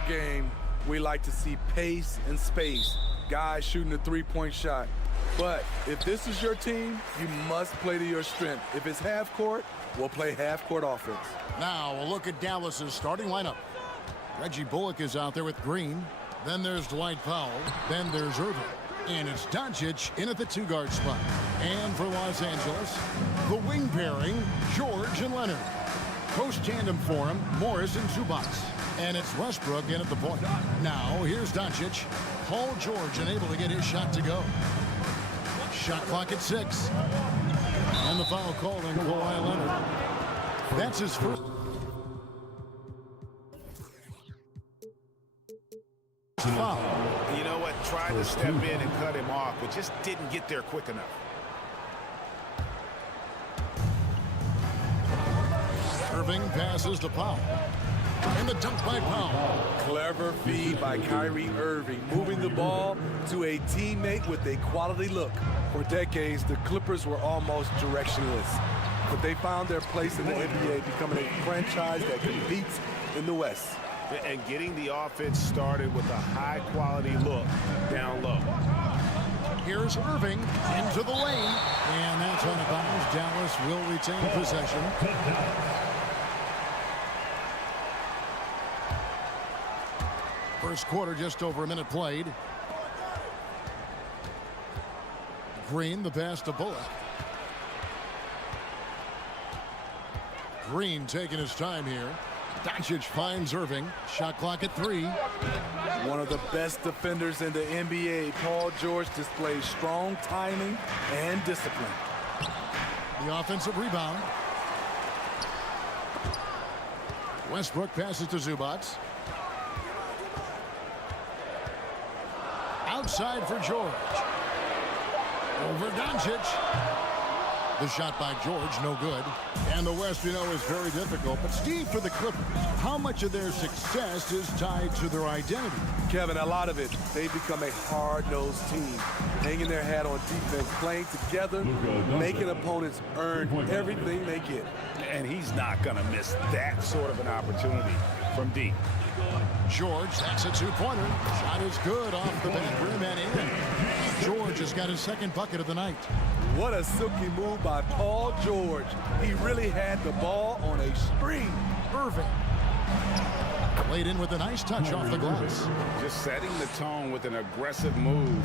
modern game, we like to see pace and space. Guys shooting a three-point shot. But if this is your team, you must play to your strength. If it's half court, we'll play half court offense. Now a look at Dallas's starting lineup. Reggie Bullock is out there with Green. Then there's Dwight Powell. Then there's Irving. And it's Doncic in at the two-guard spot. And for Los Angeles, the wing pairing, George and Leonard. Post tandem for him, Morris and Zubac. And it's Westbrook in at the point. Now here's Doncic. Paul George unable to get his shot to go. Shot clock at 6. And the foul called on Kawhi Leonard. That's his first. Foul. You know what? Tried to step in and cut him off, but just didn't get there quick enough. Irving passes to Powell. And the dunk by Powell. Clever feed by Kyrie Irving, moving the ball to a teammate with a quality look. For decades, the Clippers were almost directionless, but they found their place in the NBA, becoming a franchise that competes in the West. And getting the offense started with a high-quality look down low. Here's Irving into the lane. And that's on a bounce. Dallas will retain possession. First quarter, just over a minute played. Green, the pass to Bullock. Green taking his time here. Doncic finds Irving. Shot clock at 3. One of the best defenders in the NBA, Paul George displays strong timing and discipline. The offensive rebound. Westbrook passes to Zubac. Outside for George. Over Doncic. The shot by George, no good. And the West, you know, is very difficult. But Steve, for the Clippers, how much of their success is tied to their identity? Kevin, a lot of it. They've become a hard-nosed team, hanging their hat on defense, playing together, making opponents earn everything they get. And he's not going to miss that sort of an opportunity from deep. George, that's a two-pointer. Shot is good off the back rim and in. George has got his second bucket of the night. What a silky move by Paul George. He really had the ball on a string. Irving. Played in with a nice touch off the glass. Just setting the tone with an aggressive move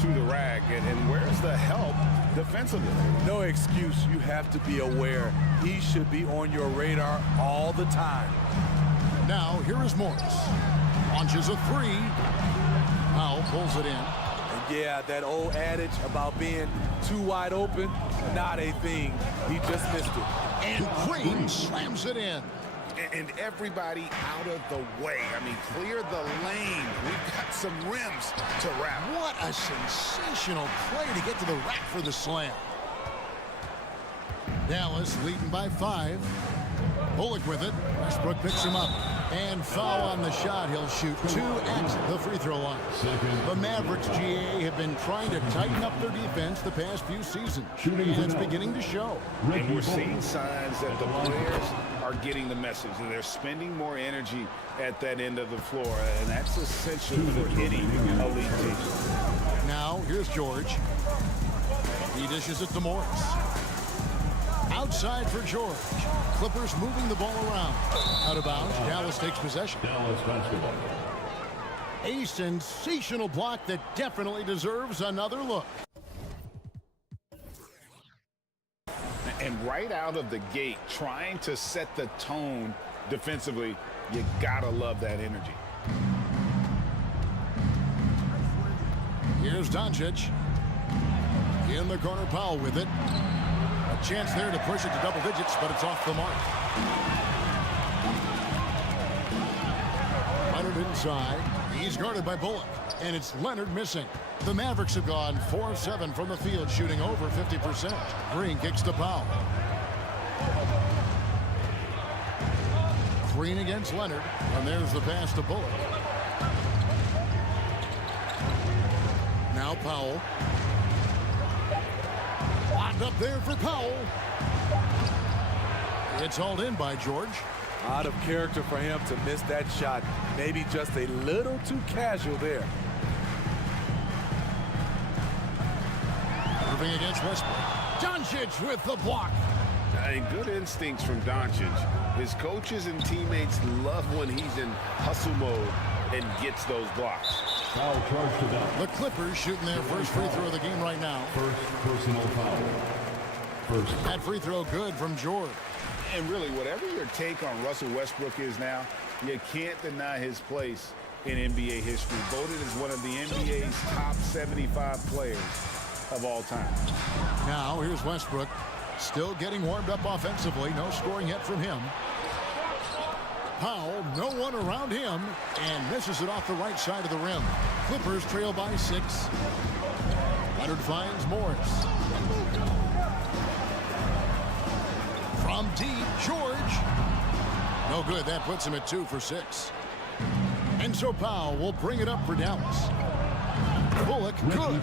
to the rack. And where's the help defensively? No excuse. You have to be aware. He should be on your radar all the time. Now, here is Morris. Launches a 3. Powell pulls it in. Yeah, that old adage about being too wide open, not a thing. He just missed it. And Green slams it in. And everybody out of the way. I mean, clear the lane. We've got some rims to wrap. What a sensational play to get to the rack for the slam. Dallas leading by 5. Bullock with it. Westbrook picks him up. And foul on the shot. He'll shoot 2 at the free throw line. The Mavericks, GA, have been trying to tighten up their defense the past few seasons. It's beginning to show. And we're seeing signs that the players are getting the message. And they're spending more energy at that end of the floor. And that's essential for any elite team. Now, here's George. He dishes it to Morris. Outside for George. Clippers moving the ball around. Out of bounds. Dallas takes possession. Dallas basketball. A sensational block that definitely deserves another look. And right out of the gate, trying to set the tone defensively, you gotta love that energy. Here's Doncic. In the corner, Powell with it. A chance there to push it to double digits, but it's off the mark. Leonard inside. He's guarded by Bullock. And it's Leonard missing. The Mavericks have gone 4 of 7 from the field, shooting over 50%. Green kicks to Powell. Green against Leonard. And there's the pass to Bullock. Now Powell. Locked up there for Powell. It's hauled in by George. Out of character for him to miss that shot. Maybe just a little too casual there. Moving against Westbrook. Doncic with the block. And good instincts from Doncic. His coaches and teammates love when he's in hustle mode and gets those blocks. Foul charge to them. The Clippers shooting their first free throw of the game right now. First personal foul. First. That free throw good from George. And really, whatever your take on Russell Westbrook is now, you can't deny his place in NBA history. Voted as one of the NBA's top 75 players of all time. Now here's Westbrook. Still getting warmed up offensively. No scoring yet from him. Powell, no one around him, and misses it off the right side of the rim. Clippers trail by 6. Leonard finds Morris. From deep, George. No good. That puts him at 2 for 6. And so Powell will bring it up for Dallas. Bullock, good.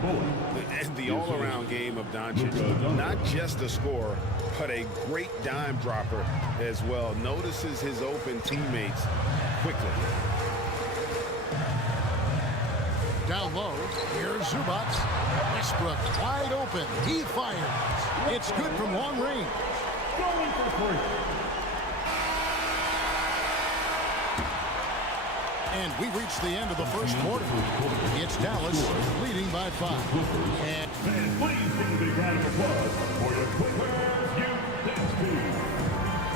And the all-around game of Doncic, not just a scorer, but a great dime dropper as well. Notices his open teammates quickly. Down low, here's Zubac. Westbrook wide open. He fires. It's good from long range. Going for 3. And we reach the end of the first quarter. It's Dallas leading by 5. And Please give a big round of applause for your Qualifiers team.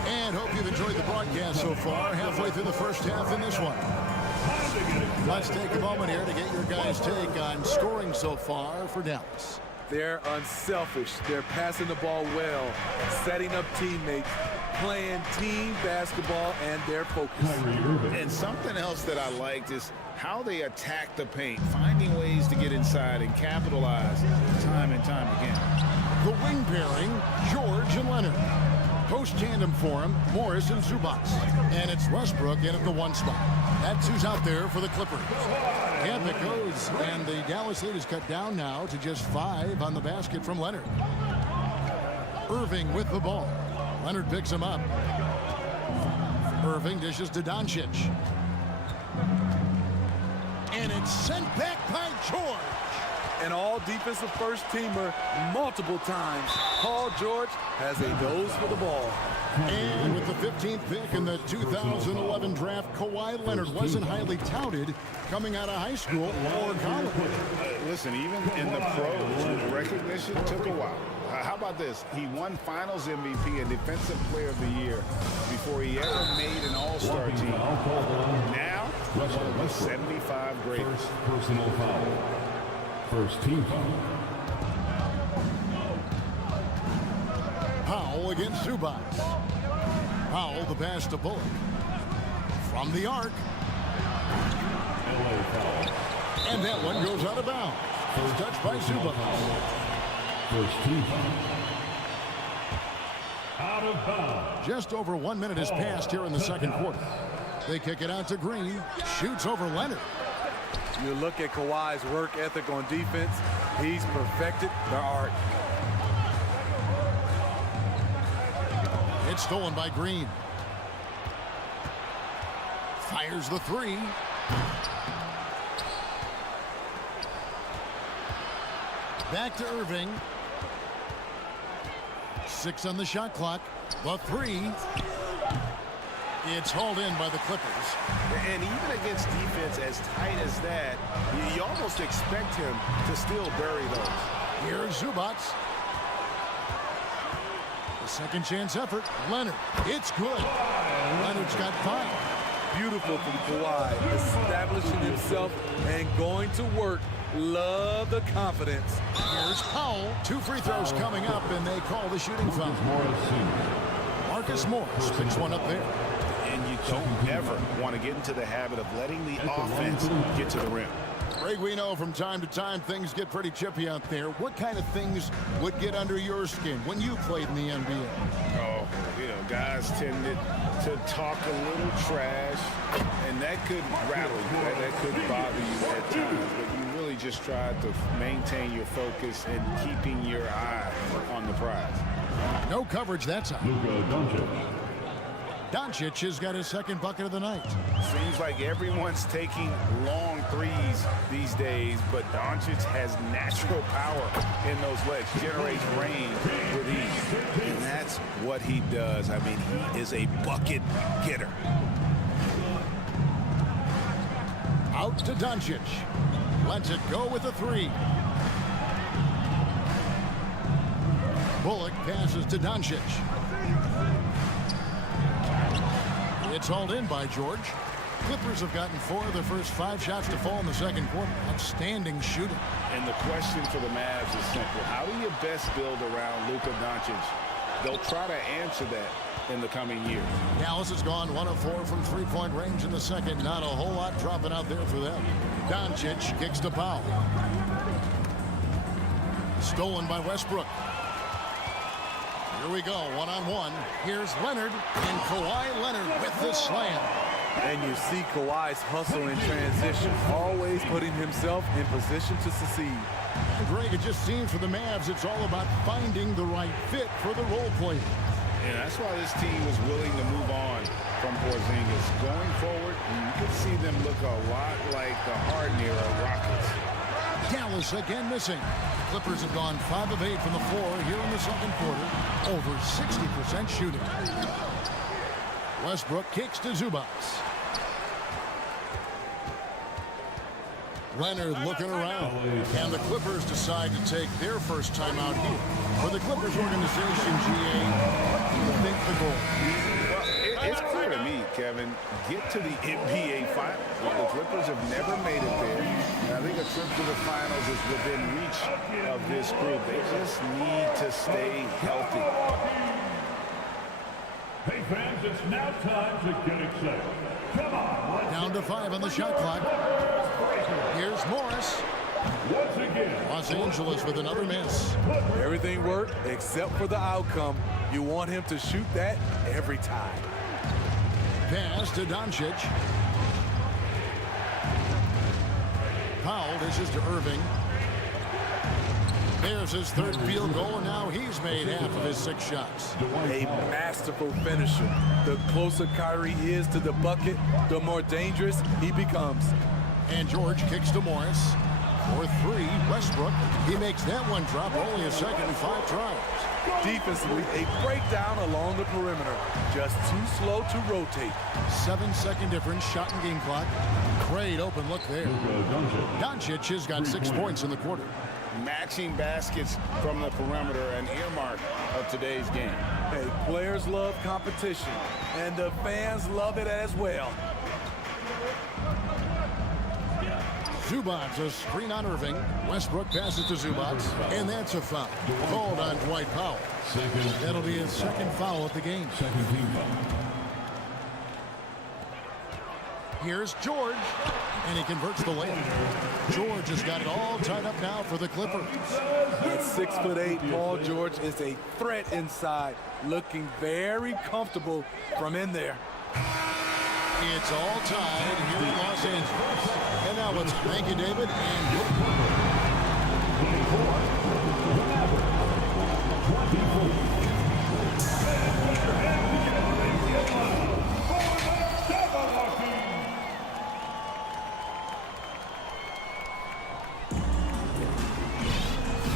And hope you've enjoyed the broadcast so far. Halfway through the first half in this one. Let's take a moment here to get your guys' take on scoring so far for Dallas. They're unselfish. They're passing the ball well, setting up teammates, playing team basketball, and they're focused. And something else that I liked is how they attack the paint, finding ways to get inside and capitalize time and time again. The wing pairing, George and Leonard. Post tandem for him, Morris and Zubac. And it's Westbrook in at the 1 spot. That's who's out there for the Clippers. Camp it goes, and the Dallas lead is cut down now to just 5 on the basket from Leonard. Irving with the ball. Leonard picks him up. Irving dishes to Doncic. And it's sent back by George. An all-defensive first-teamer multiple times. Paul George has a nose for the ball. And with the 15th pick in the 2011 draft, Kawhi Leonard wasn't highly touted coming out of high school or college. Listen, even in the pros, recognition took a while. How about this? He won Finals MVP and Defensive Player of the Year before he ever made an All-Star team. Now, one of the 75 greatest. First personal foul. First team foul. Powell against Zubac. Powell the pass to Bullock. From the arc. LA foul. And that one goes out of bounds. First touch by Zubac. First team foul. Out of bounds. Just over 1 minute has passed here in the second quarter. They kick it out to Green. Shoots over Leonard. You look at Kawhi's work ethic on defense. He's perfected the art. It's stolen by Green. Fires the 3. Back to Irving. 6 on the shot clock. The 3. It's hauled in by the Clippers. And even against defense as tight as that, you almost expect him to still bury those. Here's Zubac. The second chance effort. Leonard. It's good. Leonard's got 5. Beautiful from Kawhi, establishing himself and going to work. Love the confidence. Here's Powell. 2 free throws coming up, and they call the shooting foul. Marcus Morris picks one up there. And you don't ever want to get into the habit of letting the offense get to the rim. Greg, we know from time to time things get pretty chippy out there. What kind of things would get under your skin when you played in the NBA? Oh, you know, guys tended to talk a little trash, and that could rattle you. That could bother you at times, but you really just tried to maintain your focus and keeping your eye on the prize. No coverage that time. Luka Doncic. Doncic has got his second bucket of the night. Seems like everyone's taking long threes these days, but Doncic has natural power in those legs, generates range with ease. And that's what he does. I mean, he is a bucket getter. Out to Doncic. Lets it go with a three. Bullock passes to Doncic. It's hauled in by George. Clippers have gotten 4 of their first 5 shots to fall in the second quarter. Outstanding shooting. And the question for the Mavs is simple. How do you best build around Luka Doncic? They'll try to answer that in the coming years. Dallas has gone 1 of 4 from three-point range in the second. Not a whole lot dropping out there for them. Doncic kicks to Powell. Stolen by Westbrook. Here we go, one-on-one. Here's Leonard, and Kawhi Leonard with the slam. And you see Kawhi's hustle in transition, always putting himself in position to succeed. And Greg, it just seems for the Mavs, it's all about finding the right fit for the role player. And that's why this team was willing to move on from Porzingis. Going forward, you can see them look a lot like the Harden-era Rockets. Dallas again missing. The Clippers have gone 5 of 8 from the floor here in the second quarter. Over 60% shooting. Westbrook kicks to Zubac. Leonard looking around. And the Clippers decide to take their first time out here. For the Clippers organization, GA, what do you think the goal? Well, it's clear to me, Kevin, get to the NBA Finals. The Clippers have never made it there. And I think a trip to the Finals is within reach of this group. They just need to stay healthy. Hey fans, it's now time to get excited. Come on. Down to 5 on the shot clock. Here's Morris. Once again, Los Angeles with another miss. Everything worked except for the outcome. You want him to shoot that every time. Pass to Doncic. Powell dishes to Irving. There's his third field goal, and now he's made half of his 6 shots. A masterful finisher. The closer Kyrie is to the bucket, the more dangerous he becomes. And George kicks to Morris. For 3, Westbrook. He makes that one drop only a second in 5 tries. Defensively, a breakdown along the perimeter. Just too slow to rotate. 7-second difference, shot and game clock. Great open look there. Doncic has got 6 points in the quarter. Matching baskets from the perimeter, an earmark of today's game. Hey, players love competition, and the fans love it as well. Zubac, a screen on Irving. Westbrook passes to Zubac, and that's a foul. Called on Dwight Powell. That'll be his second foul of the game. second team foul. Here's George, and he converts the layup. George has got it all tied up now for the Clippers. At 6'8", Paul George is a threat inside, looking very comfortable from in there. It's all tied here in Los Angeles. And now let's thank you, David, and good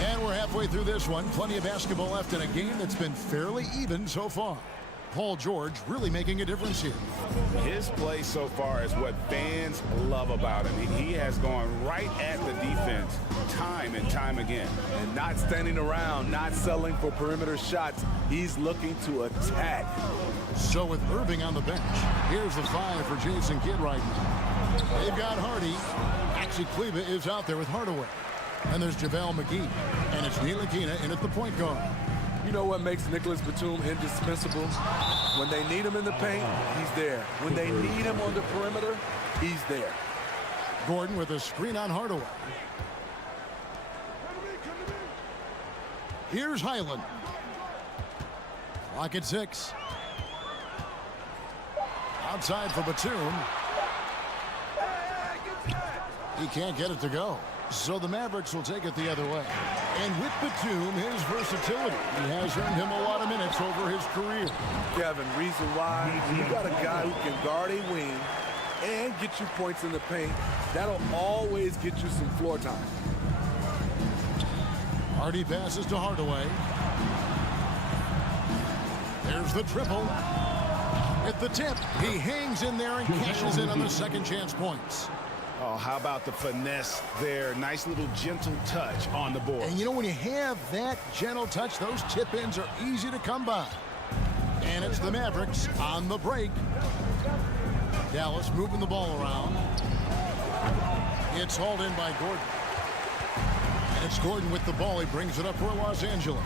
And we're halfway through this one. Plenty of basketball left in a game that's been fairly even so far. Paul George really making a difference here. His play so far is what fans love about him. He has gone right at the defense time and time again. And not standing around, not settling for perimeter shots. He's looking to attack. So with Irving on the bench, here's the 5 for Jason Kidd right now. They've got Hardy. Actually, Kleba is out there with Hardaway. And there's JaVale McGee. And it's Ntilikina in at the point guard. You know what makes Nicholas Batum indispensable? When they need him in the paint, he's there. When they need him on the perimeter, he's there. Gordon with a screen on Hardaway. Here's Highland. Clock at 6. Outside for Batum. He can't get it to go. So the Mavericks will take it the other way. And with Batum, his versatility, he has earned him a lot of minutes over his career. Kevin, reason why you got a guy who can guard a wing and get you points in the paint. That'll always get you some floor time. Hardy passes to Hardaway. There's the triple. At the tip, he hangs in there and cashes in on the second chance points. Oh, how about the finesse there? Nice little gentle touch on the board. And you know, when you have that gentle touch, those tip-ins are easy to come by. And it's the Mavericks on the break. Dallas moving the ball around. It's hauled in by Gordon. And it's Gordon with the ball. He brings it up for Los Angeles.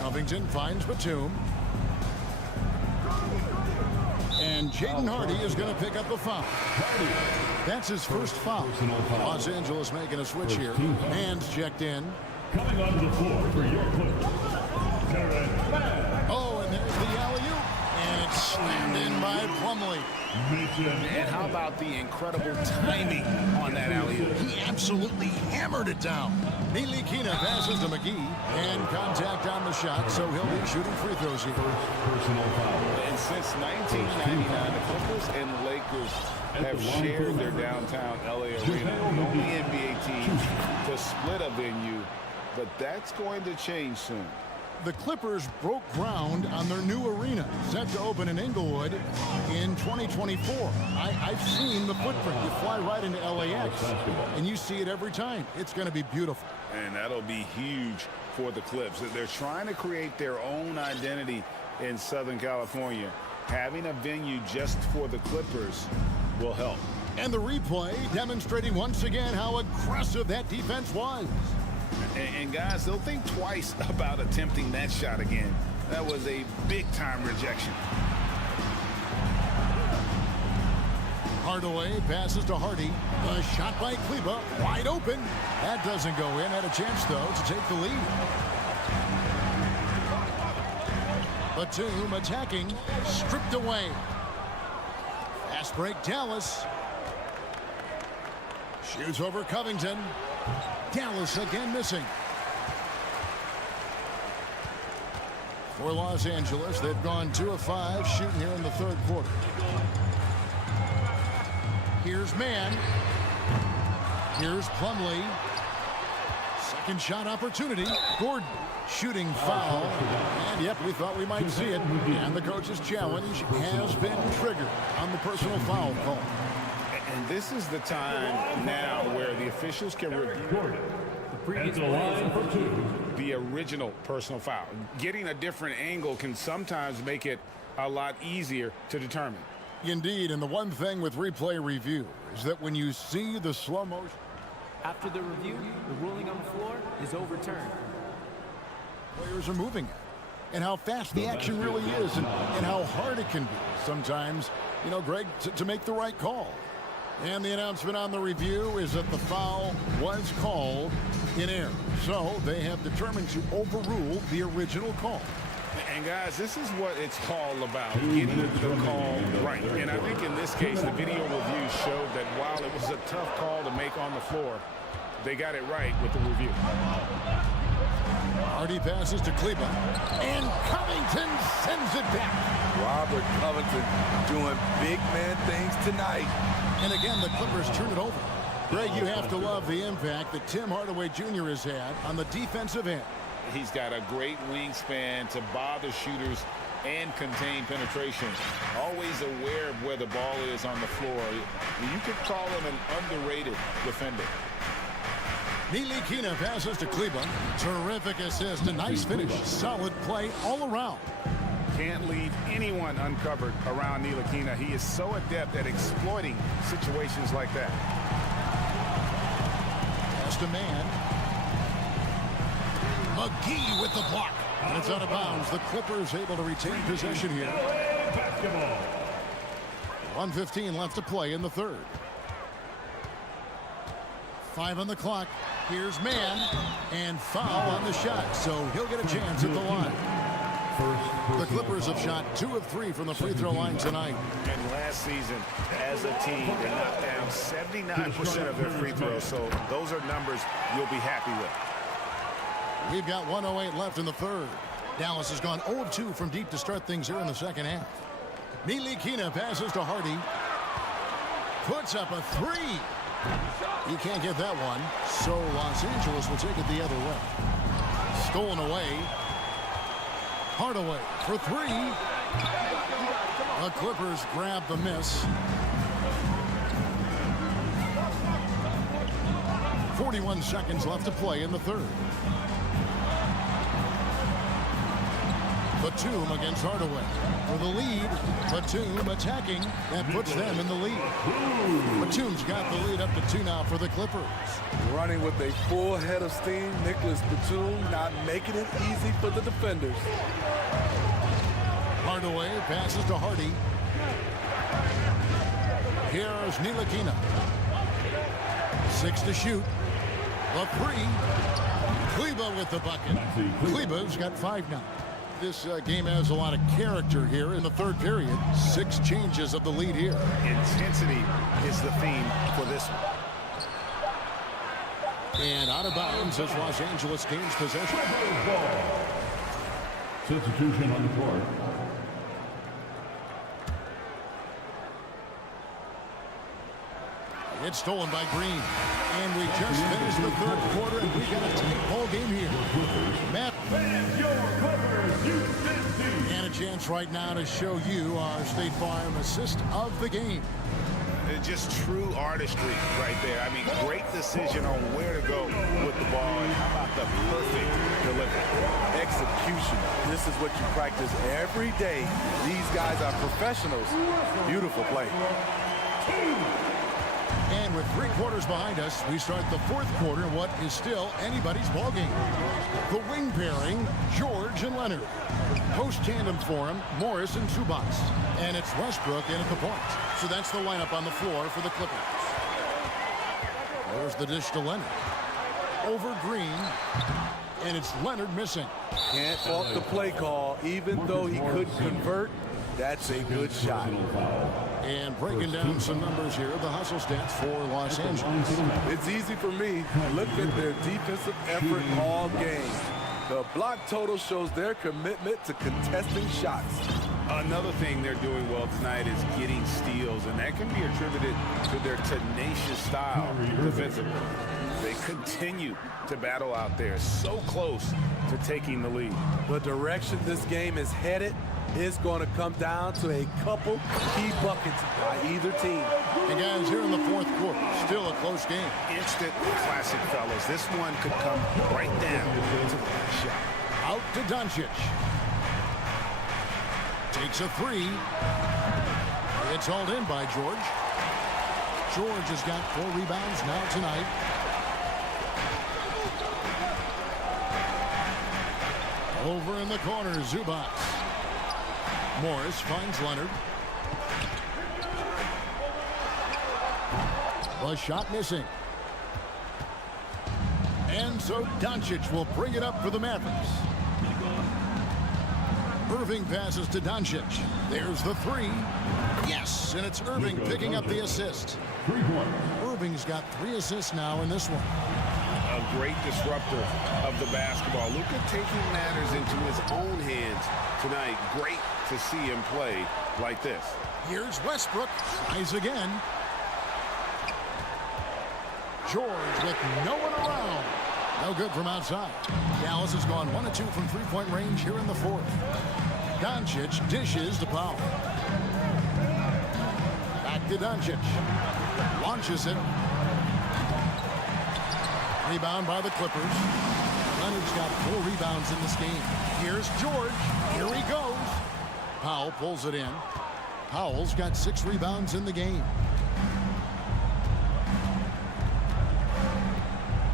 Covington finds Batum. And Jaden Hardy is going to pick up the foul. That's his first foul. Los Angeles making a switch here. Hands checked in. Coming onto the floor for your Clippers. Oh, and there's the alley-oop. And it's slammed in by Plumlee. And how about the incredible timing on that alley-oop? He absolutely hammered it down. Ntilikina passes to McGee. And contact on the shot, so he'll be shooting free throws here. Personal foul. And since 1999, the Clippers and Lakers have shared their downtown LA arena. The only NBA team to split a venue, but that's going to change soon. The Clippers broke ground on their new arena, set to open in Inglewood in 2024. I've seen the footprint. You fly right into LAX, and you see it every time. It's going to be beautiful. And that'll be huge for the Clips. They're trying to create their own identity in Southern California. Having a venue just for the Clippers will help. And the replay demonstrating once again how aggressive that defense was. And guys, they'll think twice about attempting that shot again. That was a big-time rejection. Hardaway passes to Hardy. A shot by Kleba, wide open. That doesn't go in. Had a chance, though, to take the lead. Batum attacking, stripped away. Fast break, Dallas. Shoots over Covington. Dallas again missing. For Los Angeles, they've gone 2 of 5 shooting here in the third quarter. Here's Mann. Here's Plumlee. Second shot opportunity. Gordon shooting foul. And yep, we thought we might see it. And the coach's challenge has been triggered on the personal foul call. And this is the time now where the officials can review the original personal foul. Getting a different angle can sometimes make it a lot easier to determine. Indeed, and the one thing with replay review is that when you see the slow motion. After the review, the ruling on the floor is overturned. Players are moving it. And how fast the action really is and how hard it can be sometimes, you know, Greg, to make the right call. And the announcement on the review is that the foul was called in error. So they have determined to overrule the original call. And guys, this is what it's all about, getting the call right. And I think in this case, the video review showed that while it was a tough call to make on the floor, they got it right with the review. Hardy passes to Kleba, and Covington sends it back. Robert Covington doing big man things tonight. And again, the Clippers turn it over. Greg, you have to love the impact that Tim Hardaway Jr. has had on the defensive end. He's got a great wingspan to bother shooters and contain penetration. Always aware of where the ball is on the floor. You could call him an underrated defender. Ntilikina passes to Kleba. Terrific assist, a nice finish. Solid play all around. Can't leave anyone uncovered around Ntilikina. He is so adept at exploiting situations like that. Just a man. McGee with the block. And it's out of bounds. The Clippers able to retain possession here. Basketball. 1:15 left to play in the third. 5 on the clock. Here's Mann. And foul on the shot. So he'll get a chance at the line. The Clippers have shot 2 of 3 from the free throw line tonight. And last season, as a team, they knocked down 79% of their free throws. So those are numbers you'll be happy with. We've got 1:08 left in the third. Dallas has gone 0 of 2 from deep to start things here in the second half. Ntilikina passes to Hardy. Puts up a 3. He can't get that one, so Los Angeles will take it the other way. Stolen away. Hardaway for 3. The Clippers grab the miss. 41 seconds left to play in the third. Batum against Hardaway for the lead. Batum attacking. That puts them in the lead. Batum's got the lead up to 2 now for the Clippers. Running with a full head of steam, Nicholas Batum not making it easy for the defenders. Hardaway passes to Hardy. Here's Ntilikina. 6 to shoot. A 3. Kleber with the bucket. Kleber's got 5 now. This game has a lot of character here in the third period. 6 changes of the lead here. Intensity is the theme for this one. And out of bounds as Los Angeles gains possession. Substitution on the court. It's stolen by Green. And we just finished the third quarter, and we got a tight ball game here. Matt. And a chance right now to show you our State Farm assist of the game. Just true artistry right there. I mean, great decision on where to go with the ball, and how about the perfect delivery. Execution. This is what you practice every day. These guys are professionals. Beautiful play. And with 3 quarters behind us, we start the fourth quarter in what is still anybody's ball game. The wing pairing, George and Leonard. Post tandem for him, Morris and Zubac. And it's Westbrook in at the point. So that's the lineup on the floor for the Clippers. There's the dish to Leonard. Over Green. And it's Leonard missing. Can't fault the play call. Even though he couldn't convert, that's a good shot. And breaking down some numbers here, the hustle stats for Los Angeles. It's easy for me. Look at their defensive effort all game. The block total shows their commitment to contesting shots. Another thing they're doing well tonight is getting steals, and that can be attributed to their tenacious style defensively. They continue to battle out there, so close to taking the lead. The direction this game is headed is going to come down to a couple key buckets by either team. And guys, here in the fourth quarter, still a close game. Instant classic, fellas. This one could come right down to the last shot. Out to Doncic. Takes a 3. It's hauled in by George. George has got 4 rebounds now tonight. Over in the corner, Zubac. Morris finds Leonard. The shot missing. And so Doncic will bring it up for the Mavericks. Irving passes to Doncic. There's the 3. Yes, and it's Irving picking up the assist. Irving's got 3 assists now in this one. A great disruptor of the basketball. Luka taking matters into his own hands tonight. Great to see him play like this. Here's Westbrook. Tries again. George with no one around. No good from outside. Dallas has gone 1 of 2 from three-point range here in the fourth. Doncic dishes to Powell. Back to Doncic. Launches it. Rebound by the Clippers. Leonard's got 4 rebounds in this game. Here's George. Here he goes. Powell pulls it in. Powell's got 6 rebounds in the game.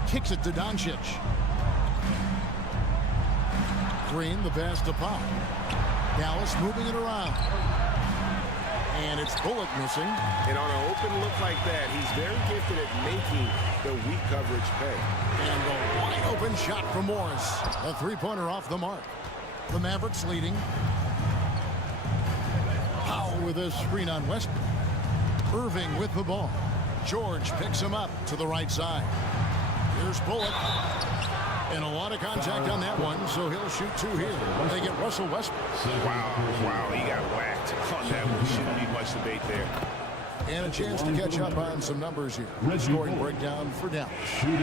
Kicks it to Doncic. Green, the pass to Powell. Dallas moving it around. And it's Bullock missing. And on an open look like that, he's very gifted at making the weak coverage pay. And a wide open shot from Morris. A 3-pointer off the mark. The Mavericks leading. Powell with a screen on Westbrook. Irving with the ball. George picks him up to the right side. Here's Bullock. And a lot of contact on that one, so he'll shoot two here. They get Russell Westbrook. Wow, he got whacked on that one. Shouldn't be much debate there. And a chance to catch up on some numbers here. Scoring breakdown for Dallas.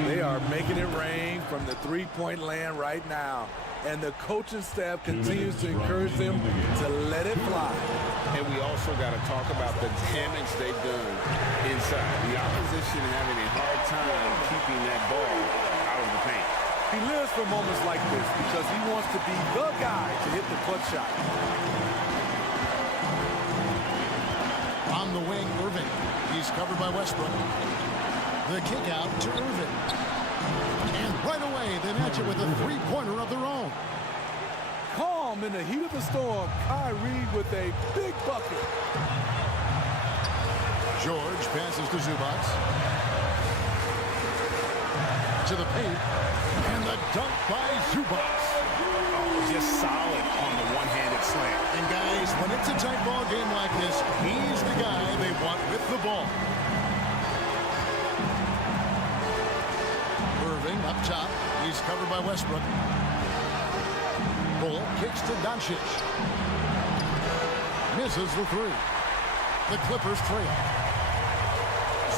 They are making it rain from the three-point land right now. And the coaching staff continues to encourage them to let it fly. And we also got to talk about the damage they've done inside. The opposition having a hard time keeping that ball out of the paint. He lives for moments like this because he wants to be the guy to hit the clutch shot. On the wing, Irving. He's covered by Westbrook. The kick out to Irving. And right away, they match it with a three-pointer of their own. Calm in the heat of the storm. Kyrie with a big bucket. George passes to Zubac. To the paint. And the dunk by Zubac. Oh, just solid on the one-handed slam. And guys, when it's a tight ball game like this, he's the guy they want with the ball. Irving up top. He's covered by Westbrook. Bull kicks to Doncic. Misses the three. The Clippers trail.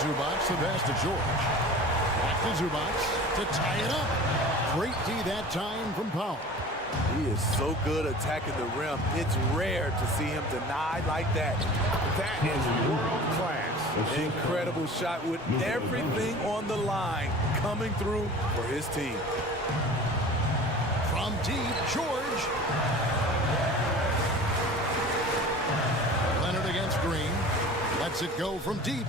Zubac the pass to George. Back to Zubac to tie it up. Great D that time from Powell. He is so good attacking the rim. It's rare to see him denied like that. That is world class. Incredible shot with everything on the line coming through for his team. From deep, George. Leonard against Green. Lets it go from deep.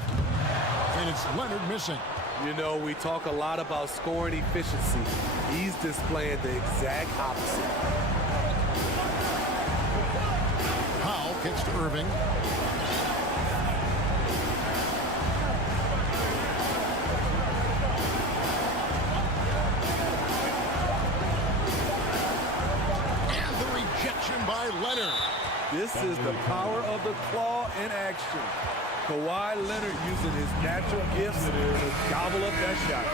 And it's Leonard missing. You know, we talk a lot about scoring efficiency. He's displaying the exact opposite. Powell kicks to Irving. And the rejection by Leonard. This is the power of the claw in action. Kawhi Leonard using his natural gifts to gobble up that shot.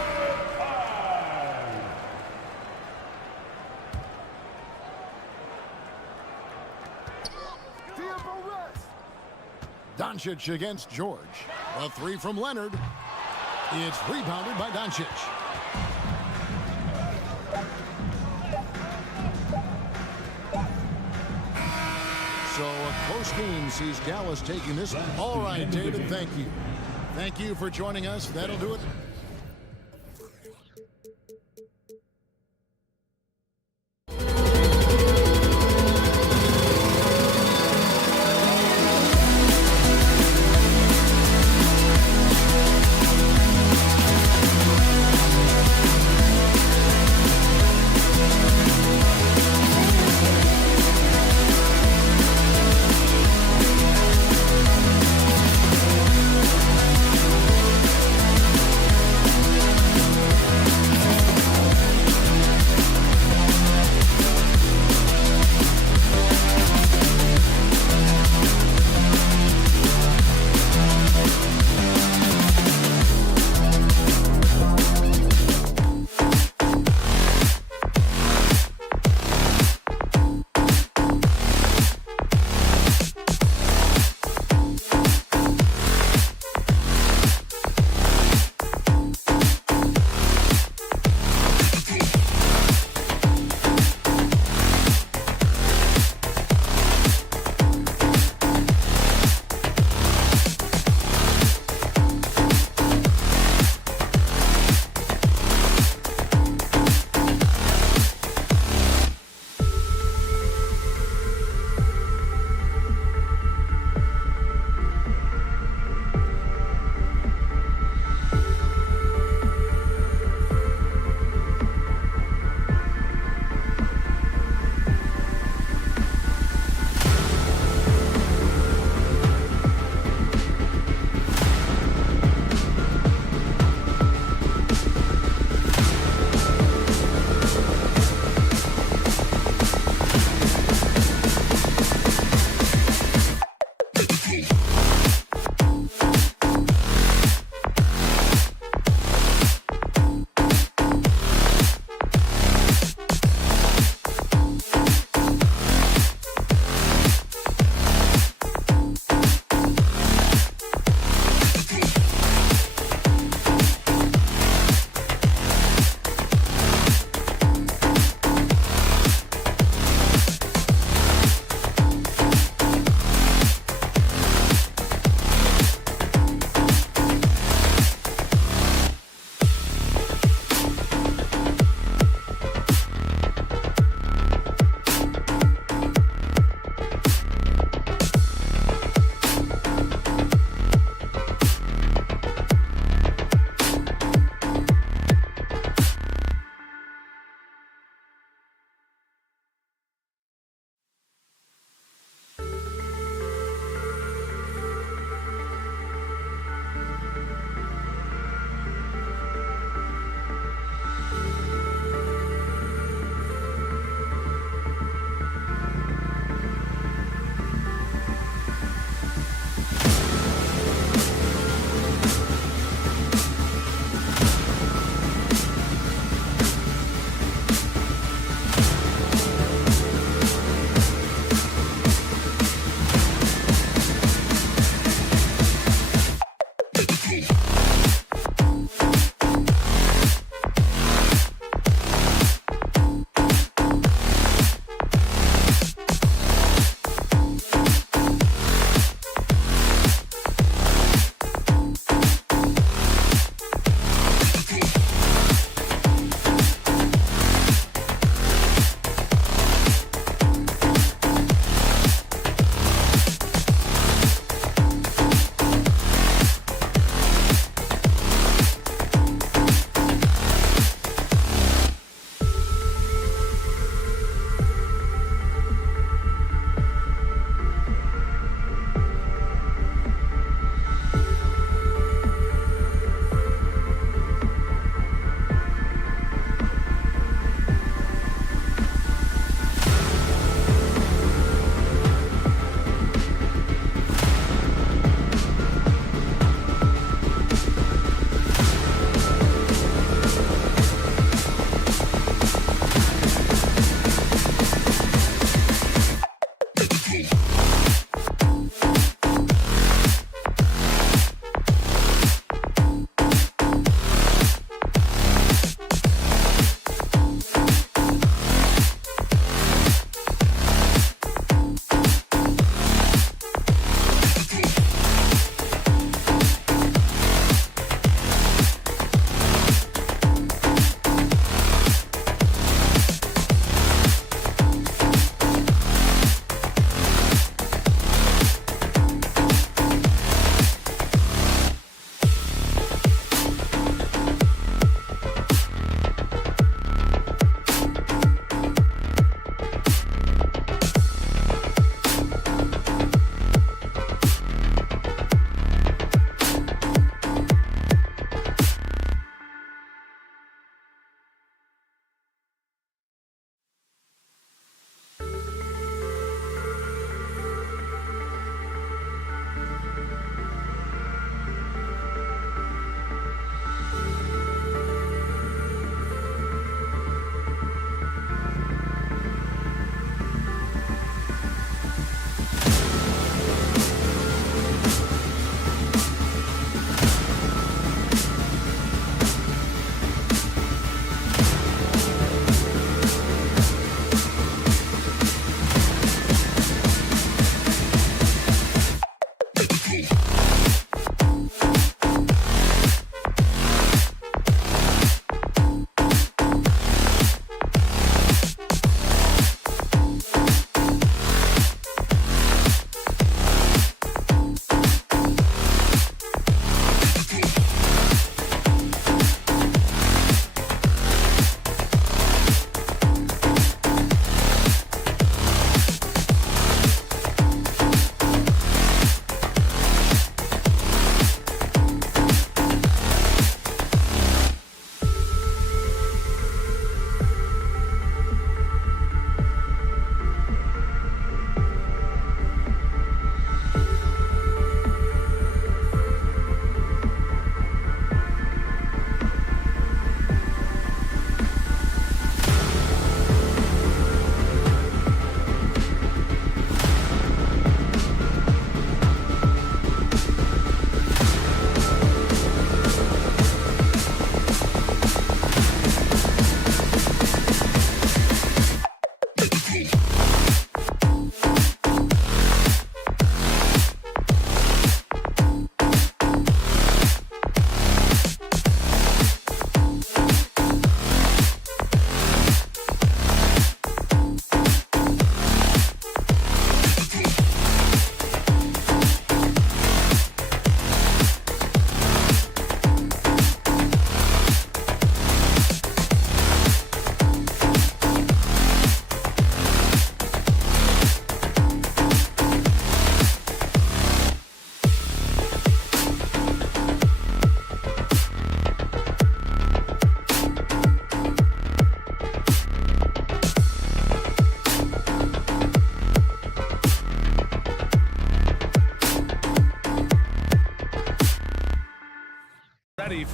Doncic against George. A three from Leonard. It's rebounded by Doncic. So a close game sees Dallas taking this. All right, David, thank you. Thank you for joining us. That'll do it.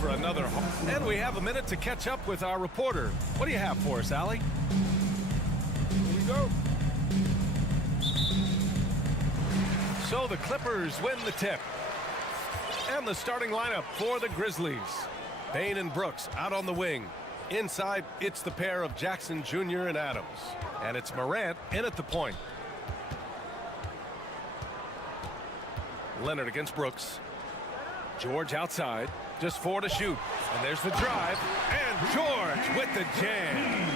for another. And we have a minute to catch up with our reporter. What do you have for us, Allie? Here we go. So the Clippers win the tip. And the starting lineup for the Grizzlies. Bane and Brooks out on the wing. Inside, it's the pair of Jackson Jr. and Adams. And it's Morant in at the point. Leonard against Brooks. George outside. Just 4 to shoot. And there's the drive. And George with the jam.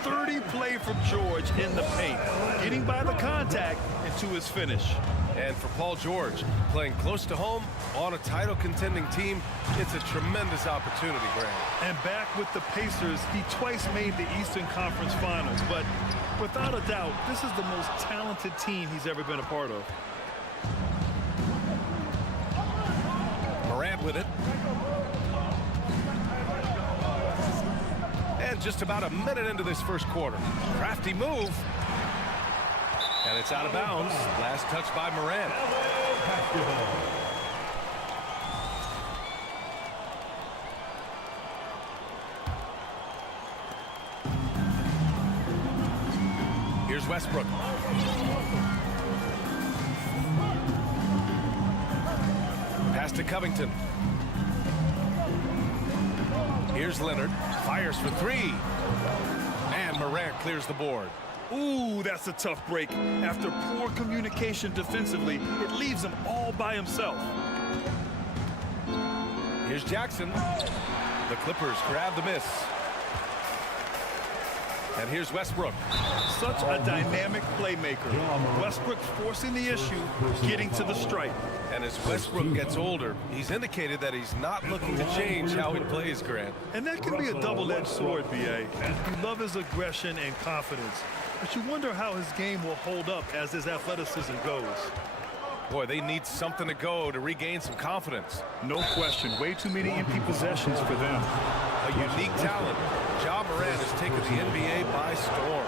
Sturdy play from George in the paint. Getting by the contact and to his finish. And for Paul George, playing close to home on a title contending team, it's a tremendous opportunity, Grant. And back with the Pacers, he twice made the Eastern Conference Finals. But without a doubt, this is the most talented team he's ever been a part of. Morant with it. And just about a minute into this first quarter. Crafty move. And it's out of bounds. Last touch by Morant. Here's Westbrook. Pass to Covington. Here's Leonard. Fires for 3. And Morant clears the board. Ooh, that's a tough break. After poor communication defensively, it leaves him all by himself. Here's Jackson. The Clippers grab the miss. And here's Westbrook. Such a dynamic playmaker. Westbrook forcing the issue, getting to the stripe. And as Westbrook gets older, he's indicated that he's not looking to change how he plays, Grant. And that can be a double-edged sword, B.A. You love his aggression and confidence, but you wonder how his game will hold up as his athleticism goes. Boy, they need something to go to regain some confidence. No question. Way too many empty possessions for them. A unique talent. Ja Morant has taken the NBA by storm.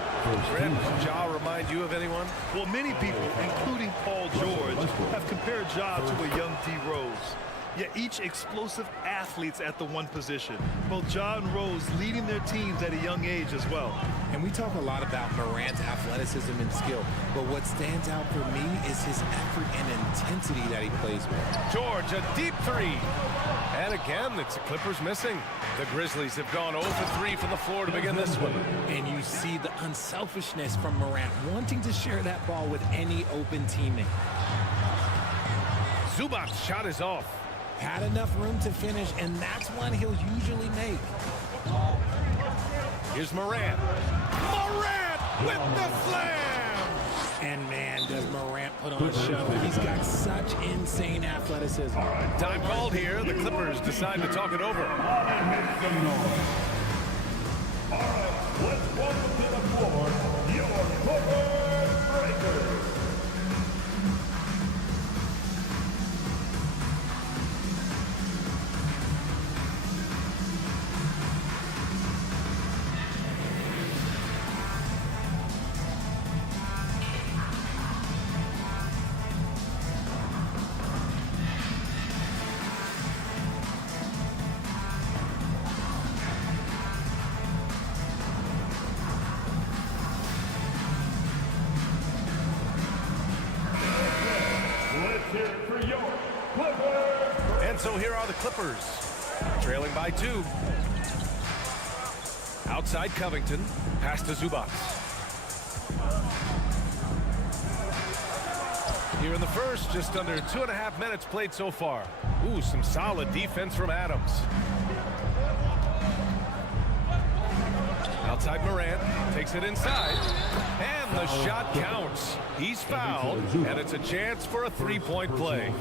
Grant, does Ja remind you of anyone? Well, many people, including Paul George, have compared Ja to a young D. Rose. Yet each explosive athletes at the one position. Both Ja and Rose leading their teams at a young age as well. And we talk a lot about Morant's athleticism and skill, but what stands out for me is his effort and intensity that he plays with. George, a deep 3. And again, it's the Clippers missing. The Grizzlies have gone 0 for 3 from the floor to begin this one. And you see the unselfishness from Morant, wanting to share that ball with any open teammate. Zubac's shot is off. Had enough room to finish, and that's one he'll usually make. Here's Morant. Morant with the slam! And man, does Morant put on a show. He's got such insane athleticism. Time called here. The Clippers decide to talk it over. All right, let's welcome to the floor your Clippers Breakers. And so here are the Clippers, trailing by 2. Outside Covington, pass to Zubac. Here in the first, just under 2.5 minutes played so far. Ooh, some solid defense from Adams. Outside Morant, takes it inside, and the shot counts. He's fouled, and it's a chance for a 3-point play.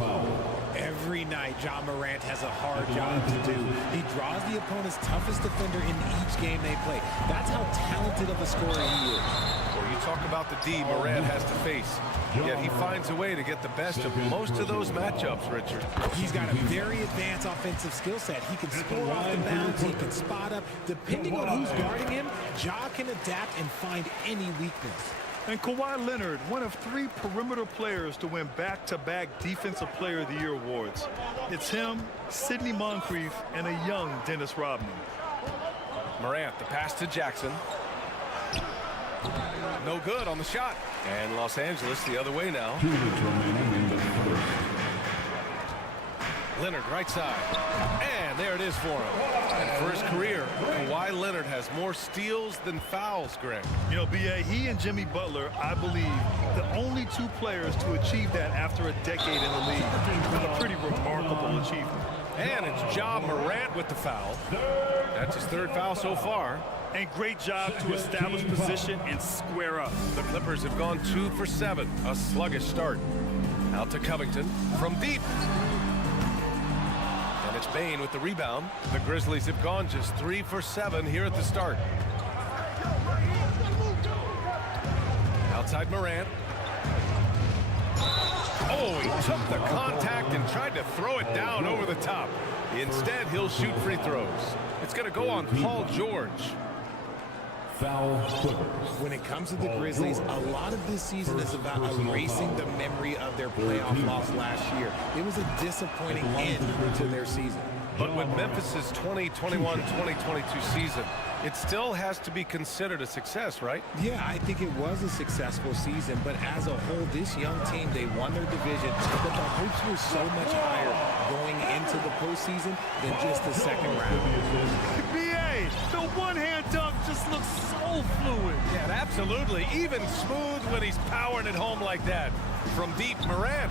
Every night, Ja Morant has a hard job to do. He draws the opponent's toughest defender in each game they play. That's how talented of a scorer he is. Well, you talk about the D Morant has to face, yet he finds a way to get the best of most of those matchups, Richard. He's got a very advanced offensive skill set. He can score off the bounce, he can spot up. Depending on who's guarding him, Ja can adapt and find any weakness. And Kawhi Leonard, one of 3 perimeter players to win back-to-back Defensive Player of the Year awards. It's him, Sidney Moncrief, and a young Dennis Rodman. Morant, the pass to Jackson. No good on the shot. And Los Angeles the other way now. 2 minutes remaining in the first. Leonard, right side. And there it is for him. And for his career, Kawhi Leonard has more steals than fouls, Greg. You know, B.A., he and Jimmy Butler, I believe, the only 2 players to achieve that after a decade in the league. A pretty remarkable achievement. And it's Ja Morant with the foul. That's his 3rd foul so far. And great job to establish position and square up. The Clippers have gone 2 for 7. A sluggish start. Out to Covington from deep. And it's Bane with the rebound. The Grizzlies have gone just 3 for 7 here at the start. Outside Morant. Oh, he took the contact and tried to throw it down over the top. Instead, he'll shoot free throws. It's going to go on Paul George. Foul Clippers. When it comes to the Grizzlies, a lot of this season is about erasing the memory of their playoff loss last year. It was a disappointing end to their season. But with Memphis's 2021-2022 season, it still has to be considered a success, right? Yeah, I think it was a successful season, but as a whole, this young team, they won their division, but the hopes were so much higher going into the postseason than just the second round. B.A., the one-hand dunk just looks so fluid. Yeah, absolutely. Even smooth when he's powering it home like that. From deep, Morant.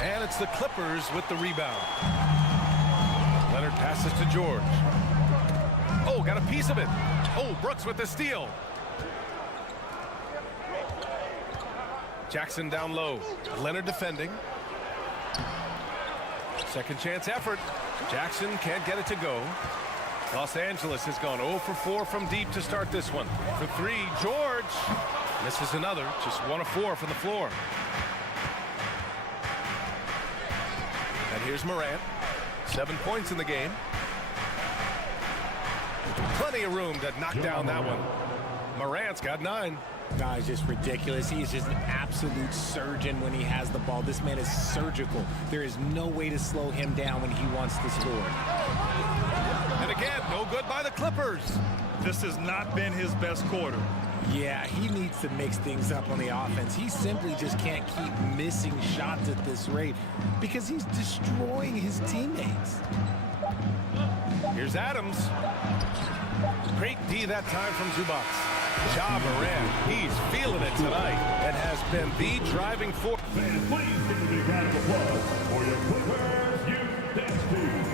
And it's the Clippers with the rebound. Leonard passes to George. Oh, got a piece of it. Oh, Brooks with the steal. Jackson down low. Leonard defending. Second chance effort. Jackson can't get it to go. Los Angeles has gone 0 for 4 from deep to start this one. For 3, George. Misses another. Just 1 of 4 from the floor. And here's Morant. 7 points in the game. Plenty of room to knock down that one. Morant's got 9. No, it's just ridiculous. He is just an absolute surgeon when he has the ball. This man is surgical. There is no way to slow him down when he wants to score. And again, no good by the Clippers. This has not been his best quarter. Yeah, he needs to mix things up on the offense. He simply just can't keep missing shots at this rate because he's destroying his teammates. Here's Adams. Great D that time from Zubac. Ja Morant, he's feeling it tonight and has been the driving force. Fans, please give a big round of applause for your Clippers youth dance team.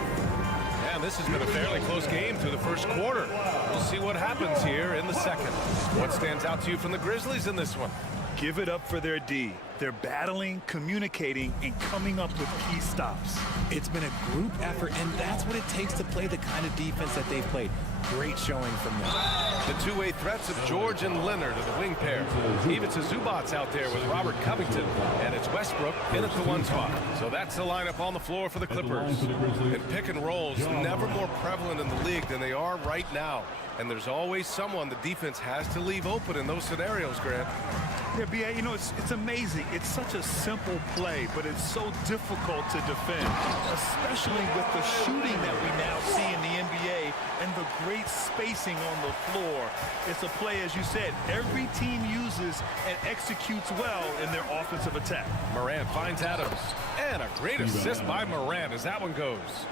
And this has been a fairly close game through the first quarter. We'll see what happens here in the second. What stands out to you from the Grizzlies in this one? Give it up for their D. They're battling, communicating, and coming up with key stops. It's been a group effort, and that's what it takes to play the kind of defense that they've played. Great showing from them. The two-way threats of George and Leonard are the wing pair. Even to Zubac's out there with Robert Covington, and it's Westbrook in at the 1 spot. So that's the lineup on the floor for the Clippers. And pick and rolls never more prevalent in the league than they are right now. And there's always someone the defense has to leave open in those scenarios, Grant. Yeah, B.A., you know, it's amazing. It's such a simple play, but it's so difficult to defend, especially with the shooting that we now see in the NBA and the great spacing on the floor. It's a play, as you said, every team uses and executes well in their offensive attack. Morant finds Adams. And a great assist by Morant as that one goes.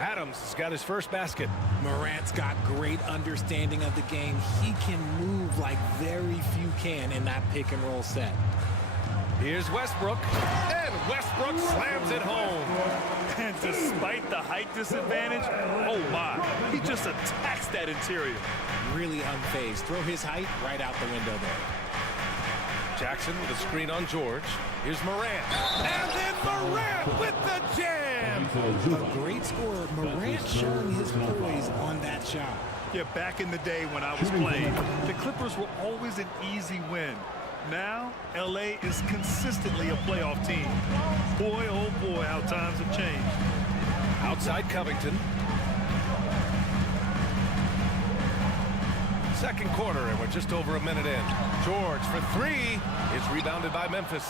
Adams has got his first basket. Morant's got great understanding of the game. He can move like very few can in that pick and roll set. Here's Westbrook, and Westbrook slams it home. And despite the height disadvantage, oh my, he just attacks that interior. Really unfazed. Throw his height right out the window there. Jackson with a screen on George. Here's Morant. And then Morant with the jam. A great scorer. Morant showing his poise on that shot. Yeah, back in the day when I was playing, the Clippers were always an easy win. Now, L.A. is consistently a playoff team. Boy, oh boy, how times have changed. Outside Covington. second quarter, and we're just over a minute in. George for three. It's rebounded by Memphis.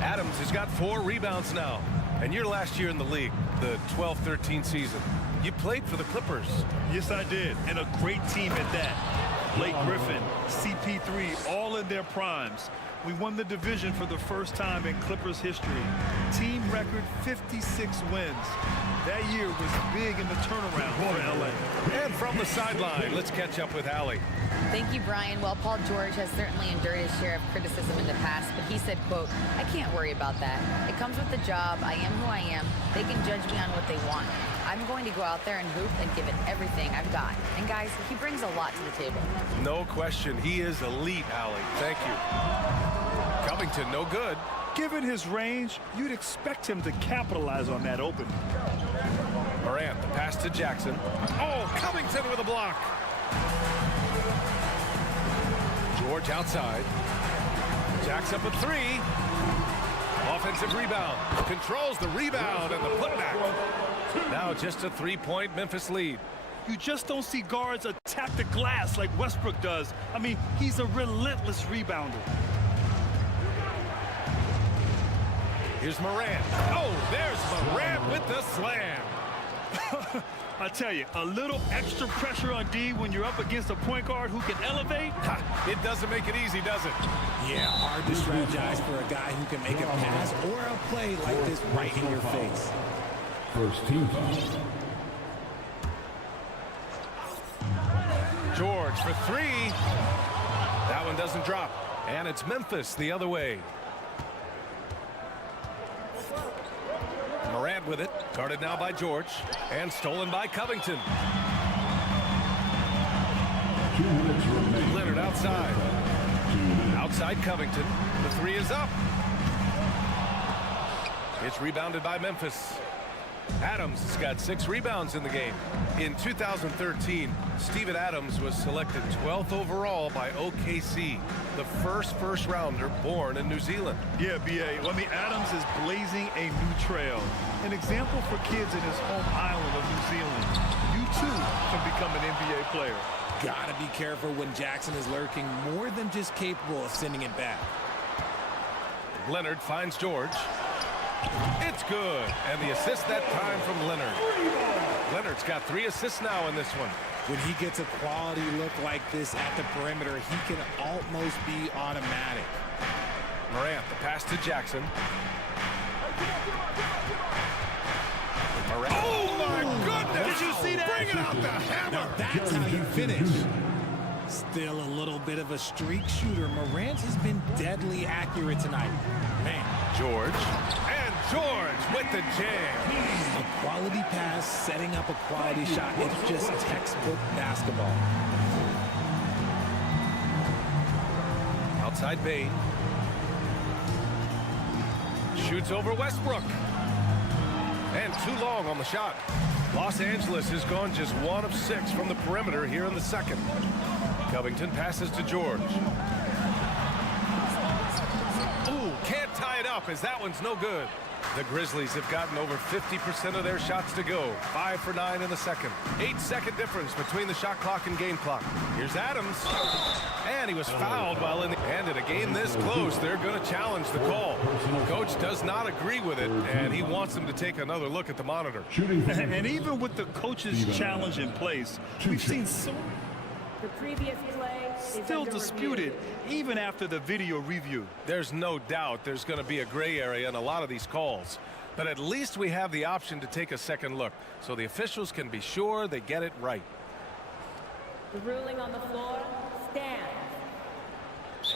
Adams has got 4 rebounds now. And your last year in the league, the 12-13 season, you played for the Clippers. Yes, I did, and a great team at that. Blake Griffin, CP3, all in their primes. We won the division for the first time in Clippers history. Team record 56 wins. That year was big in the turnaround for LA. And from the sideline, let's catch up with Allie. Thank you, Brian. Well, Paul George has certainly endured his share of criticism in the past, but he said, quote, "I can't worry about that. It comes with the job. I am who I am. They can judge me on what they want. I'm going to go out there and hoop and give it everything I've got." And guys, he brings a lot to the table. No question. He is elite, Allie. Thank you. Covington, no good. Given his range, you'd expect him to capitalize on that opening. Morant, the pass to Jackson. Oh, Covington with a block. George outside. Jacks up a 3. Offensive rebound. Controls the rebound and the putback. Now just a 3-point Memphis lead. You just don't see guards attack the glass like Westbrook does. I mean, he's a relentless rebounder. Here's Morant. Oh, there's Morant with the slam. I tell you, a little extra pressure on D when you're up against a point guard who can elevate. It doesn't make it easy, does it? Yeah, hard to strategize for a guy who can make a pass or a play like this right in your face. First team foul. George for 3. That one doesn't drop. And it's Memphis the other way. Morant with it. Guarded now by George. And stolen by Covington. 2 minutes remaining. Leonard outside. Outside Covington. The 3 is up. It's rebounded by Memphis. Adams has got 6 rebounds in the game. In 2013, Steven Adams was selected 12th overall by OKC, the first rounder born in New Zealand. Yeah, B.A. I mean, Adams is blazing a new trail. An example for kids in his home island of New Zealand. You too can become an NBA player. Gotta be careful when Jackson is lurking, more than just capable of sending it back. Leonard finds George. It's good. And the assist that time from Leonard. Leonard's got 3 assists now in this one. When he gets a quality look like this at the perimeter, he can almost be automatic. Morant, the pass to Jackson. Morant. Oh, my goodness. Did you see that? Bring it out the hammer. Now that's how you finish. Still a little bit of a streak shooter. Morant has been deadly accurate tonight. Man. George. And George with the jam. A quality pass, setting up a quality shot. It's just textbook basketball. Outside Bain. Shoots over Westbrook. And too long on the shot. Los Angeles has gone just 1 of 6 from the perimeter here in the second. Covington passes to George. Ooh, can't tie it up as that one's no good. The Grizzlies have gotten over 50% of their shots to go. 5 for 9 in the second. 8-second difference between the shot clock and game clock. Here's Adams. And he was fouled while in the... And in a game this close, they're going to challenge the call. Coach does not agree with it, and he wants them to take another look at the monitor. And even with the coach's challenge in place, we've seen so... The previous play is still under disputed review. even after the video review. There's no doubt there's going to be a gray area in a lot of these calls. But at least we have the option to take a second look, so the officials can be sure they get it right. The ruling on the floor stands.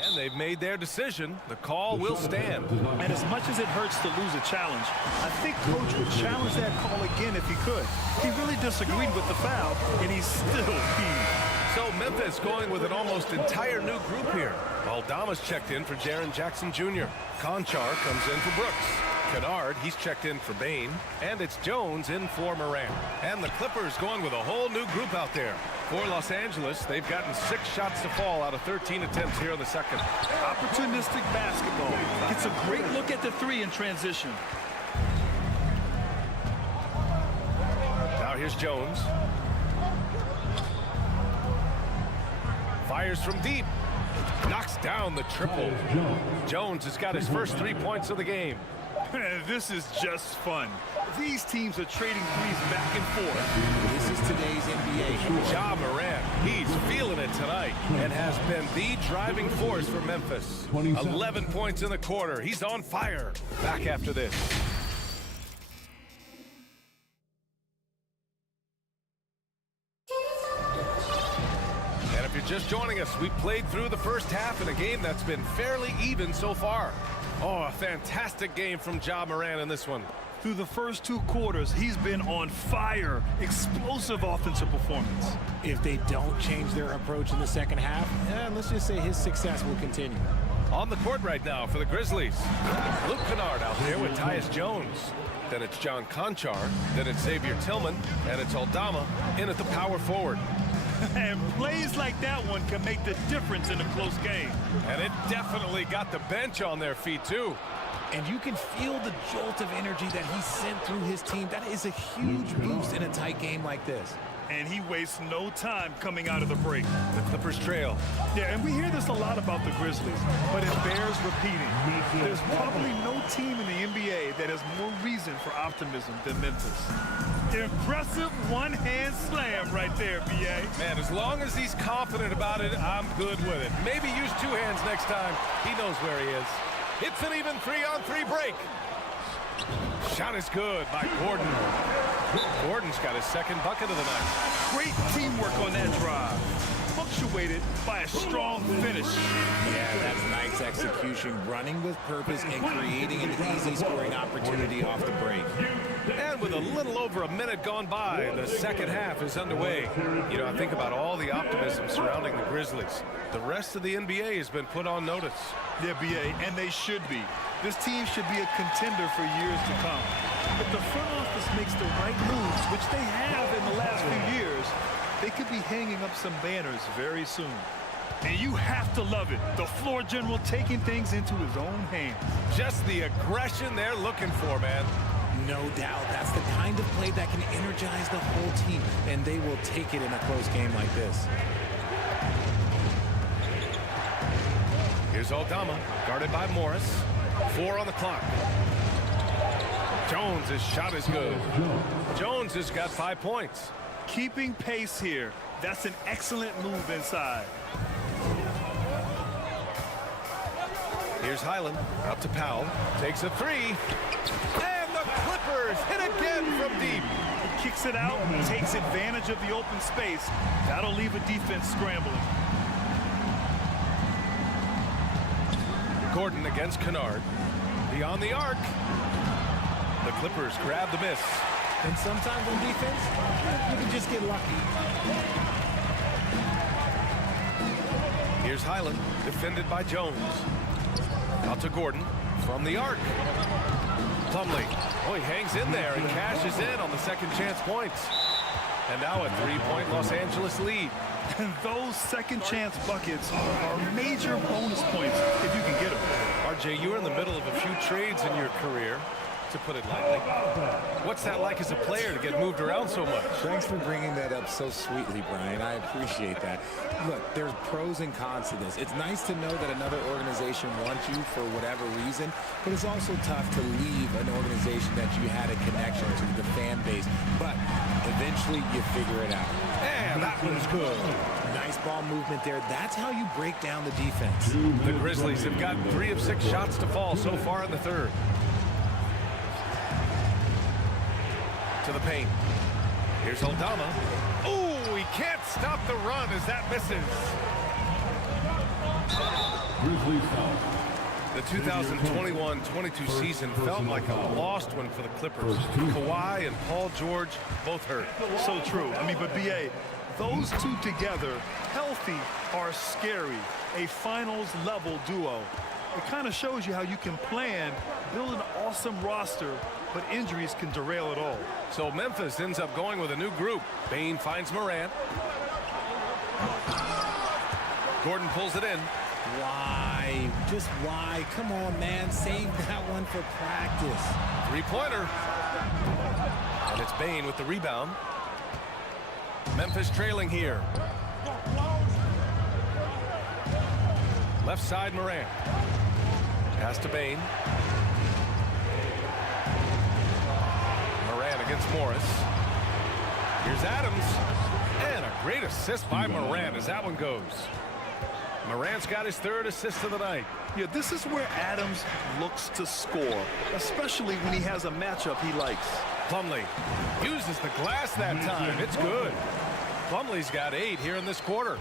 And they've made their decision. The call will stand. And as much as it hurts to lose a challenge, I think Coach would challenge that call again if he could. He really disagreed with the foul, and he's still key. So Memphis going with an almost entire new group here. Aldama's checked in for Jaren Jackson Jr. Conchar comes in for Brooks. Kennard, he's checked in for Bain. And it's Jones in for Morant. And the Clippers going with a whole new group out there. For Los Angeles, they've gotten 6 shots to fall out of 13 attempts here in the second. Opportunistic basketball. It's a great look at the 3 in transition. Now here's Jones. Fires from deep. Knocks down the triple. Jones has got his first 3 points of the game. This is just fun. These teams are trading threes back and forth. This is today's NBA. Ja Morant, he's feeling it tonight and has been the driving force for Memphis. 11 points in the quarter. He's on fire. Back after this. And if you're just joining us, we played through the first half in a game that's been fairly even so far. Oh, a fantastic game from Ja Morant in this one. Through the first 2 quarters, he's been on fire. Explosive offensive performance. If they don't change their approach in the second half, let's just say his success will continue. On the court right now for the Grizzlies. Luke Kennard out there with Tyus Jones. Then it's John Conchar. Then it's Xavier Tillman. And it's Aldama in at the power forward. And plays like that one can make the difference in a close game. And it definitely got the bench on their feet, too. And you can feel the jolt of energy that he sent through his team. That is a huge boost in a tight game like this. And he wastes no time coming out of the break. The Clippers trail. Yeah, and we hear this a lot about the Grizzlies, but it bears repeating. There's probably no team in the NBA that has more reason for optimism than Memphis. Impressive one-hand slam right there, B.A. Man, as long as he's confident about it, I'm good with it. Maybe use 2 hands next time. He knows where he is. It's an even 3-on-3 break. Shot is good by Gordon. Gordon's got his second bucket of the night. Great teamwork on that drive. Punctuated by a strong finish. Yeah, that's nice execution, running with purpose and creating an easy scoring opportunity off the break. And with a little over a minute gone by, the second half is underway. You know, I think about all the optimism surrounding the Grizzlies. The rest of the NBA has been put on notice. Yeah, B.A., and they should be. This team should be a contender for years to come. If the front office makes the right moves, which they have in the last few years, they could be hanging up some banners very soon. And you have to love it. The floor general taking things into his own hands. Just the aggression they're looking for, man. No doubt. That's the kind of play that can energize the whole team, and they will take it in a close game like this. Here's Aldama, guarded by Morris. 4 on the clock. Jones' shot is good. Jones has got 5 points. Keeping pace here. That's an excellent move inside. Here's Highland, up to Powell. Takes a 3. And the Clippers hit again from deep. He kicks it out, takes advantage of the open space. That'll leave a defense scrambling. Gordon against Kennard. Beyond the arc. The Clippers grab the miss. And sometimes on defense, you can just get lucky. Here's Highland, defended by Jones. Out to Gordon from the arc. Plumlee. Oh, he hangs in there and cashes in on the second chance points. And now a 3-point Los Angeles lead. And those second chance buckets are major bonus points if you can get them. RJ, you were in the middle of a few trades in your career, to put it lightly. What's that like as a player to get moved around so much? Thanks for bringing that up so sweetly, Brian. I appreciate that. Look, there's pros and cons to this. It's nice to know that another organization wants you for whatever reason, but it's also tough to leave an organization that you had a connection to, the fan base. But eventually you figure it out. And that one's good. Nice ball movement there. That's how you break down the defense. The Grizzlies have got 3 of 6 shots to fall so far in the third. To the paint. Here's Aldama. Oh, he can't stop the run as that misses. The 2021-22 season felt like a lost one for the Clippers. Kawhi and Paul George both hurt. So true. I mean, but B.A., those two together, healthy, are scary. A finals-level duo. It kind of shows you how you can plan, build an awesome roster, but injuries can derail it all. So Memphis ends up going with a new group. Bane finds Morant. Gordon pulls it in. Why? Just why? Come on, man. Save that one for practice. 3-pointer. And it's Bane with the rebound. Memphis trailing here. Left side, Morant. Pass to Bane. Morant against Morris. Here's Adams. And a great assist by Morant as that one goes. Morant's got his 3rd assist of the night. Yeah, this is where Adams looks to score, especially when he has a matchup he likes. Plumlee uses the glass that time. It's good. Plumlee's got 8 here in this quarter.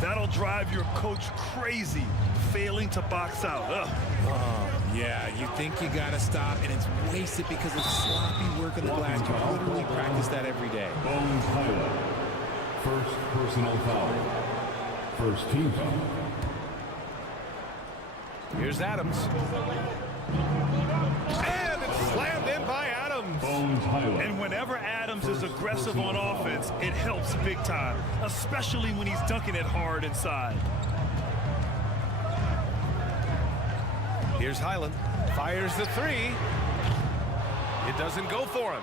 That'll drive your coach crazy, failing to box out. Ugh. Yeah, you think you got to stop, and it's wasted because of sloppy work on the glass. You literally practice that every day. Bones Highlight. First personal foul. First team foul. Here's Adams. And it's slammed in by Adams. Bones Highlight. And whenever Adams is aggressive on offense, it helps big time, especially when he's dunking it hard inside. Here's Highland. Fires the 3. It doesn't go for him.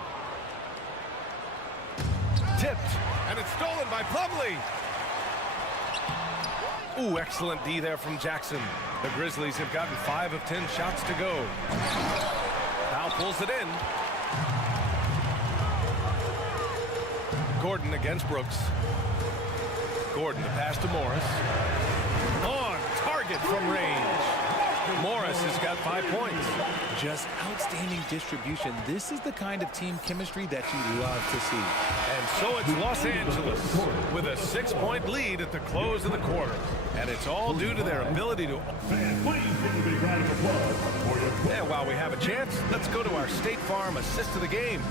Tipped. And it's stolen by Plumlee. Ooh, excellent D there from Jackson. The Grizzlies have gotten 5 of 10 shots to go. Now pulls it in. Gordon against Brooks. Gordon the pass to Morris. On target from range. Morris has got 5 points. Just outstanding distribution. This is the kind of team chemistry that you love to see. And so it's Los Angeles with a 6-point lead at the close of the quarter. And it's all due to their ability to... And while we have a chance, let's go to our State Farm assist of the game.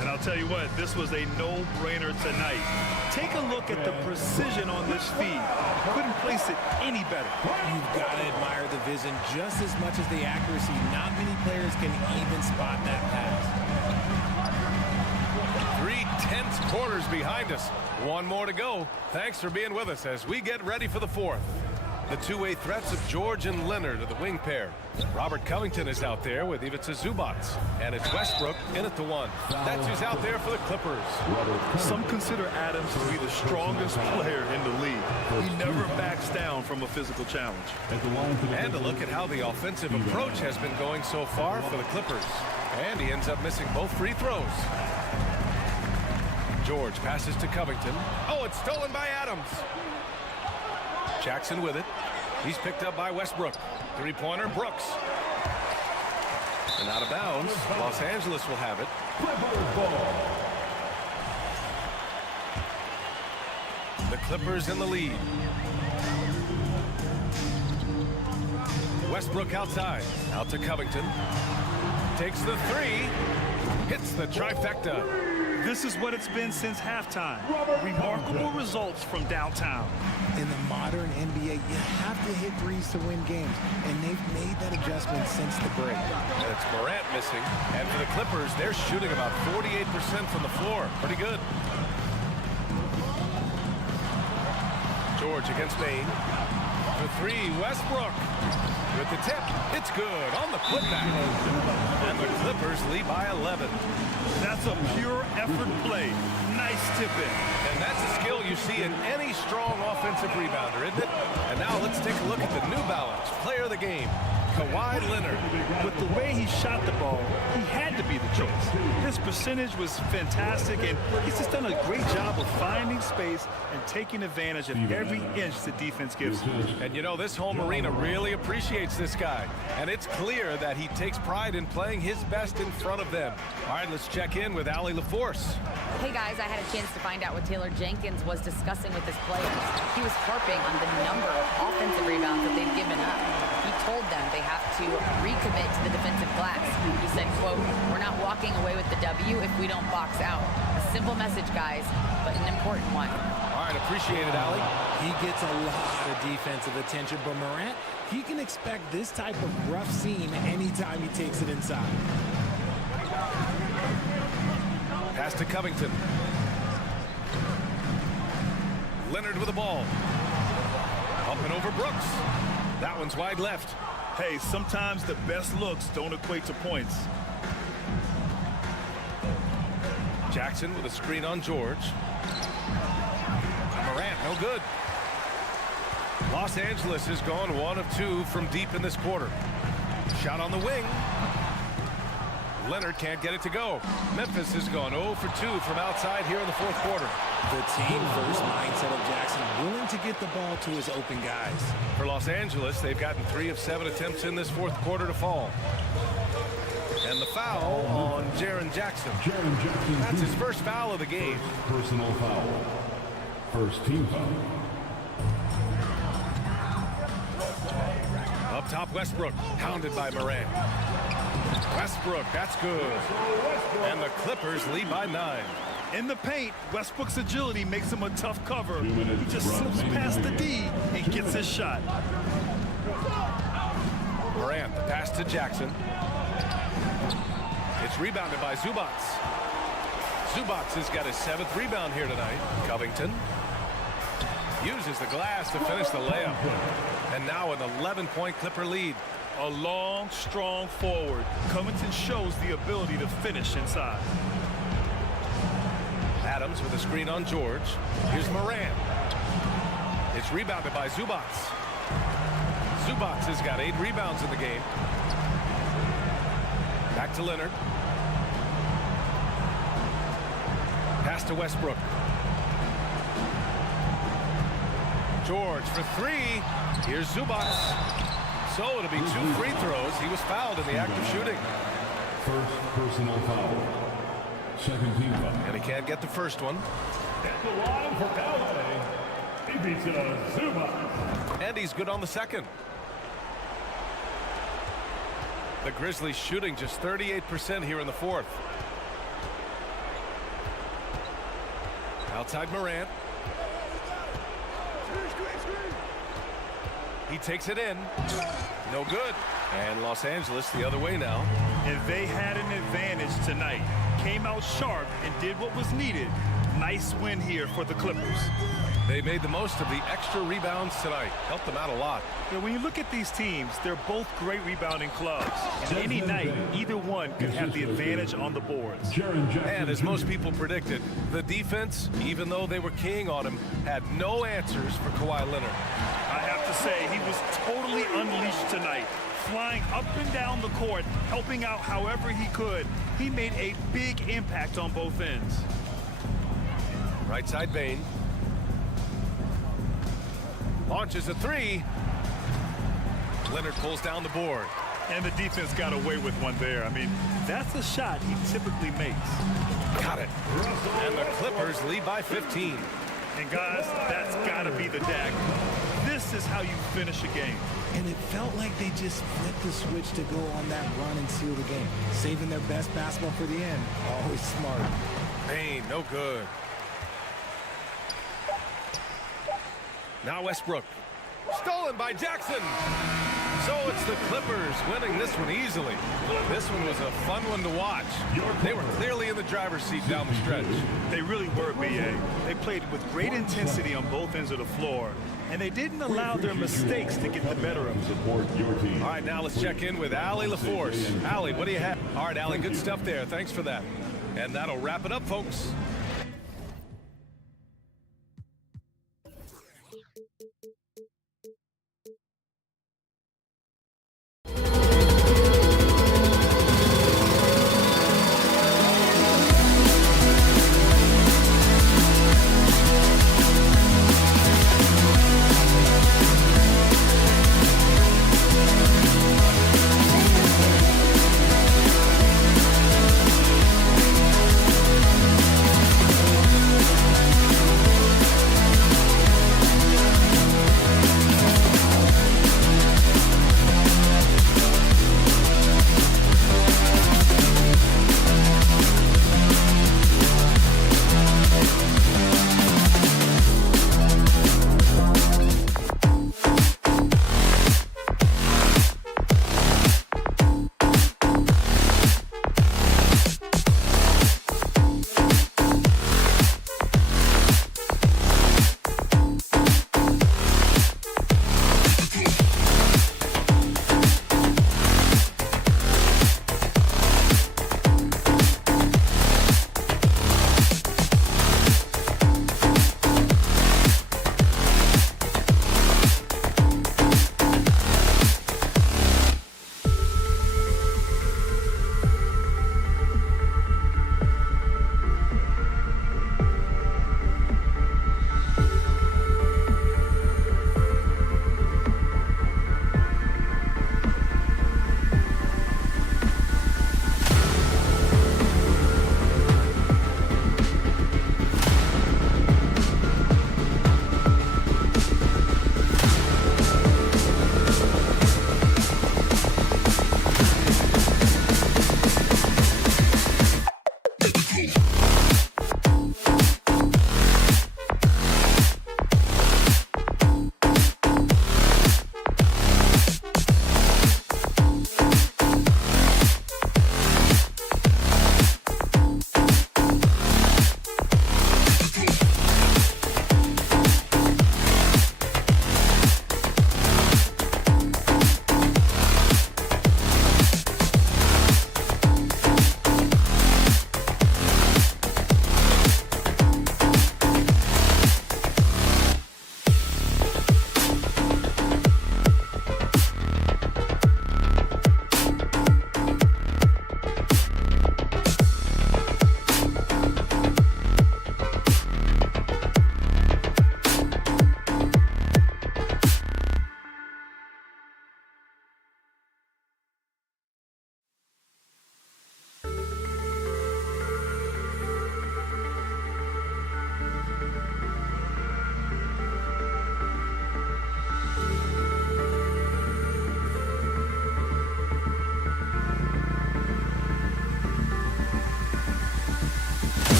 And I'll tell you what, this was a no-brainer tonight. Take a look at the precision on this feed. Couldn't place it any better. You've got to admire the vision just as much as the accuracy. Not many players can even spot that pass. 3 tense quarters behind us. 1 more to go. Thanks for being with us as we get ready for the 4th. The two-way threats of George and Leonard are the wing pair. Robert Covington is out there with Ivica Zubac. And it's Westbrook in at the 1. That's who's out there for the Clippers. Some consider Adams to be the strongest player in the league. He never backs down from a physical challenge. And a look at how the offensive approach has been going so far for the Clippers. And he ends up missing both free throws. George passes to Covington. Oh, it's stolen by Adams. Jackson with it. He's picked up by Westbrook. 3-pointer, Brooks. And out of bounds. Los Angeles will have it. The Clippers in the lead. Westbrook outside. Out to Covington. Takes the 3. Hits the trifecta. This is what it's been since halftime. Remarkable results from downtown. In the modern NBA, you have to hit threes to win games, and they've made that adjustment since the break. And it's Morant missing. And for the Clippers, they're shooting about 48% from the floor. Pretty good. George against Bane. For 3, Westbrook. With the tip, it's good on the putback. And the Clippers lead by 11. That's a pure effort play. Nice tip in. And that's a skill you see in any strong offensive rebounder, isn't it? And now let's take a look at the New Balance player of the game, Kawhi Leonard. With the way he shot the ball, he had to be the choice. His percentage was fantastic, and he's just done a great job of finding space and taking advantage of every inch the defense gives him. And you know, this home arena really appreciates this guy. And it's clear that he takes pride in playing his best in front of them. All right, let's check in with Allie LaForce. Hey guys, I had a chance to find out what Taylor Jenkins was discussing with his players. He was harping on the number of offensive rebounds that they've given up. He told them they have to recommit to the defensive glass. He said, quote, "We're not walking away with the W if we don't box out." A simple message, guys, but an important one. All right, appreciate it, Allie. He gets a lot of defensive attention, but Morant, he can expect this type of rough scene anytime he takes it inside. Pass to Covington. Leonard with the ball. Up and over Brooks. That one's wide left. Hey, sometimes the best looks don't equate to points. Jackson with a screen on George. Morant, no good. Los Angeles has gone 1 of 2 from deep in this quarter. Shot on the wing. Leonard can't get it to go. Memphis has gone 0 for 2 from outside here in the fourth quarter. The team-first mindset of Jackson, willing to get the ball to his open guys. For Los Angeles, they've gotten 3 of 7 attempts in this fourth quarter to fall. And the foul on Jaren Jackson. That's his first foul of the game. Personal foul. First team foul. Up top, Westbrook, hounded by Morant. Westbrook, that's good. And the Clippers lead by 9. In the paint, Westbrook's agility makes him a tough cover. He just slips past the D and gets his shot. Morant, the pass to Jackson. It's rebounded by Zubats. Zubats has got his 7th rebound here tonight. Covington uses the glass to finish the layup. And now an 11-point Clipper lead. A long, strong forward. Covington shows the ability to finish inside. Adams with a screen on George. Here's Morant. It's rebounded by Zubats. Zubats has got 8 rebounds in the game. Back to Leonard. Pass to Westbrook. George for 3. Here's Zubats. So it'll be 2 free throws. He was fouled in the act of shooting. First personal foul. Second team foul. And he can't get the first one. At the line for LA, he beats Zubats. And he's good on the second. The Grizzlies shooting just 38% here in the fourth. Outside Morant. He takes it in. No good. And Los Angeles the other way now. And they had an advantage tonight. Came out sharp and did what was needed. Nice win here for the Clippers. They made the most of the extra rebounds tonight. Helped them out a lot. Yeah, when you look at these teams, they're both great rebounding clubs. And any night, either one could have the advantage on the boards. And as most people predicted, the defense, even though they were keying on him, had no answers for Kawhi Leonard. I have to say, he was totally unleashed tonight. Flying up and down the court, helping out however he could. He made a big impact on both ends. Right side Bane. Launches a 3. Leonard pulls down the board. And the defense got away with one there. I mean, that's a shot he typically makes. Got it. And the Clippers lead by 15. And guys, that's got to be the dagger. This is how you finish a game. And it felt like they just flipped the switch to go on that run and seal the game. Saving their best basketball for the end. Always smart. Bane, no good. Now Westbrook. Stolen by Jackson. So it's the Clippers winning this one easily. This one was a fun one to watch. They were clearly in the driver's seat down the stretch. They really were, B.A. They played with great intensity on both ends of the floor. And they didn't allow their mistakes to get the better of them. All right, now let's check in with Allie LaForce. Allie, what do you have? All right, Allie, good stuff there. Thanks for that. And that'll wrap it up, folks.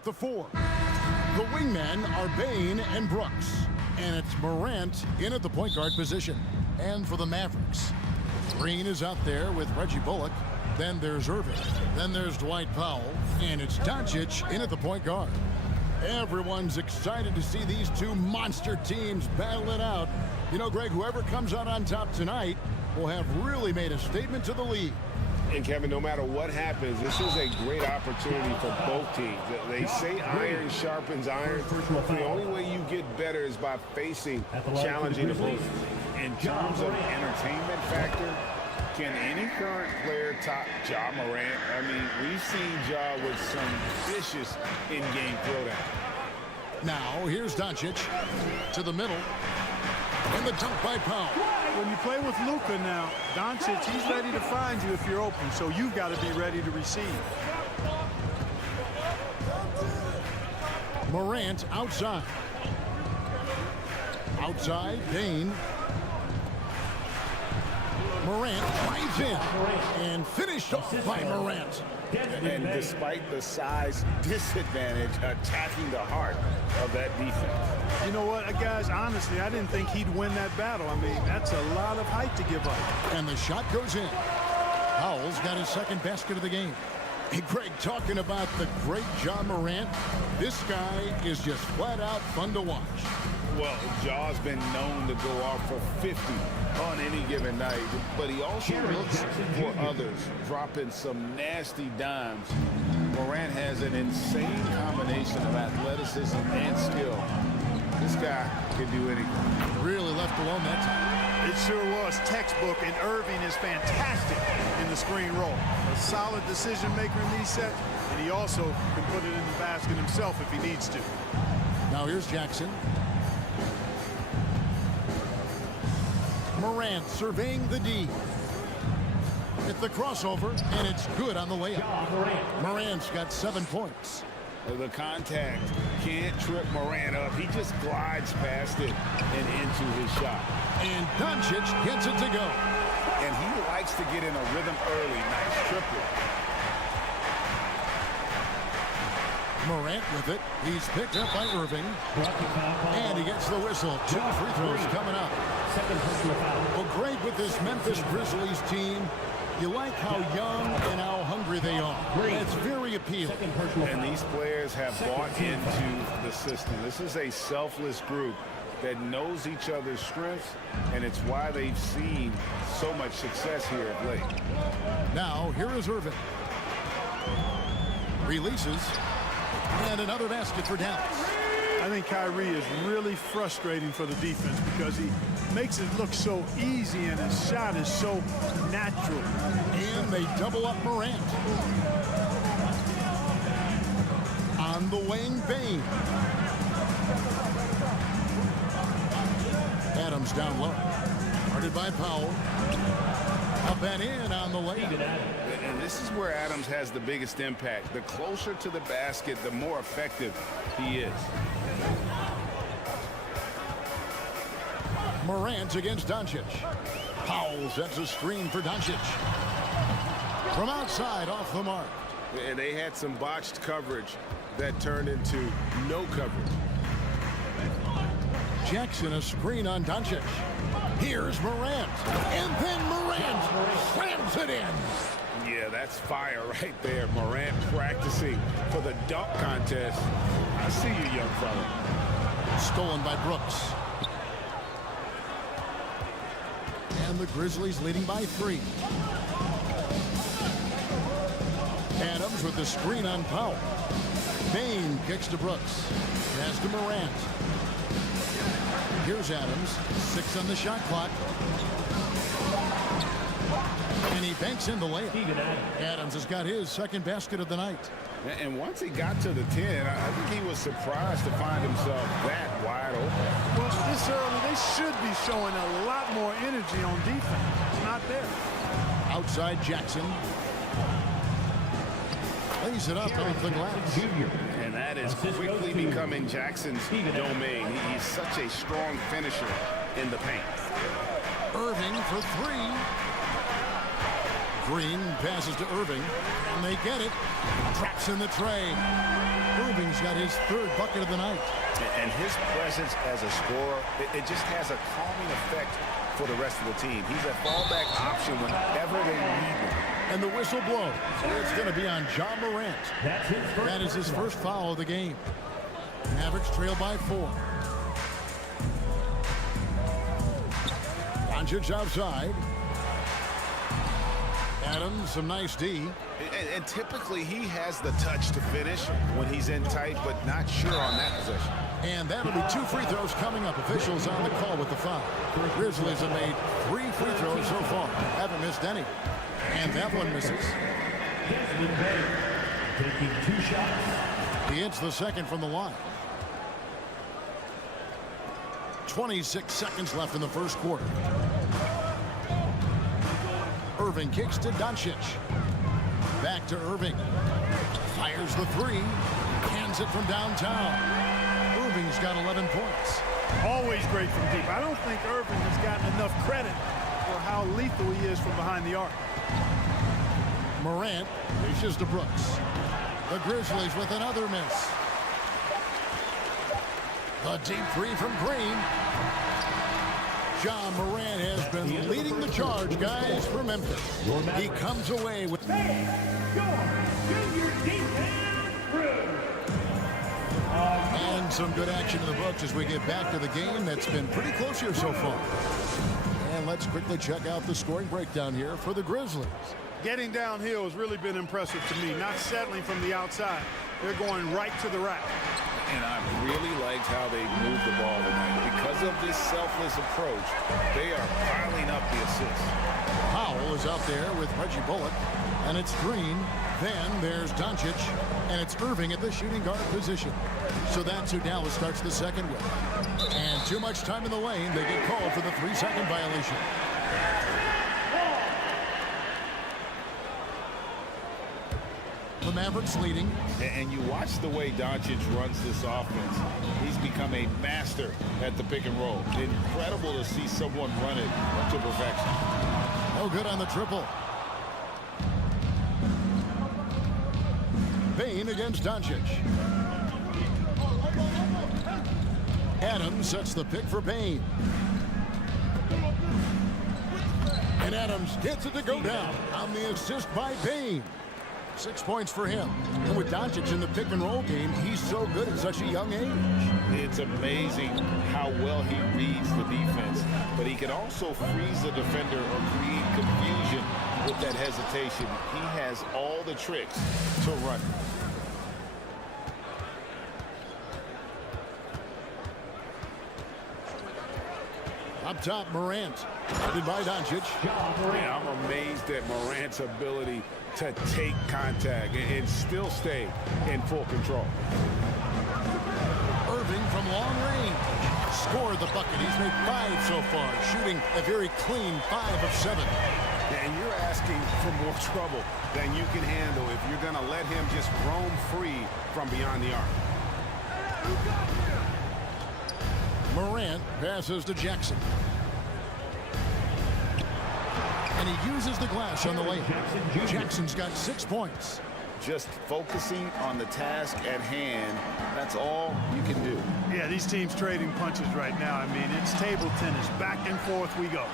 at the 4. The wingmen are Bane and Brooks. And it's Morant in at the point guard position. And for the Mavericks, Green is out there with Reggie Bullock. Then there's Irving. Then there's Dwight Powell. And it's Doncic in at the point guard. Everyone's excited to see these two monster teams battle it out. You know, Greg, whoever comes out on top tonight will have really made a statement to the league. And Kevin, no matter what happens, this is a great opportunity for both teams. They say iron sharpens iron. The only way you get better is by facing challenging opponents. In terms of entertainment factor, can any current player top Ja Morant? I mean, we've seen Ja with some vicious in-game throwdown. Now, here's Doncic to the middle. And the dunk by Powell. When you play with Luka now, Doncic, he's ready to find you if you're open, so you've got to be ready to receive. Morant outside. Outside, Bane. Morant drives in and finished off by Morant. And despite the size disadvantage, attacking the heart of that defense. You know what, guys, honestly, I didn't think he'd win that battle. I mean, that's a lot of height to give up. And the shot goes in. Powell's got his second basket of the game. Hey, Greg, talking about the great Ja Morant, this guy is just flat out fun to watch. Well, Ja's been known to go off for 50 on any given night, but he also looks for others, dropping some nasty dimes. Morant has an insane combination of athleticism and skill. This guy can do anything. Really left alone that time. It sure was textbook, and Irving is fantastic in the screen roll. A solid decision maker in these sets, and he also can put it in the basket himself if he needs to. Now here's Jackson. Morant surveying the D. At the crossover, and it's good on the layup. Morant's got 7 points. The contact can't trip Morant up. He just glides past it and into his shot. And Doncic gets it to go. And he likes to get in a rhythm early. Nice triple. Morant with it. He's picked up by Irving. And he gets the whistle. 2 free throws coming up. Well, great with this Memphis Grizzlies team. You like how young and how hungry they are. It's very appealing. And these players have bought into the system. This is a selfless group that knows each other's strengths, and it's why they've seen so much success here of late. Now, here is Irving. Releases. And another basket for Dallas. I think Kyrie is really frustrating for the defense because he makes it look so easy and his shot is so natural. And they double up Morant. On the wing, Bane. Adams down low. Guarded by Powell. Up and in on the layup. And this is where Adams has the biggest impact. The closer to the basket, the more effective he is. Morant against Doncic. Powell sets a screen for Doncic. From outside, off the mark. And they had some botched coverage that turned into no coverage. Jackson, a screen on Doncic. Here's Morant. And then Morant slams it in. Yeah, that's fire right there. Morant practicing for the dunk contest. I see you, young fella. Stolen by Brooks. And the Grizzlies leading by 3. Adams with the screen on Powell. Bane kicks to Brooks. Pass to Morant. Here's Adams. 6 on the shot clock. And he banks in the layup. Adams has got his second basket of the night. And once he got to the 10, I think he was surprised to find himself that wide open. Well, this early, they should be showing a lot more energy on defense. It's not there. Outside Jackson. Lays it up off the glass. And that is quickly becoming Jackson's domain. He's such a strong finisher in the paint. Irving for 3. Green passes to Irving, and they get it. Traps in the tray. Irving's got his third bucket of the night. And his presence as a scorer, it just has a calming effect for the rest of the team. He's a fallback option whenever they need him. And the whistle blows. It's going to be on John Morant. That is his first foul of the game. Mavericks trail by 4. Doncic outside. Adams, some nice D. And typically he has the touch to finish when he's in tight, but not sure on that possession. And that'll be 2 free throws coming up. Officials on the call with the foul. The Grizzlies have made 3 free throws so far. Haven't missed any. And that one misses. Taking 2 shots. He hits the second from the line. 26 seconds left in the first quarter. Irving kicks to Doncic. Back to Irving. Fires the 3. Hands it from downtown. Irving's got 11 points. Always great from deep. I don't think Irving has gotten enough credit for how lethal he is from behind the arc. Morant dishes to Brooks. The Grizzlies with another miss. The deep 3 from Green. John Morant has been leading the charge, guys, for Memphis. He comes away with... And some good action in the books as we get back to the game that's been pretty close here so far. And let's quickly check out the scoring breakdown here for the Grizzlies. Getting downhill has really been impressive to me, not settling from the outside. They're going right to the rack. And I really liked how they moved the ball tonight. Because of this selfless approach, they are piling up the assists. Powell is out there with Reggie Bullock, and it's Green. Then there's Doncic, and it's Irving at the shooting guard position. So that's who Dallas starts the second with. And too much time in the lane. They get called for the 3-second violation. The Mavericks leading. And you watch the way Doncic runs this offense. He's become a master at the pick and roll. Incredible to see someone run it to perfection. No good on the triple. Bane against Doncic. Adams sets the pick for Bane. And Adams gets it to go down on the assist by Bane. 6 points for him. And with Doncic in the pick and roll game, he's so good at such a young age. It's amazing how well he reads the defense, but he can also freeze the defender or create confusion with that hesitation. He has all the tricks to run. Up top, Morant. Guarded by Doncic. Yeah, I'm amazed at Morant's ability to take contact and still stay in full control. Irving from long range. Scored the bucket. He's made 5 so far, shooting a very clean 5 of 7. And you're asking for more trouble than you can handle if you're going to let him just roam free from beyond the arc. Morant passes to Jackson. And he uses the glass on the layup. Jackson's got 6 points. Just focusing on the task at hand, that's all you can do. Yeah, these teams trading punches right now. I mean, it's table tennis. Back and forth we go.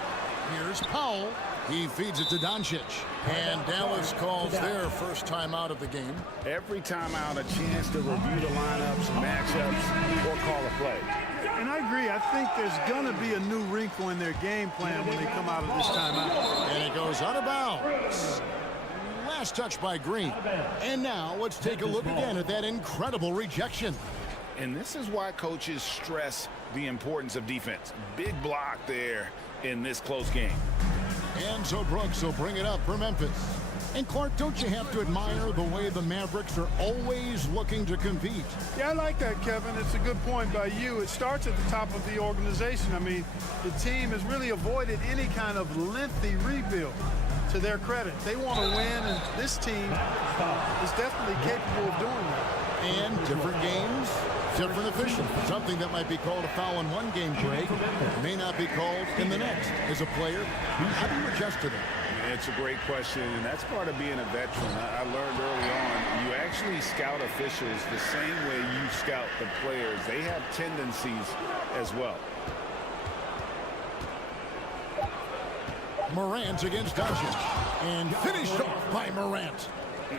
Here's Powell. He feeds it to Doncic. And Dallas calls their first timeout of the game. Every timeout, a chance to review the lineups, matchups, or call a play. And I agree. I think there's going to be a new wrinkle in their game plan when they come out of this timeout. And it goes out of bounds. Last touch by Green. And now let's take a look again at that incredible rejection. And this is why coaches stress the importance of defense. Big block there in this close game. And so Brooks will bring it up for Memphis. And Clark, don't you have to admire the way the Mavericks are always looking to compete? Yeah, I like that, Kevin. It's a good point by you. It starts at the top of the organization. I mean, the team has really avoided any kind of lengthy rebuild. To their credit, they want to win, and this team is definitely capable of doing that. And different games, Different official. Something that might be called a foul in one game, Greg, may not be called in the next. As a player, how do you adjust to that? It's a great question, and that's part of being a veteran. I learned early on, you actually scout officials the same way you scout the players. They have tendencies as well. Morant against Doncic, and finished off by Morant.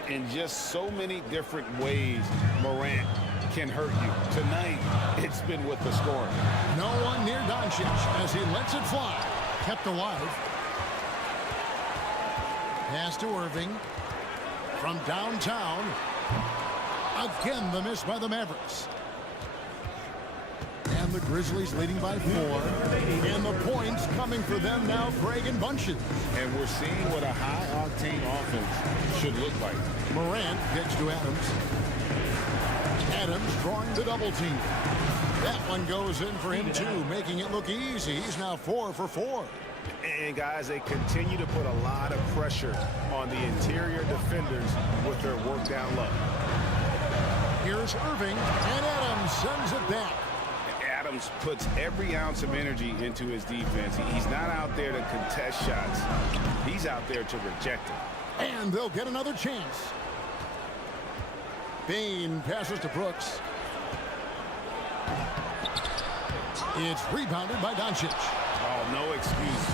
In just so many different ways, Morant can hurt you. Tonight, it's been with the scoring. No one near Doncic as he lets it fly. Kept alive. Pass to Irving. From downtown. Again, the miss by the Mavericks. And the Grizzlies leading by 4. And the points coming for them now, Craig, in bunches. And we're seeing what a high-octane offense should look like. Morant gets to Adams. Adams drawing the double team. That one goes in for him, too, making it look easy. He's now 4 for 4. And, guys, they continue to put a lot of pressure on the interior defenders with their work down low. Here's Irving, and Adams sends it back. Adams puts every ounce of energy into his defense. He's not out there to contest shots. He's out there to reject them. And they'll get another chance. Bain passes to Brooks. It's rebounded by Doncic. Oh, no excuse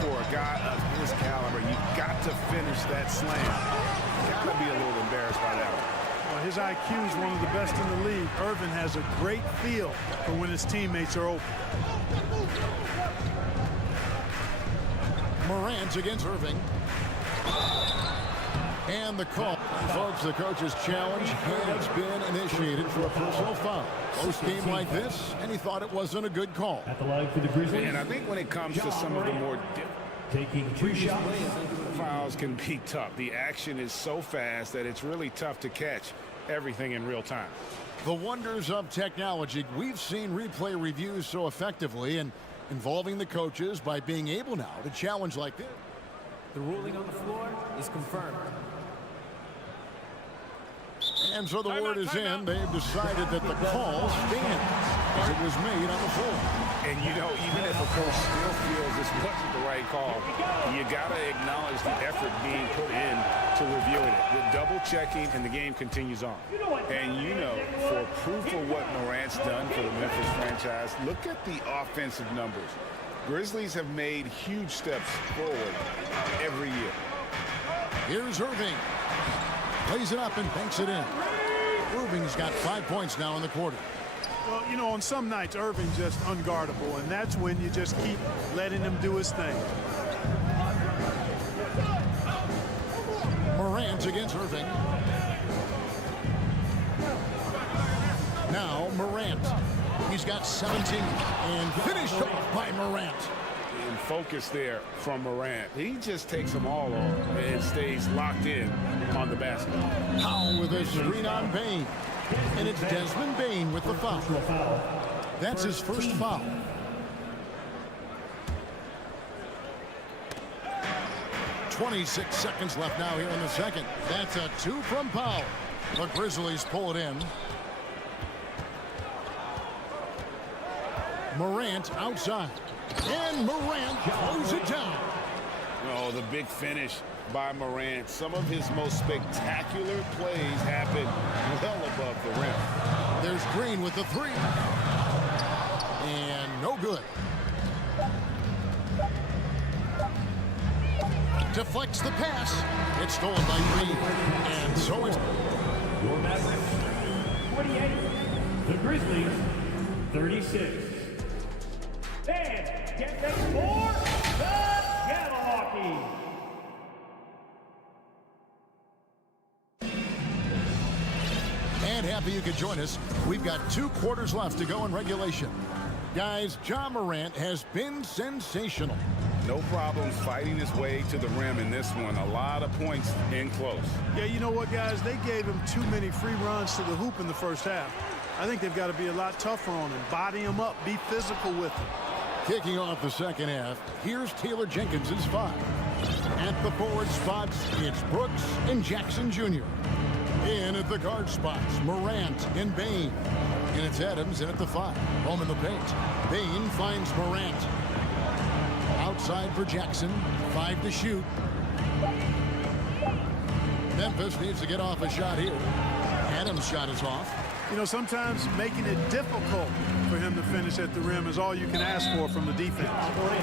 for a guy of his caliber. You got to finish that slam. Got to be a little embarrassed by that one. Well, his IQ is one of the best in the league. Irvin has a great feel for when his teammates are open. Morant against Irving. And the call. Folks, the coach's challenge has been initiated for a personal foul. Close game like this, and he thought it wasn't a good call. At the line for the Grizzlies. And I think when it comes to some of the more taking 2 shots. fouls can be tough. The action is so fast that it's really tough to catch everything in real time. The wonders of technology. We've seen replay reviews so effectively and involving the coaches by being able now to challenge like this. The ruling on the floor is confirmed. And so the word is in. They've decided that the call stands as it was made on the floor. And, you know, even if a coach still feels this wasn't the right call, you got to acknowledge the effort being put in to reviewing it. The double checking, and the game continues on. And, you know, for proof of what Morant's done for the Memphis franchise, look at the offensive numbers. Grizzlies have made huge steps forward every year. Here's Irving. Plays it up and banks it in. Irving's got 5 points now in the quarter. Well, you know, on some nights, Irving's just unguardable, and that's when you just keep letting him do his thing. Morant against Irving. Now Morant. He's got 17 and finished off by Morant. And focus there from Morant. He just takes them all on and stays locked in on the basket. Powell with a screen on Bain. And it's Desmond Bain with the foul. That's his first foul. .26 seconds left now here in the second. That's a 2 from Powell. The Grizzlies pull it in. Morant outside. And Morant throws it down. Oh, the big finish by Morant. Some of his most spectacular plays happen well above the rim. There's Green with the 3. And no good. Deflects the pass. It's stolen by Green. And so it's... Your Mavericks, 48. The Grizzlies, 36. And get ready for the Jabberwocky. And happy you could join us. We've got 2 quarters left to go in regulation. Guys, Ja Morant has been sensational. No problems fighting his way to the rim in this one. A lot of points in close. Yeah, you know what, guys? They gave him too many free runs to the hoop in the first half. I think they've got to be a lot tougher on him. Body him up. Be physical with him. Kicking off the second half, here's Taylor Jenkins' 5. At the forward spots, it's Brooks and Jackson Jr. In at the guard spots, Morant and Bane. And it's Adams in at the 5. Home in the paint. Bane finds Morant. Outside for Jackson. 5 to shoot. Memphis needs to get off a shot here. Adams' shot is off. You know, sometimes making it difficult for him to finish at the rim is all you can ask for from the defense.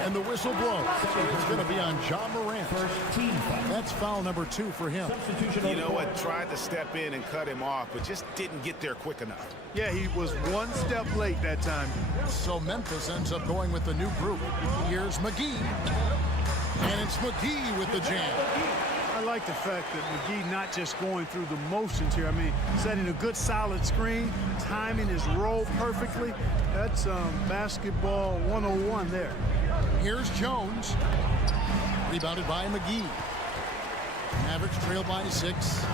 And the whistle blows. It's going to be on John Morant. That's foul number 2 for him. You know what? Tried to step in and cut him off, but just didn't get there quick enough. Yeah, he was one step late that time. So Memphis ends up going with the new group. Here's McGee. And it's McGee with the jam. I like the fact that McGee not just going through the motions here. I mean, setting a good solid screen, timing his roll perfectly. That's basketball 101 there. Here's Jones. Rebounded by McGee. Mavericks trail by 6.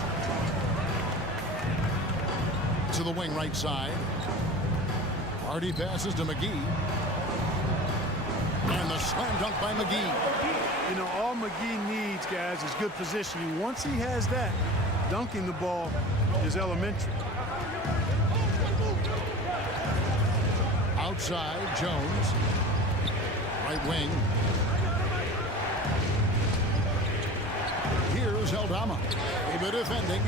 To the wing right side. Hardy passes to McGee. And the slam dunk by McGee. You know, all McGee needs, guys, is good positioning. Once he has that, dunking the ball is elementary. Outside, Jones. Right wing. Here's Aldama. A bit defending.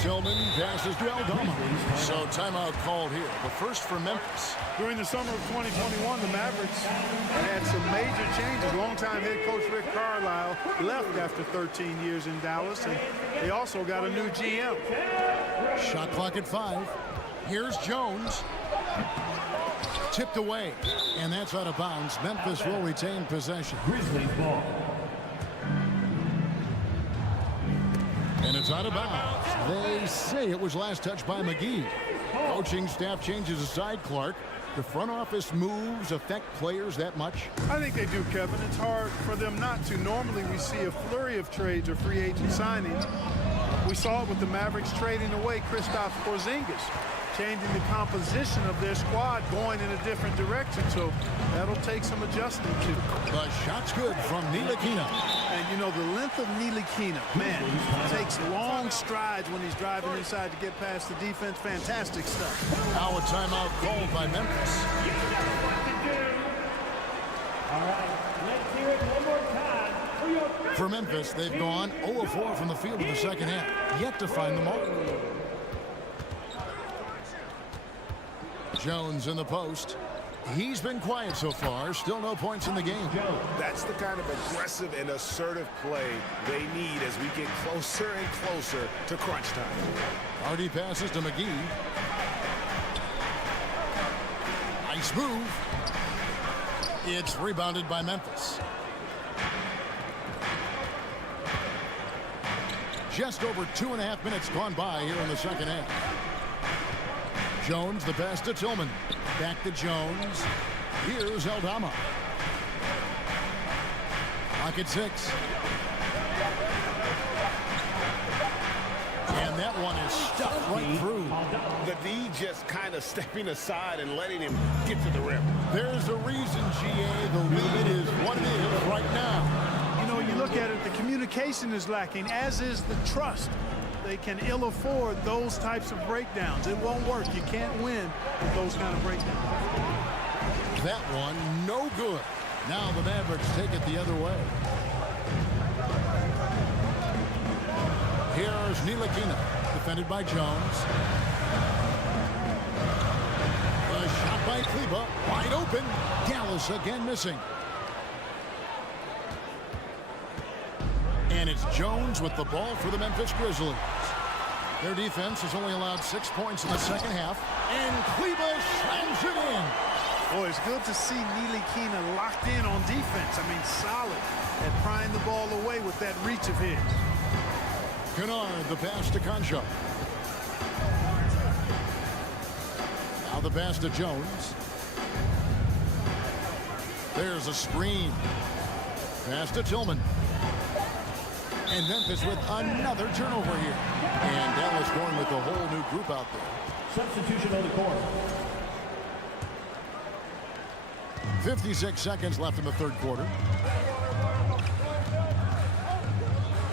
Tillman passes to Aldama. So timeout called here. The first for Memphis. During the summer of 2021, the Mavericks had some major changes. Longtime head coach Rick Carlisle left after 13 years in Dallas, and they also got a new GM. Shot clock at 5. Here's Jones. Tipped away, and that's out of bounds. Memphis will retain possession. Grizzlies ball. And it's out of bounds. They say it was last touched by McGee. Coaching staff changes aside, Clark. The front office moves affect players that much? I think they do, Kevin. It's hard for them not to. Normally we see a flurry of trades or free agent signings. We saw it with the Mavericks trading away Kristaps Porzingis, changing the composition of their squad, going in a different direction. So that'll take some adjusting to. The shot's good from Ntilikina. And you know, the length of Ntilikina, man, takes long strides when he's driving inside to get past the defense. Fantastic stuff. Now a timeout called by Memphis. All right, let's hear it one more time for your... For Memphis, they've gone 0 of 4 from the field in the second half. Yet to find the mark. Jones in the post. He's been quiet so far. Still no points in the game. That's the kind of aggressive and assertive play they need as we get closer and closer to crunch time. Hardy passes to McGee. Nice move. It's rebounded by Memphis. Just over 2.5 minutes gone by here in the second half. Jones, the pass to Tillman. Back to Jones. Here's Aldama. Pocket 6. And that one is stuffed right through. The D just kind of stepping aside and letting him get to the rim. There's a reason, GA. The lead is what it is right now. You know, you look at it, the communication is lacking, as is the trust. They can ill afford those types of breakdowns. It won't work. You can't win with those kind of breakdowns. That one, no good. Now the Mavericks take it the other way. Here's Ntilikina, defended by Jones. The shot by Kleba, wide open. Dallas again missing. And it's Jones with the ball for the Memphis Grizzlies. Their defense has only allowed 6 points in the second half. And Kleba slams it in. Boy, it's good to see Ntilikina locked in on defense. I mean, solid at prying the ball away with that reach of his. Kennard, the pass to Concha. Now the pass to Jones. There's a screen. Pass to Tillman. And Memphis with another turnover here. And Dallas going with the whole new group out there. Substitution on the court. 56 seconds left in the third quarter.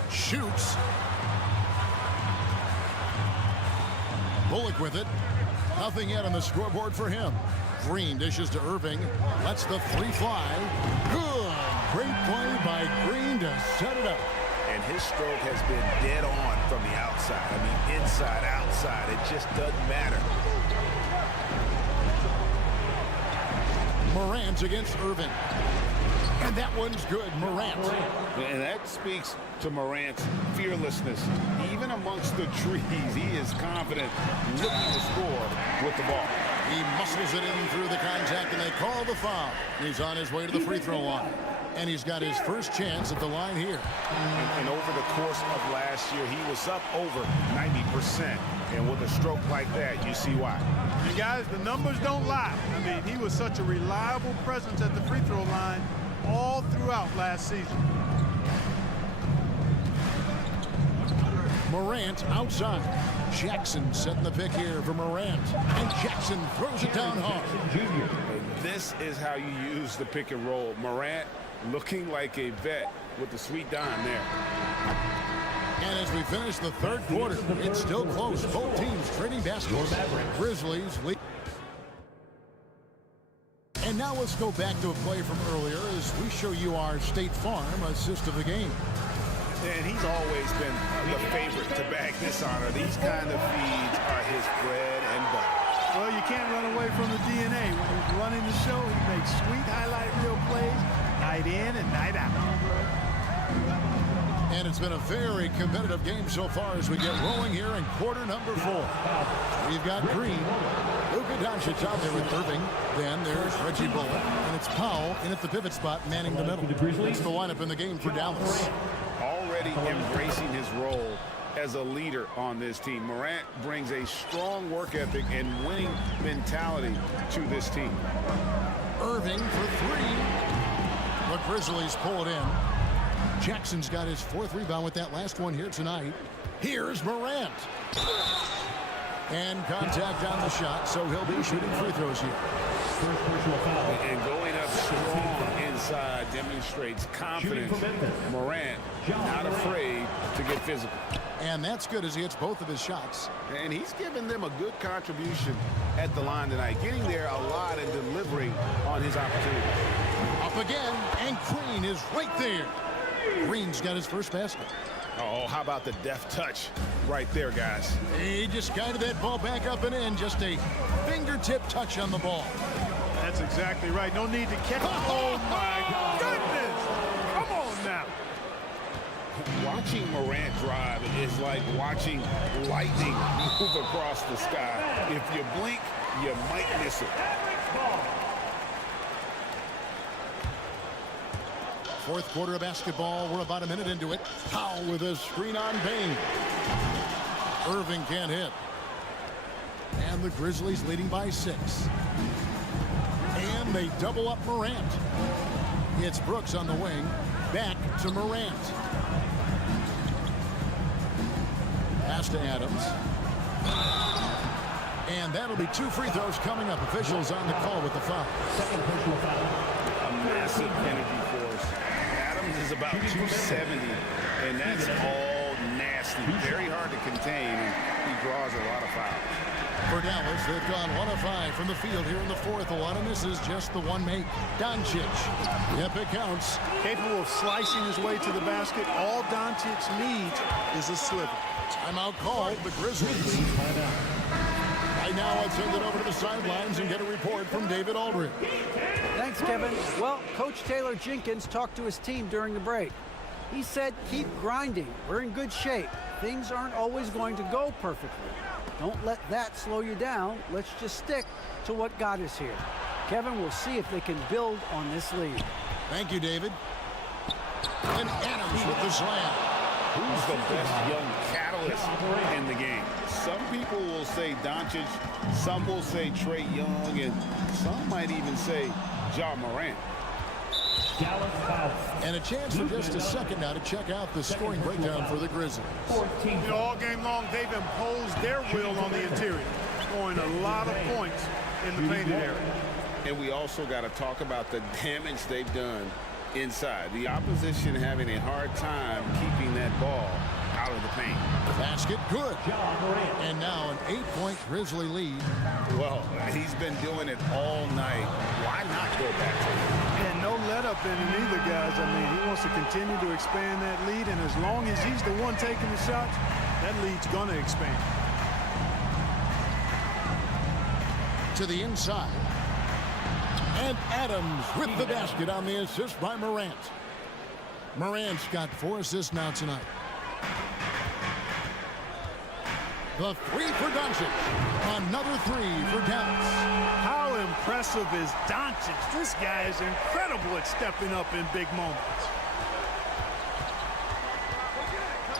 Shoots. Bullock with it. Nothing yet on the scoreboard for him. Green dishes to Irving. Lets the three fly. Good. Great play by Green to set it up. And his stroke has been dead on from the outside. I mean, inside, outside. It just doesn't matter. Morant against Irving. And that one's good. Morant. And that speaks to Morant's fearlessness. Even amongst the trees, he is confident, looking to score with the ball. He muscles it in through the contact, and they call the foul. He's on his way to the free throw line. And he's got his first chance at the line here. And over the course of last year, he was up over 90%. And with a stroke like that, you see why. And guys, the numbers don't lie. I mean, he was such a reliable presence at the free throw line all throughout last season. Morant outside. Jackson setting the pick here for Morant. And Jackson throws it down hard. This is how you use the pick and roll. Morant looking like a vet with the sweet dime there. And as we finish the third quarter, it's still close. Both teams trading baskets. Grizzlies lead. And now let's go back to a play from earlier as we show you our State Farm assist of the game. And he's always been the favorite to bag this honor. These kind of feeds are his bread and butter. Well, you can't run away from the DNA. When he's running the show, he makes sweet highlight reel plays night in and night out. And it's been a very competitive game so far as we get rolling here in quarter number 4. We've got Green. Luka Doncic out there with Irving. Then there's Reggie Bullock. And it's Powell in at the pivot spot, manning the middle. It's the lineup in the game for Dallas. Already embracing his role as a leader on this team. Morant brings a strong work ethic and winning mentality to this team. Irving for 3. The Grizzlies pull it in. Jackson's got his 4th rebound with that last one here tonight. Here's Morant. And contact on the shot, so he'll be shooting free throws here. And going up strong inside demonstrates confidence. Morant not afraid to get physical. And that's good as he hits both of his shots. And he's given them a good contribution at the line tonight, getting there a lot and delivering on his opportunity. Up again, and Green is right there. Green's got his first basket. Oh, how about the deft touch right there, guys? He just guided that ball back up and in. Just a fingertip touch on the ball. That's exactly right. No need to catch it. Oh, my goodness. Come on now. Watching Morant drive is like watching lightning move across the sky. If you blink, you might miss it. Fourth quarter of basketball. We're about a minute into it. Powell with a screen on Bain. Irving can't hit. And the Grizzlies leading by 6. And they double up Morant. It's Brooks on the wing. Back to Morant. Pass to Adams. And that'll be 2 free throws coming up. Officials on the call with the foul. Second personal foul. A massive energy force. Adams is about 270, and that's all nasty. Very hard to contain, and he draws a lot of fouls. For Dallas, they've gone 1 of 5 from the field here in the fourth. A lot of this is just the one make. Doncic. Yep, it counts. Capable of slicing his way to the basket. All Doncic needs is a sliver. Timeout called. The Grizzlies. Right now, let's send it over to the sidelines and get a report from David Aldridge. Thanks, Kevin. Well, Coach Taylor Jenkins talked to his team during the break. He said, keep grinding. We're in good shape. Things aren't always going to go perfectly. Don't let that slow you down. Let's just stick to what got us here. Kevin, we'll see if they can build on this lead. Thank you, David. And Adams with the slam. Who's the best young catalyst in the game? Some people will say Doncic, some will say Trae Young, and some might even say Ja Morant. And a chance for just a second now to check out the scoring breakdown for the Grizzlies. You know, all game long, they've imposed their will on the interior, scoring a lot of points in the painted area. And we also got to talk about the damage they've done inside. The opposition having a hard time keeping that ball out of the paint. Basket good. And now an 8-point Grizzly lead. Well, he's been doing it all night. Why not go back to it? And no let up in it either, guys. I mean, he wants to continue to expand that lead, and as long as he's the one taking the shots, that lead's going to expand. To the inside. And Adams with the basket on the assist by Morant. Morant's got 4 assists now tonight. The 3 for Doncic. Another 3 for Dallas. How impressive is Doncic? This guy is incredible at stepping up in big moments.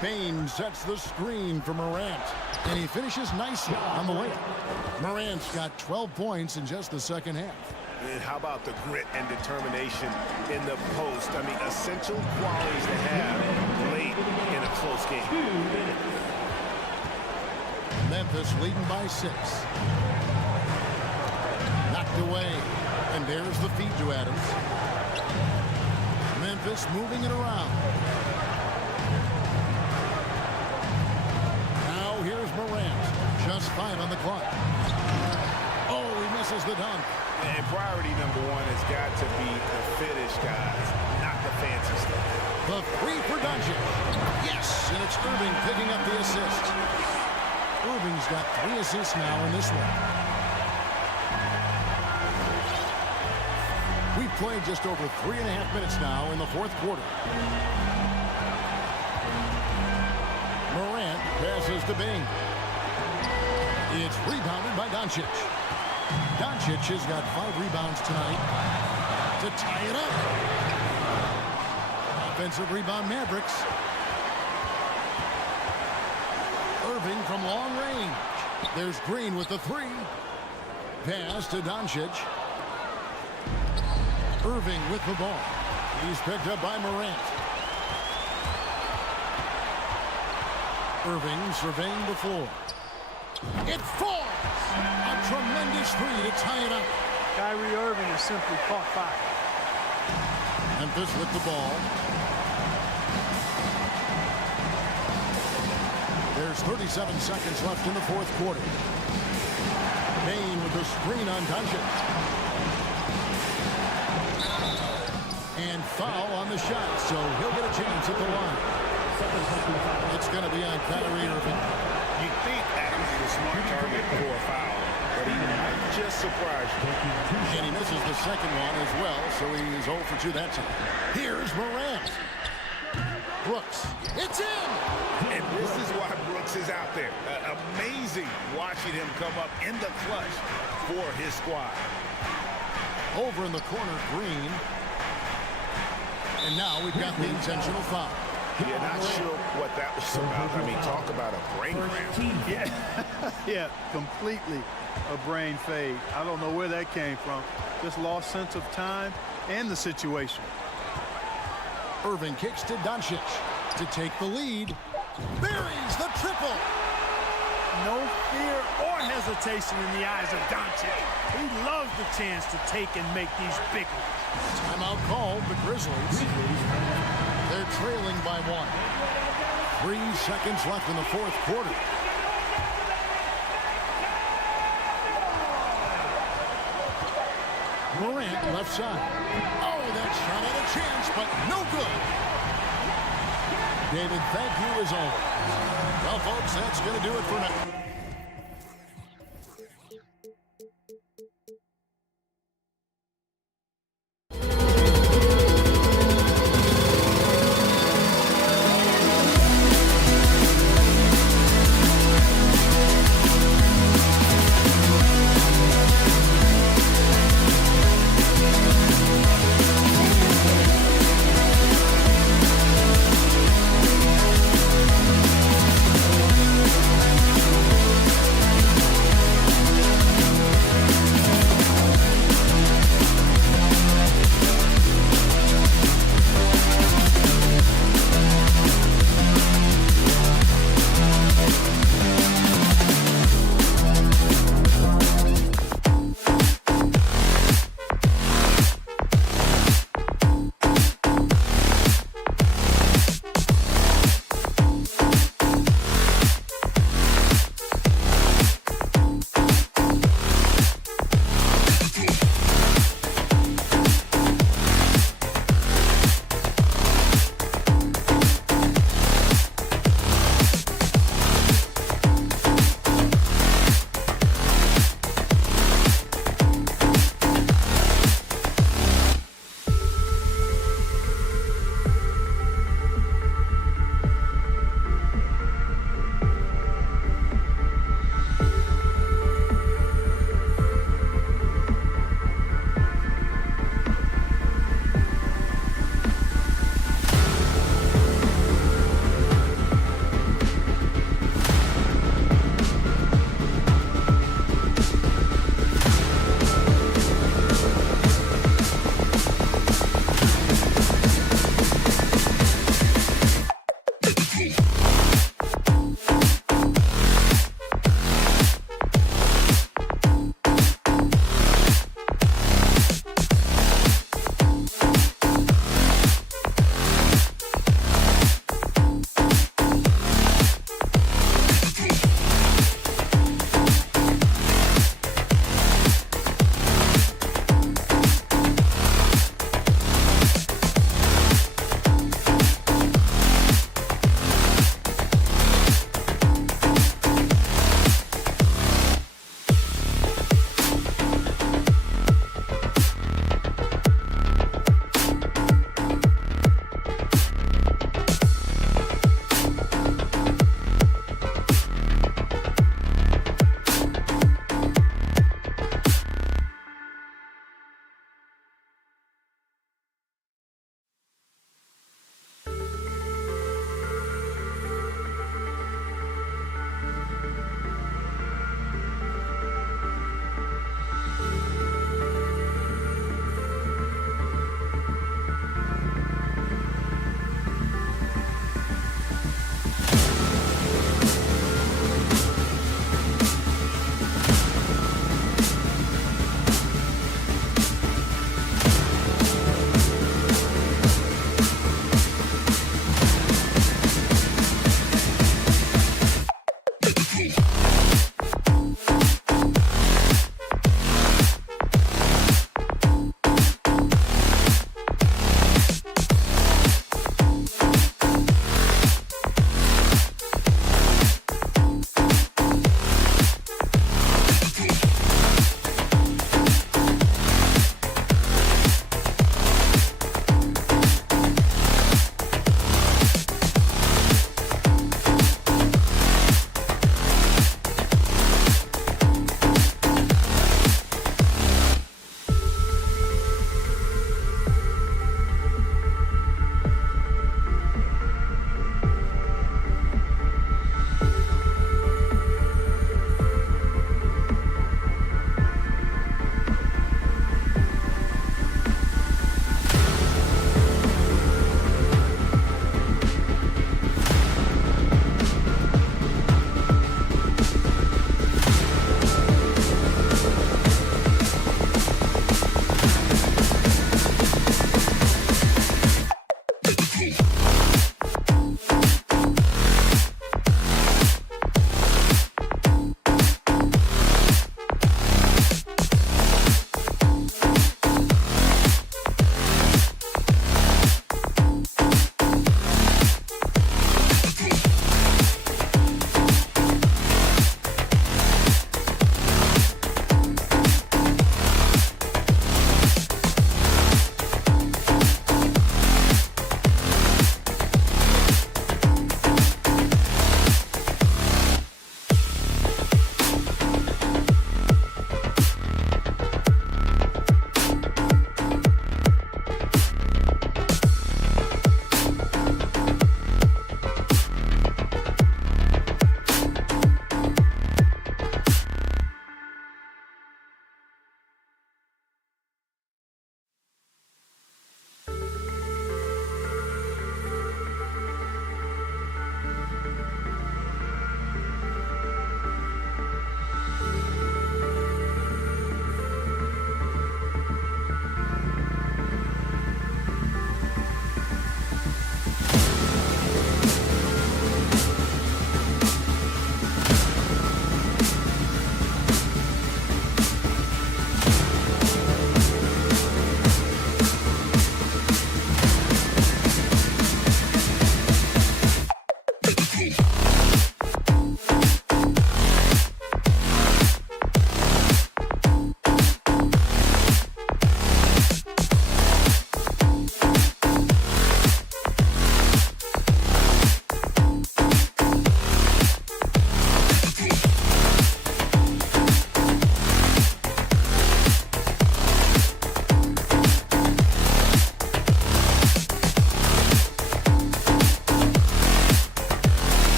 Payne sets the screen for Morant. And he finishes nicely on the layup. Morant's got 12 points in just the second half. And how about the grit and determination in the post? I mean, essential qualities to have late in a close game. Memphis leading by 6. Knocked away. And there's the feed to Adams. Memphis moving it around. Now here's Morant. Just 5 on the clock. Oh, he misses the dunk. And priority number 1 has got to be the finish, guys, not the fancy stuff. The 3 for Doncic. Yes, and it's Irving picking up the assist. Irving's got 3 assists now in this one. We've played just over 3.5 minutes now in the 4th quarter. Morant passes to Bing. It's rebounded by Doncic. Doncic has got 5 rebounds tonight to tie it up. Offensive rebound, Mavericks. Irving from long range. There's Green with the 3. Pass to Doncic. Irving with the ball. He's picked up by Morant. Irving surveying the floor. It falls! A tremendous 3 to tie it up. Kyrie Irving has simply caught fire. Memphis with the ball. There's 37 seconds left in the 4th quarter. Payne with the screen on Doncic. And foul on the shot, so he'll get a chance at the line. It's going to be on Kyrie Irving. You think Adams is a smart target for a foul, but he might just surprise you. And he misses the second one as well, so he's 0 for 2 that time. Here's Morant. Brooks. It's in! And this is why Brooks is out there. Amazing watching him come up in the clutch for his squad. Over in the corner, Green. And now we've got the intentional foul. Yeah, not sure what that was about. I mean, talk about a brain cramp. Yeah, yeah, completely a brain fade. I don't know where that came from. Just lost sense of time and the situation. Irving kicks to Doncic to take the lead. Buries the triple. No fear or hesitation in the eyes of Doncic. He loves the chance to take and make these big ones. Timeout called the Grizzlies. They're trailing by 1. 3 seconds left in the 4th quarter. Morant left side. Oh, that shot had a chance, but no good. David, thank you as always. Well, folks, that's going to do it for now.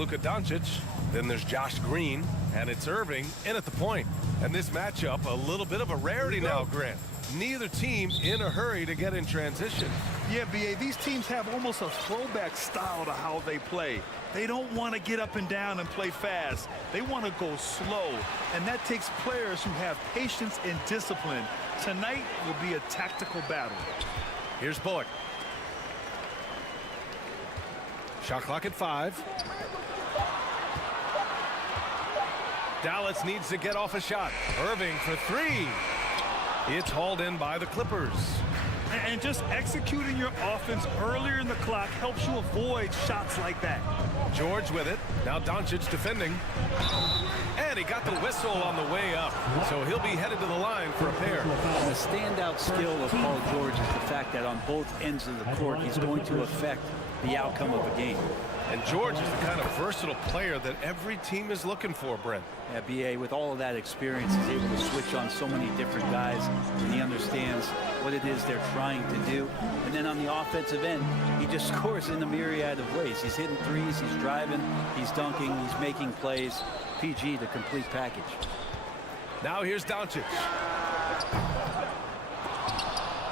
Luka Doncic. Then there's Josh Green, and it's Irving in at the point. And this matchup, a little bit of a rarity now, Grant. Neither team in a hurry to get in transition. Yeah, B.A., these teams have almost a throwback style to how they play. They don't want to get up and down and play fast. They want to go slow, and that takes players who have patience and discipline. Tonight will be a tactical battle. Here's Bullock. Shot clock at 5. Dallas needs to get off a shot. Irving for 3. It's hauled in by the Clippers. And just executing your offense earlier in the clock helps you avoid shots like that. George with it. Now Doncic defending. And he got the whistle on the way up. So he'll be headed to the line for a pair. And the standout skill of Paul George is the fact that on both ends of the court, he's going to affect the outcome of the game. And George is the kind of versatile player that every team is looking for, Brent. Yeah, B.A., with all of that experience, he's able to switch on so many different guys, and he understands what it is they're trying to do. And then on the offensive end, he just scores in a myriad of ways. He's hitting threes, he's driving, he's dunking, he's making plays. PG, the complete package. Now here's Doncic.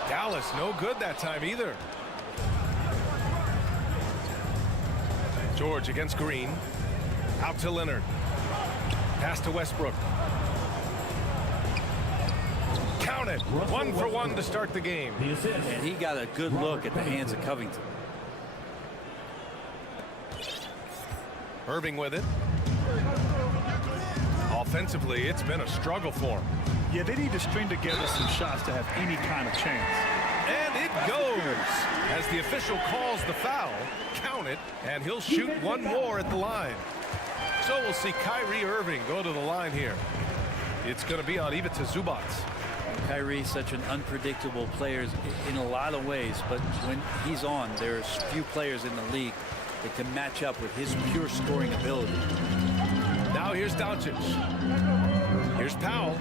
Dallas, no good that time either. George against Green. Out to Leonard. Pass to Westbrook. Count it. 1 for 1 to start the game. And he got a good look at the hands of Covington. Irving with it. Offensively, it's been a struggle for him. Yeah, they need to string together some shots to have any kind of chance. And it goes. As the official calls the foul, count it, and he'll shoot one more at the line. So we'll see Kyrie Irving go to the line here. It's going to be on Ivica Zubac. Kyrie, such an unpredictable player in a lot of ways, but when he's on, there's few players in the league that can match up with his pure scoring ability. Now here's Doncic. Here's Powell.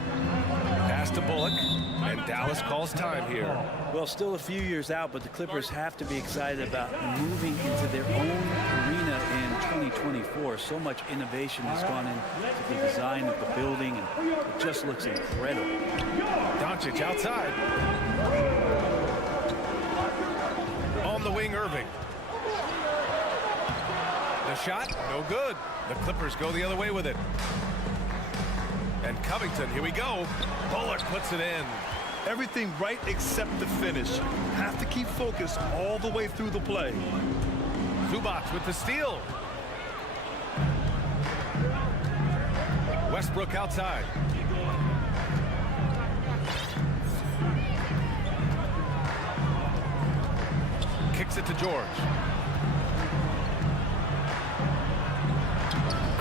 Pass to Bullock, and Dallas calls time here. Well, still a few years out, but the Clippers have to be excited about moving into their own arena in 2024. So much innovation has gone into the design of the building, and it just looks incredible. Doncic outside. On the wing, Irving. The shot, no good. The Clippers go the other way with it. And Covington, here we go. Bullock puts it in. Everything right except the finish. Have to keep focused all the way through the play. Zubac with the steal. Westbrook outside. Kicks it to George.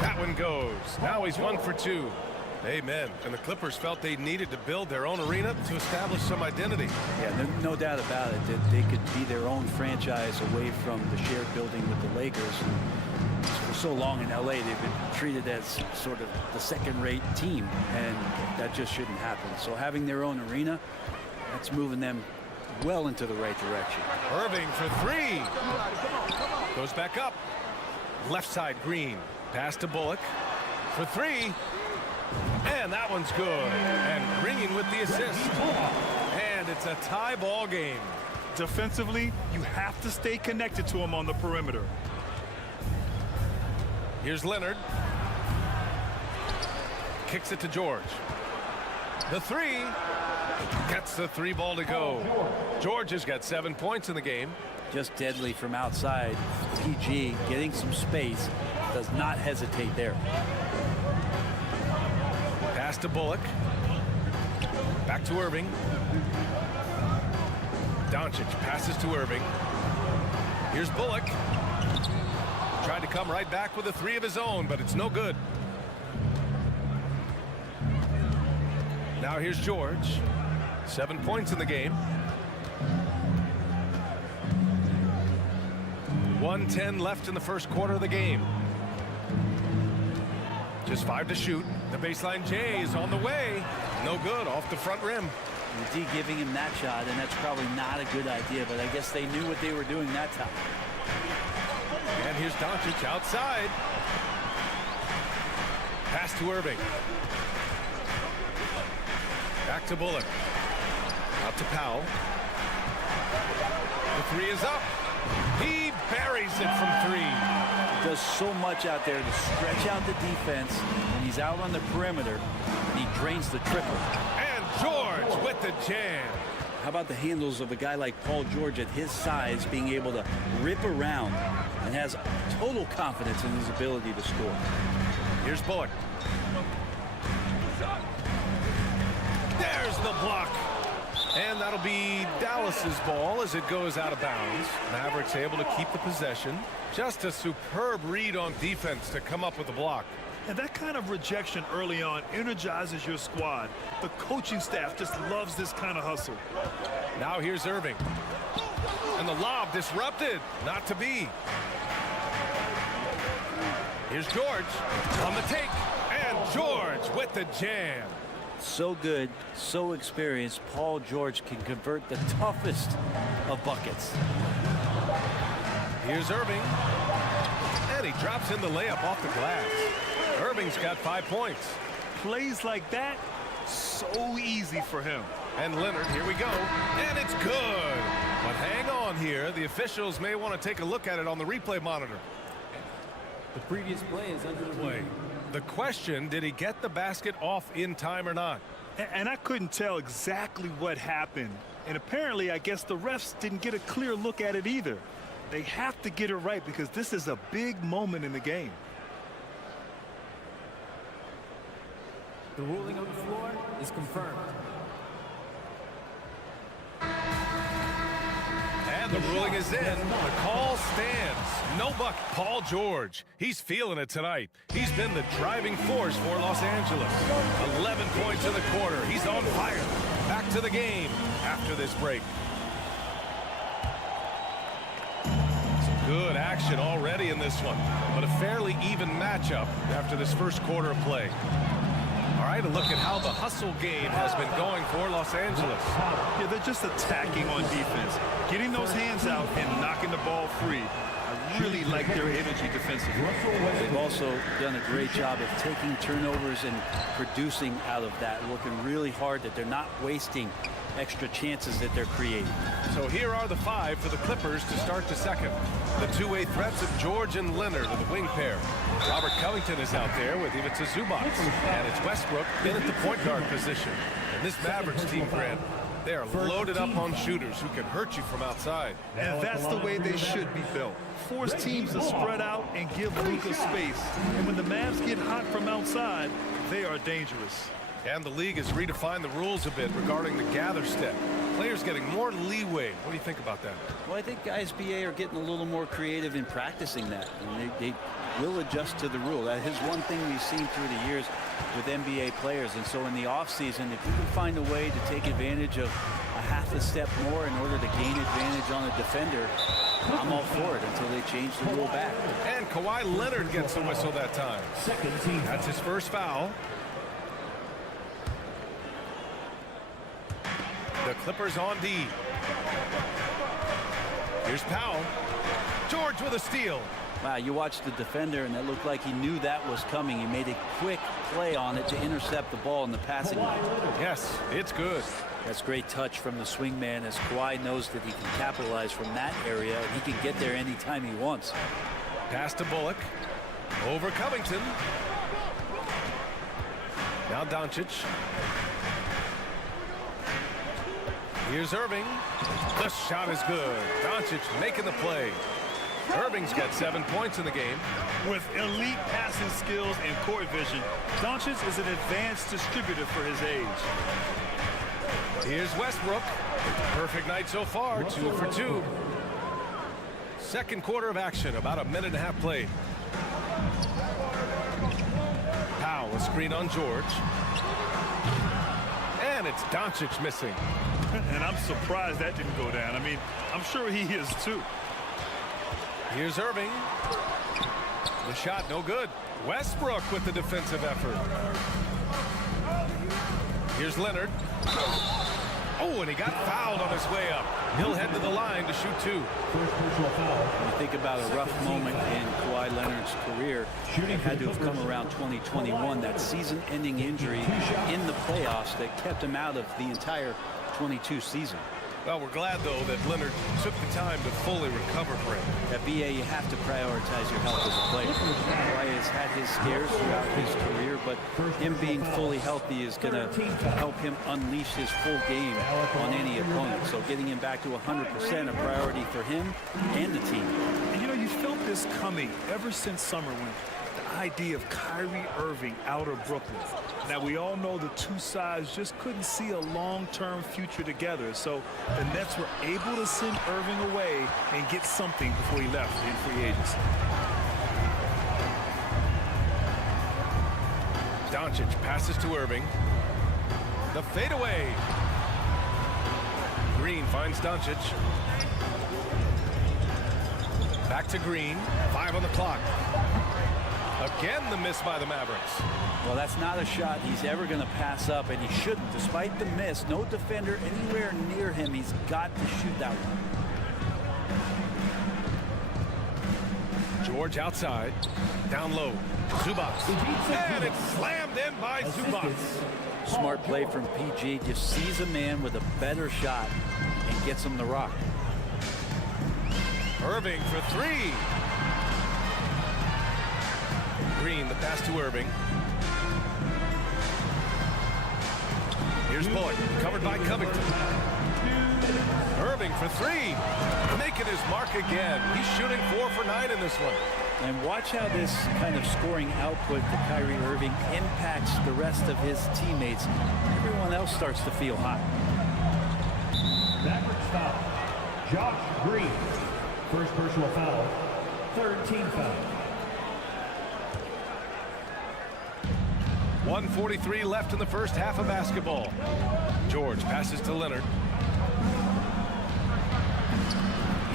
That one goes. Now he's 1 for 2. Amen. And the Clippers felt they needed to build their own arena to establish some identity. Yeah, no doubt about it that they could be their own franchise away from the shared building with the Lakers. And for so long in LA, they've been treated as sort of the second-rate team, and that just shouldn't happen. So having their own arena, that's moving them well into the right direction. Irving for 3. Goes back up. Left side, Green. Pass to Bullock for 3. And that one's good. And Green with the assist. And it's a tie ball game. Defensively, you have to stay connected to him on the perimeter. Here's Leonard. Kicks it to George. The 3. Gets the 3 ball to go. George has got 7 points in the game. Just deadly from outside. PG getting some space. Does not hesitate there. Pass to Bullock. Back to Irving. Doncic passes to Irving. Here's Bullock. Tried to come right back with a 3 of his own, but it's no good. Now here's George. 7 points in the game. 1:10 left in the first quarter of the game. Just 5 to shoot. The baseline J is on the way. No good, off the front rim. The D giving him that shot, and that's probably not a good idea, but I guess they knew what they were doing that time. And here's Doncic outside. Pass to Irving. Back to Bullock. Out to Powell. The three is up. He buries it from three. He does so much out there to stretch out the defense when he's out on the perimeter, and he drains the triple. And George with the jam. How about the handles of a guy like Paul George at his size being able to rip around and has total confidence in his ability to score. Here's Bullock. There's the block. And that'll be Dallas's ball as it goes out of bounds. Mavericks able to keep the possession. Just a superb read on defense to come up with the block. And that kind of rejection early on energizes your squad. The coaching staff just loves this kind of hustle. Now here's Irving. And the lob disrupted. Not to be. Here's George on the take. And George with the jam. So good, so experienced, Paul George can convert the toughest of buckets. Here's Irving. And he drops in the layup off the glass. Irving's got 5 points. Plays like that, so easy for him. And Leonard, here we go. And it's good. But hang on here. The officials may want to take a look at it on the replay monitor. The previous play is under the way. The question, did he get the basket off in time or not? And I couldn't tell exactly what happened. And apparently, I guess the refs didn't get a clear look at it either. They have to get it right because this is a big moment in the game. The ruling on the floor is confirmed. And the ruling is in. The call stands. No buck. Paul George. He's feeling it tonight. He's been the driving force for Los Angeles. 11 points in the quarter. He's on fire. Back to the game after this break. Some good action already in this one, but a fairly even matchup after this first quarter of play. All right, a look at how the hustle game has been going for Los Angeles. Yeah, they're just attacking on defense, getting those hands out and knocking the ball free. I really like their energy defensively. They've also done a great job of taking turnovers and producing out of that, working really hard that they're not wasting extra chances that they're creating. So here are the 5 for the Clippers to start the second. The two-way threats of George and Leonard are the wing pair. Robert Covington is out there with Ivica Zubac. And it's Westbrook in at the point guard position. And this Mavericks team, Grant, they are loaded up on shooters who can hurt you from outside. And that's the way they should be built. Force teams to spread out and give Luka space. And when the Mavs get hot from outside, they are dangerous. And the league has redefined the rules a bit regarding the gather step. Players getting more leeway. What do you think about that? Well, I think guys BA are getting a little more creative in practicing that, and they will adjust to the rule. That is one thing we've seen through the years with NBA players. And so in the offseason, if you can find a way to take advantage of a half a step more in order to gain advantage on a defender, I'm all for it until they change the rule back. And Kawhi Leonard gets the whistle that time. That's his first foul. The Clippers on D. Here's Powell. George with a steal. Wow, you watched the defender, and it looked like he knew that was coming. He made a quick play on it to intercept the ball in the passing lane. Yes, it's good. That's great touch from the swingman as Kawhi knows that he can capitalize from that area, and he can get there anytime he wants. Pass to Bullock. Over Covington. Now Doncic. Here's Irving. The shot is good. Doncic making the play. Irving's got 7 points in the game. With elite passing skills and court vision, Doncic is an advanced distributor for his age. Here's Westbrook. Perfect night so far, 2 for 2. Second quarter of action, about a minute and a half played. Powell, a screen on George. And it's Doncic missing. And I'm surprised that didn't go down. I mean, I'm sure he is too. Here's Irving. The shot no good. Westbrook with the defensive effort. Here's Leonard. Oh, and he got fouled on his way up. He'll head to the line to shoot 2. First personal foul. When you think about a rough moment in Kawhi Leonard's career, it had to have come around 2021, that season-ending injury in the playoffs that kept him out of the entire 22 season. Well, we're glad, though, that Leonard took the time to fully recover for him. At BA, you have to prioritize your health as a player. Kawhi has had his scares throughout his career, but him being fully healthy is going to help him unleash his full game on any opponent. So getting him back to 100% a priority for him and the team. And you know, you felt this coming ever since summer when the idea of Kyrie Irving out of Brooklyn. Now, we all know the two sides just couldn't see a long-term future together. So the Nets were able to send Irving away and get something before he left in free agency. Doncic passes to Irving. The fadeaway. Green finds Doncic. Back to Green. 5 on the clock. Again, the miss by the Mavericks. Well, that's not a shot he's ever going to pass up, and he shouldn't. Despite the miss, no defender anywhere near him. He's got to shoot that one. George outside. Down low. Zubac. And it's slammed in by Zubac. Smart play from PG. Just sees a man with a better shot and gets him the rock. Irving for 3. Green, the pass to Irving. Here's Bullock, covered by Covington. Irving for 3. Making his mark again. He's shooting 4 for 9 in this one. And watch how this kind of scoring output to Kyrie Irving impacts the rest of his teammates. Everyone else starts to feel hot. Mavericks foul. Josh Green. First personal foul. Third team foul. 1:43 left in the first half of basketball. George passes to Leonard.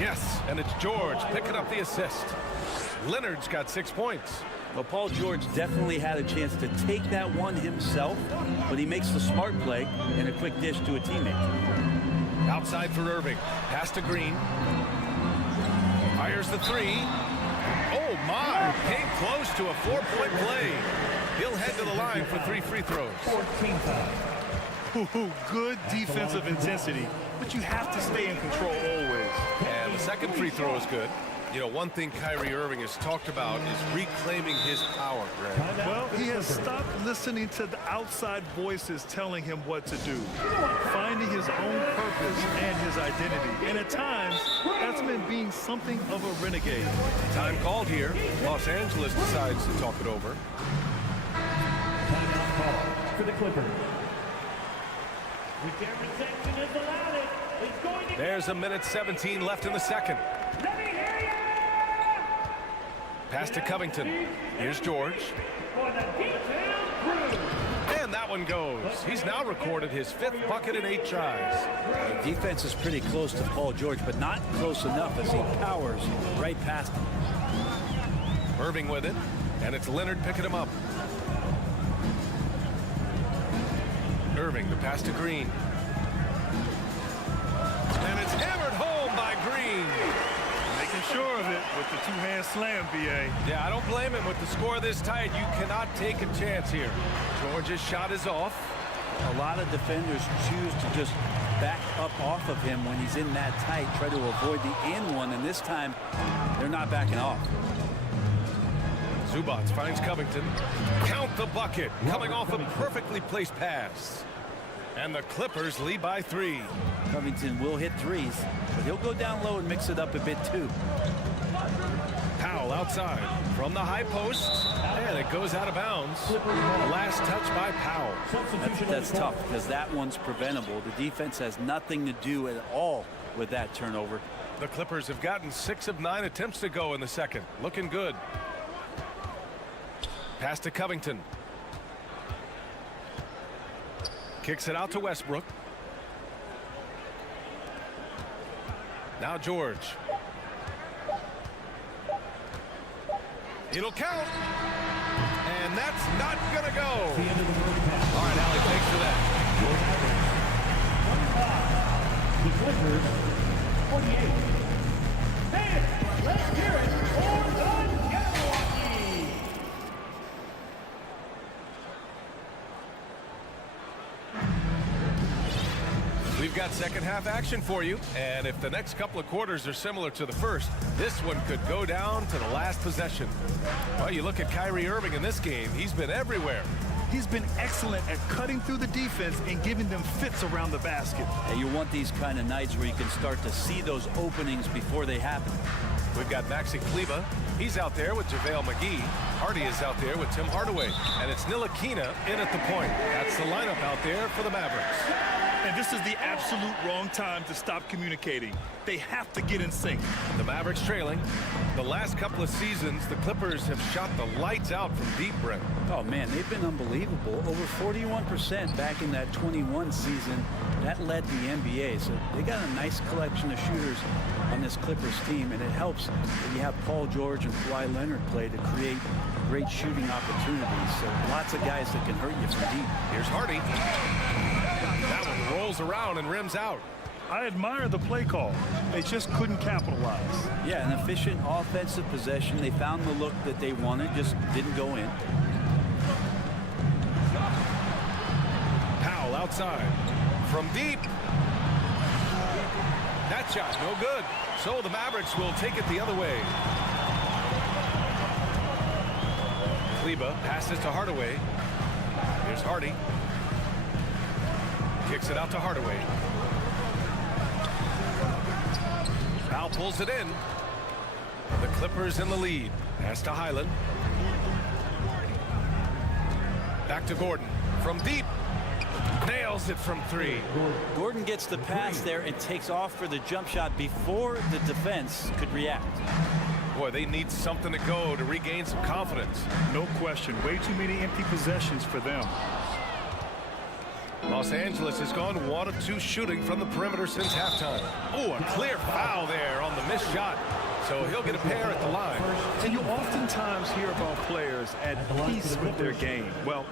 Yes, and it's George picking up the assist. Leonard's got 6 points. Well, Paul George definitely had a chance to take that one himself, but he makes the smart play and a quick dish to a teammate. Outside for Irving. Pass to Green. Fires the 3. Oh, my. Came close to a 4-point play. He'll head to the line for 3 free throws. 14 foul. Good defensive intensity, but you have to stay in control always. And the second free throw is good. You know, one thing Kyrie Irving has talked about is reclaiming his power, Greg. Well, he has stopped listening to the outside voices telling him what to do, finding his own purpose and his identity. And at times, that's been being something of a renegade. Time called here. Los Angeles decides to talk it over. Timeout call for the Clippers. Whichever section has allowed it is going to. There's a minute 17 left in the second. Let me hear ya! Pass to Covington. Here's George. For the detailed crew. And that one goes. He's now recorded his 5th bucket in 8 tries. The defense is pretty close to Paul George, but not close enough as he powers right past him. Irving with it, and it's Leonard picking him up. Irving, the pass to Green. And it's hammered home by Green. Making sure of it with the two-hand slam, B.A. Yeah, I don't blame him. With the score this tight, you cannot take a chance here. George's shot is off. A lot of defenders choose to just back up off of him when he's in that tight, try to avoid the and one, and this time they're not backing off. Zubac finds Covington. Count the bucket, coming off a perfectly placed pass. And the Clippers lead by 3. Covington will hit threes, but he'll go down low and mix it up a bit too. Powell outside from the high post, and it goes out of bounds. Last touch by Powell. That's tough because that one's preventable. The defense has nothing to do at all with that turnover. The Clippers have gotten 6 of 9 attempts to go in the second. Looking good. Pass to Covington. Kicks it out to Westbrook. Now George. It'll count. And that's not going to go. All right, Allie, thanks for that. The Clippers, 28. Fans, let's hear it for the Milwaukee. We've got second half action for you, and if the next couple of quarters are similar to the first, this one could go down to the last possession. Well, you look at Kyrie Irving in this game, he's been everywhere. He's been excellent at cutting through the defense and giving them fits around the basket. And you want these kind of nights where you can start to see those openings before they happen. We've got Maxi Kleber. He's out there with JaVale McGee. Hardy is out there with Tim Hardaway. And it's Ntilikina in at the point. That's the lineup out there for the Mavericks. And this is the absolute wrong time to stop communicating. They have to get in sync. The Mavericks trailing. The last couple of seasons, the Clippers have shot the lights out from deep, Brent. Oh, man, they've been unbelievable. Over 41% back in that 21 season. That led the NBA. So they got a nice collection of shooters on this Clippers team, and it helps that you have Paul George and Kawhi Leonard play to create great shooting opportunities. So lots of guys that can hurt you from deep. Here's Hardy. That one rolls around and rims out. I admire the play call. They just couldn't capitalize. Yeah, an efficient offensive possession. They found the look that they wanted, just didn't go in. Powell outside. From deep. That shot, no good. So the Mavericks will take it the other way. Kleber passes to Hardaway. Here's Hardy. Kicks it out to Hardaway. Powell pulls it in. The Clippers in the lead. Pass to Highland. Back to Gordon. From deep. Nails it from three. Gordon gets the pass there and takes off for the jump shot before the defense could react. Boy, they need something to go to regain some confidence. No question. Way too many empty possessions for them. Los Angeles has gone 1 of 2 shooting from the perimeter since halftime. Oh, a clear foul there on the missed shot. So he'll get a pair at the line. And you oftentimes hear about players at peace with their game. Well,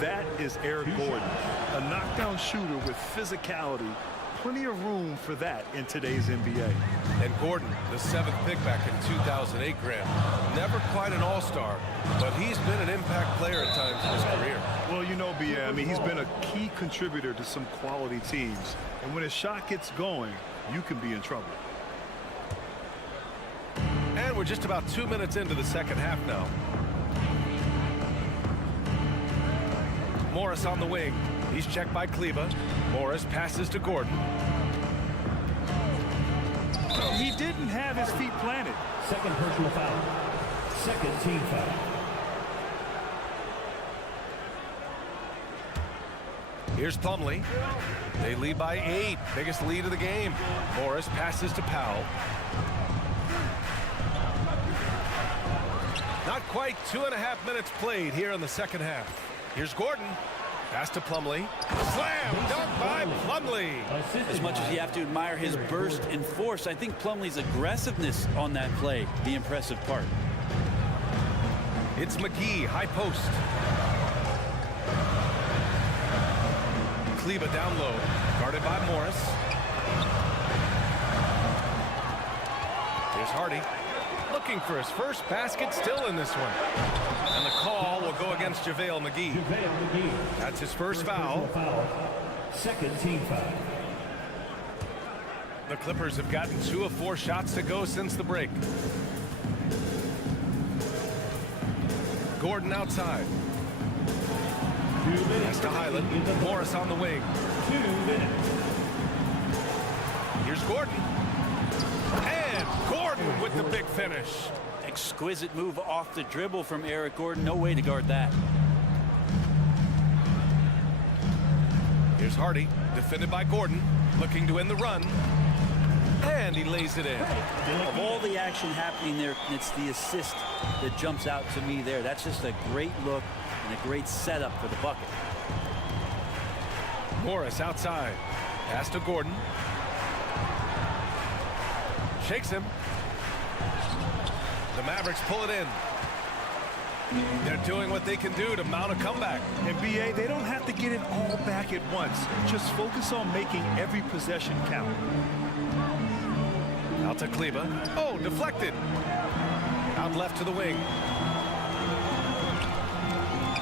that is Eric Gordon, a knockdown shooter with physicality. Plenty of room for that in today's NBA. And Gordon, the 7th pick back in 2008, Graham. Never quite an all-star, but he's been an impact player at times in his career. Well, you know, B.I., I mean, he's been a key contributor to some quality teams. And when his shot gets going, you can be in trouble. And we're just about 2 minutes into the second half now. Morris on the wing. He's checked by Kleber. Morris passes to Gordon. He didn't have his feet planted. Second personal foul. Second team foul. Here's Plumlee. They lead by 8. Biggest lead of the game. Morris passes to Powell. Not quite 2.5 minutes played here in the second half. Here's Gordon. Pass to Plumlee. Slam dunk by Plumlee. As much as you have to admire his burst and force, I think Plumlee's aggressiveness on that play, the impressive part. It's McGee, high post. Kleber down low, guarded by Morris. Here's Hardy. Looking for his first basket, still in this one. And the call will go against JaVale McGee. That's his first foul. Second team foul. The Clippers have gotten 2 of 4 shots to go since the break. Gordon outside. Pass to Highland. Morris on the wing. 2 minutes. Here's Gordon. And Gordon with the big finish. Exquisite move off the dribble from Eric Gordon. No way to guard that. Here's Hardy, defended by Gordon, looking to end the run. And he lays it in. Of all the action happening there, it's the assist that jumps out to me there. That's just a great look and a great setup for the bucket. Morris outside. Pass to Gordon. Shakes him. The Mavericks pull it in. They're doing what they can do to mount a comeback. And B.A., they don't have to get it all back at once. Just focus on making every possession count. Out to Kleba. Oh, deflected. Out left to the wing.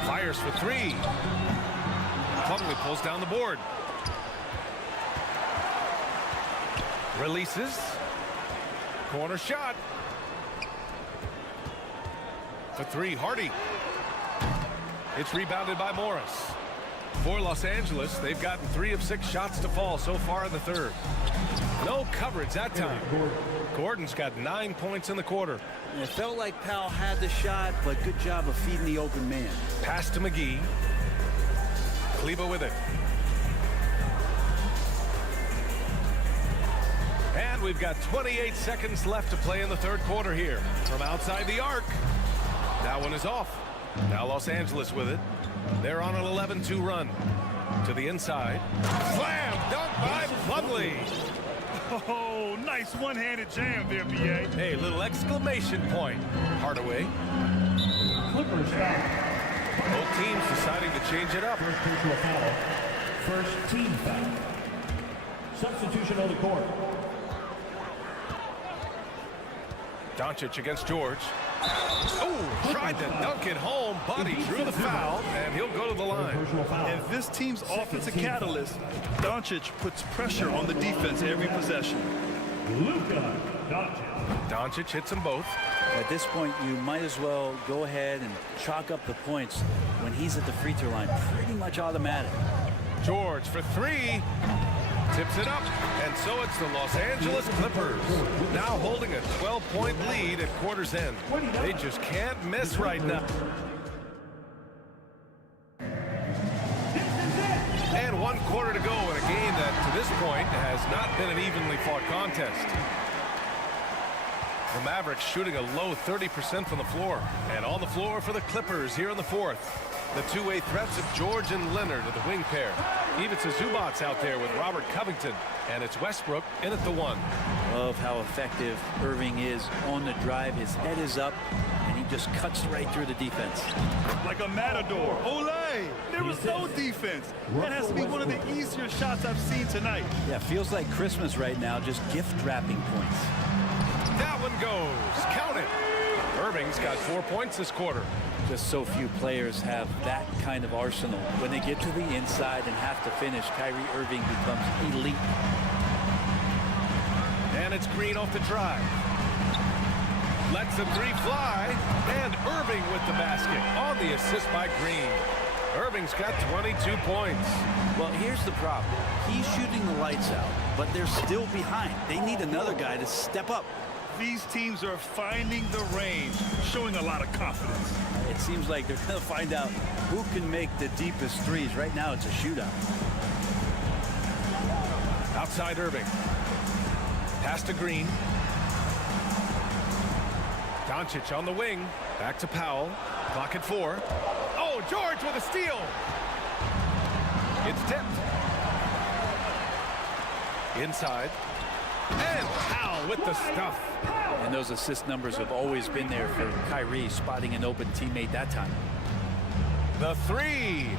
Fires for three. Plumlee pulls down the board. Releases. Corner shot. For three, Hardy. It's rebounded by Morris. For Los Angeles, they've gotten 3 of 6 shots to fall so far in the third. No coverage that time. Gordon's got 9 points in the quarter. It felt like Powell had the shot, but good job of feeding the open man. Pass to McGee. Kleba with it. And we've got 28 seconds left to play in the third quarter here. From outside the arc. That one is off. Now Los Angeles with it. They're on an 11-2 run. To the inside. Slam dunk by Plumlee. Oh, nice one-handed jam there, B.A. Hey, little exclamation point. Hardaway. Clippers foul. Both teams deciding to change it up. First personal foul. First team foul. Substitution on the court. Doncic against George. Oh, tried to dunk it home. Body drew the foul, and he'll go to the line. And this team's offensive catalyst, Doncic, puts pressure on the defense every possession. Luka Doncic. Doncic hits them both. At this point, you might as well go ahead and chalk up the points when he's at the free throw line. Pretty much automatic. George for three. Tips it up, and so it's the Los Angeles Clippers. Now holding a 12-point lead at quarter's end. They just can't miss right now. And 1 quarter to go in a game that, to this point, has not been an evenly fought contest. The Mavericks shooting a low 30% from the floor. And on the floor for the Clippers here in the fourth. The two-way threats of George and Leonard are the wing pair. Ivica Zubac's out there with Robert Covington. And it's Westbrook in at the one. Love how effective Irving is on the drive. His head is up, and he just cuts right through the defense. Like a matador. Olé! There was no defense. That has to be one of the easier shots I've seen tonight. Yeah, feels like Christmas right now, just gift wrapping points. That one goes. Count it. Irving's got 4 points this quarter. Just so few players have that kind of arsenal. When they get to the inside and have to finish, Kyrie Irving becomes elite. And it's Green off the drive. Lets the three fly. And Irving with the basket on the assist by Green. Irving's got 22 points. Well, here's the problem. He's shooting the lights out, but they're still behind. They need another guy to step up. These teams are finding the range, showing a lot of confidence. It seems like they're going to find out who can make the deepest threes. Right now, it's a shootout. Outside Irving. Pass to Green. Doncic on the wing. Back to Powell. Clock at 4. Oh, George with a steal. It's tipped. Inside. And Powell with the stuff. And those assist numbers have always been there for Kyrie, spotting an open teammate that time. The three.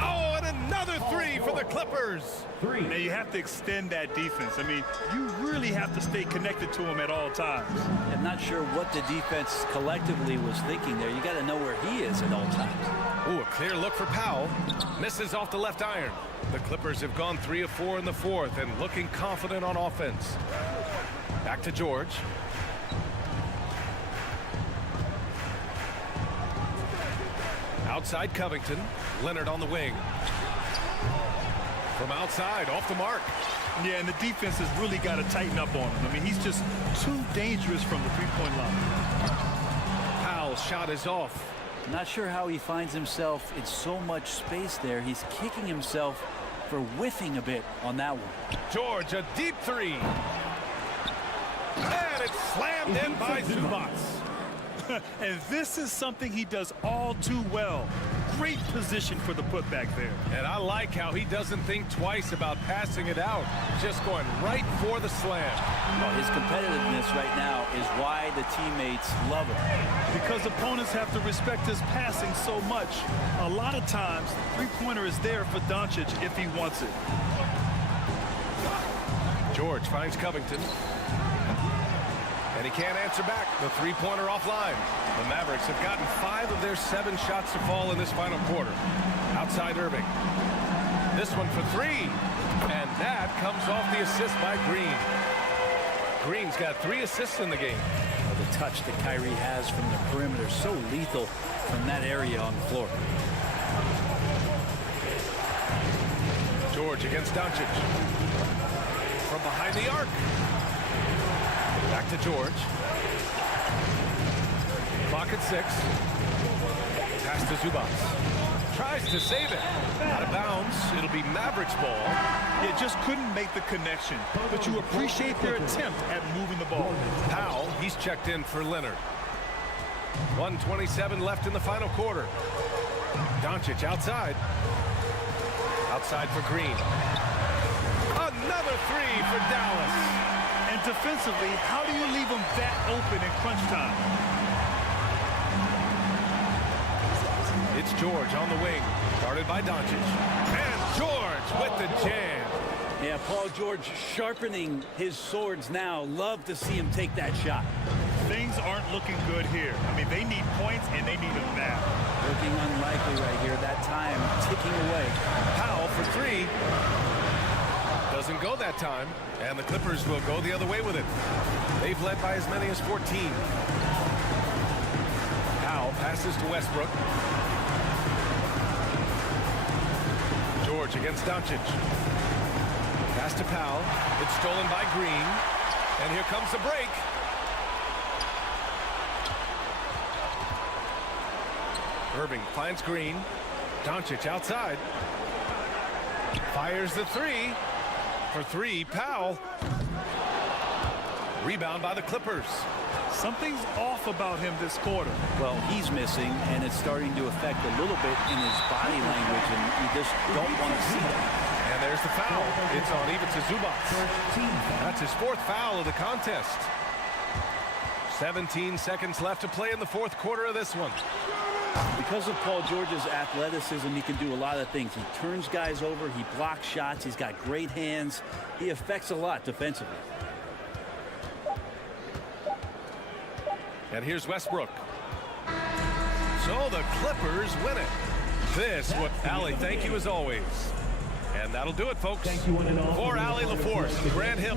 Oh, and another three for the Clippers. Now you have to extend that defense. I mean, you really have to stay connected to him at all times. I'm not sure what the defense collectively was thinking there. You got to know where he is at all times. Ooh, a clear look for Powell. Misses off the left iron. The Clippers have gone 3 of 4 in the fourth and looking confident on offense. Back to George. Outside Covington. Leonard on the wing. From outside, off the mark. Yeah, and the defense has really got to tighten up on him. I mean, he's just too dangerous from the three-point line. Powell's shot is off. Not sure how he finds himself in so much space there. He's kicking himself for whiffing a bit on that one. George, a deep three. And it's slammed in by Zubac. And this is something he does all too well. Great position for the putback there. And I like how he doesn't think twice about passing it out, just going right for the slam. Well, his competitiveness right now is why the teammates love him. Because opponents have to respect his passing so much, a lot of times, the three-pointer is there for Doncic if he wants it. George finds Covington. And he can't answer back. The three-pointer offline. The Mavericks have gotten 5 of their 7 shots to fall in this final quarter. Outside Irving. This one for 3. And that comes off the assist by Green. Green's got 3 assists in the game. Well, the touch that Kyrie has from the perimeter, so lethal from that area on the floor. George against Doncic. From behind the arc. Back to George. Clock at 6. Pass to Zubac. Tries to save it. Out of bounds. It'll be Mavericks ball. You just couldn't make the connection, but you appreciate their attempt at moving the ball. Powell, he's checked in for Leonard. 1:27 left in the final quarter. Doncic outside. Outside for Green. Another 3 for Dallas. And defensively, how do you leave them that open in crunch time? It's George on the wing, guarded by Doncic. And George with the jam. Yeah, Paul George sharpening his swords now. Love to see him take that shot. Things aren't looking good here. I mean, they need points, and they need them now. Looking unlikely right here. That time ticking away. Powell for 3. Doesn't go that time, and the Clippers will go the other way with it. They've led by as many as 14. Powell passes to Westbrook. George against Doncic. Pass to Powell. It's stolen by Green. And here comes the break. Irving finds Green. Doncic outside. Fires the 3. For 3, Powell. Rebound by the Clippers. Something's off about him this quarter. Well, he's missing, and it's starting to affect a little bit in his body language, and you just don't want to see that. And there's the foul. It's on Ivica Zubac. That's his 4th foul of the contest. 17 seconds left to play in the 4th quarter of this one. Because of Paul George's athleticism, he can do a lot of things. He turns guys over, he blocks shots, he's got great hands. He affects a lot defensively. And here's Westbrook. So the Clippers win it. This, Ali, thank you as always. And that'll do it, folks. For Ali LaForce, Grant Hill.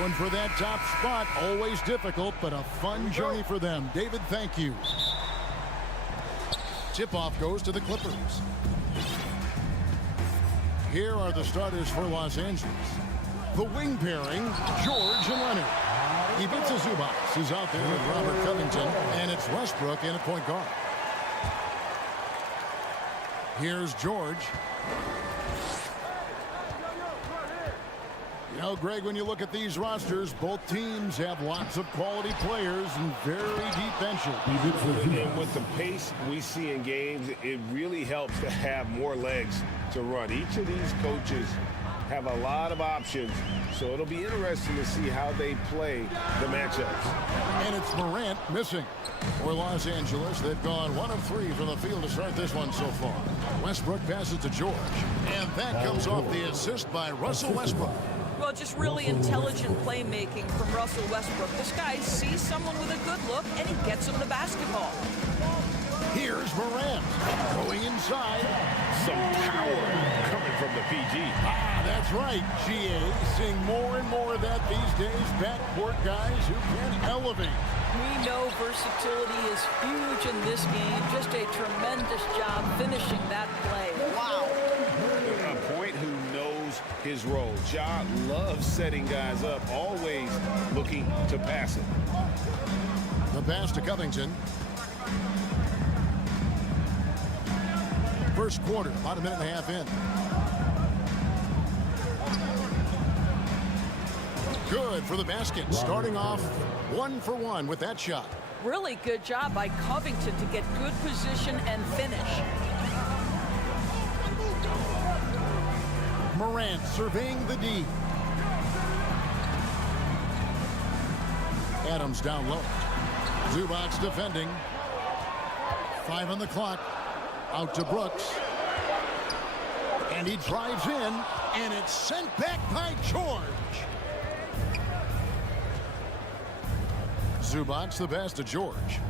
Going for that top spot. Always difficult, but a fun journey for them. David, thank you. Tip-off goes to the Clippers. Here are the starters for Los Angeles. The wing pairing, George and Leonard. Ivica Zubac is out there with Robert Covington, and it's Westbrook in at point guard. Here's George. You know, Greg, when you look at these rosters, both teams have lots of quality players and very deep benches. And with the pace we see in games, it really helps to have more legs to run. Each of these coaches have a lot of options, so it'll be interesting to see how they play the matchups. And it's Morant missing. For Los Angeles, they've gone 1 of 3 from the field to start this one so far. Westbrook passes to George, and that comes off the assist by Russell Westbrook. Well, just really intelligent playmaking from Russell Westbrook. This guy sees someone with a good look, and he gets him the basketball. Here's Morant going inside. Some power coming from the PG. That's right, GA. Seeing more and more of that these days. Backcourt guys who can elevate. We know versatility is huge in this game. Just a tremendous job finishing that play. Wow. A point who knows his role. Ja loves setting guys up, always looking to pass it. The pass to Covington. First quarter, about a minute and a half in. Good for the basket. Starting off 1 for 1 with that shot. Really good job by Covington to get good position and finish. Morant surveying the D. Adams down low. Zubac defending. 5 on the clock. Out to Brooks. And he drives in, and it's sent back by George. Zubac the pass to George.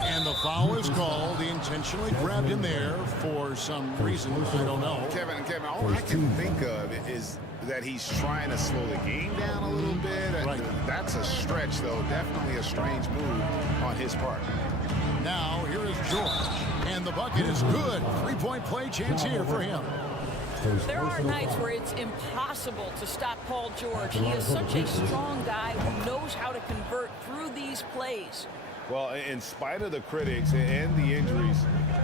And the foul is called. He intentionally grabbed him there for some reason. I don't know. Kevin, all I can think of is that he's trying to slow the game down a little bit. Right. That's a stretch, though. Definitely a strange move on his part. Now, here is George. And the bucket is good. 3-point play chance here for him. There are nights where it's impossible to stop Paul George. He is such a strong guy who knows how to convert through these plays. Well, in spite of the critics and the injuries,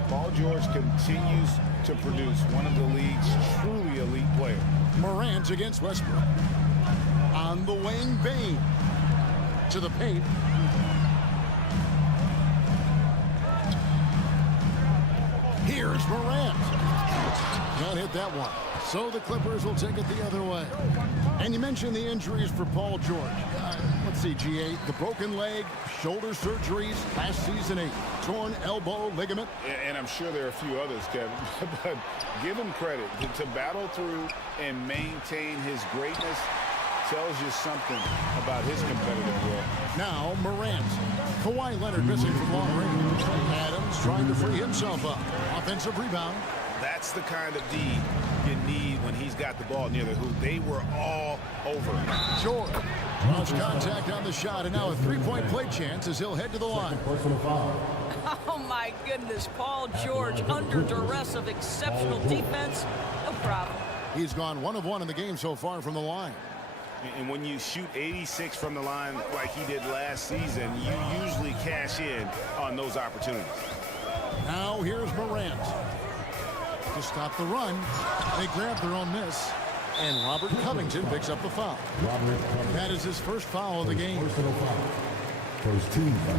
Paul George continues to produce one of the league's truly elite players. Morant against Westbrook. On the wing, Bain. To the paint. Here's Morant. Can't hit that one. So the Clippers will take it the other way. And you mentioned the injuries for Paul George. Let's see, GA. The broken leg, shoulder surgeries, last season a torn elbow ligament. And I'm sure there are a few others, Kevin. But give him credit. To battle through and maintain his greatness tells you something about his competitive role. Now Morant. Kawhi Leonard missing from long range. Adams trying to free himself up. Offensive rebound. That's the kind of D you need when he's got the ball near the hoop. They were all over him. George lost contact on the shot, and now a 3-point play chance as he'll head to the line. Oh, my goodness. Paul George under duress of exceptional defense. No problem. He's gone 1 of 1 in the game so far from the line. And when you shoot 86 from the line like he did last season, you usually cash in on those opportunities. Now here's Morant. To stop the run, they grab their own miss, and Robert Covington picks up the foul. That is his first foul of the game. First team foul.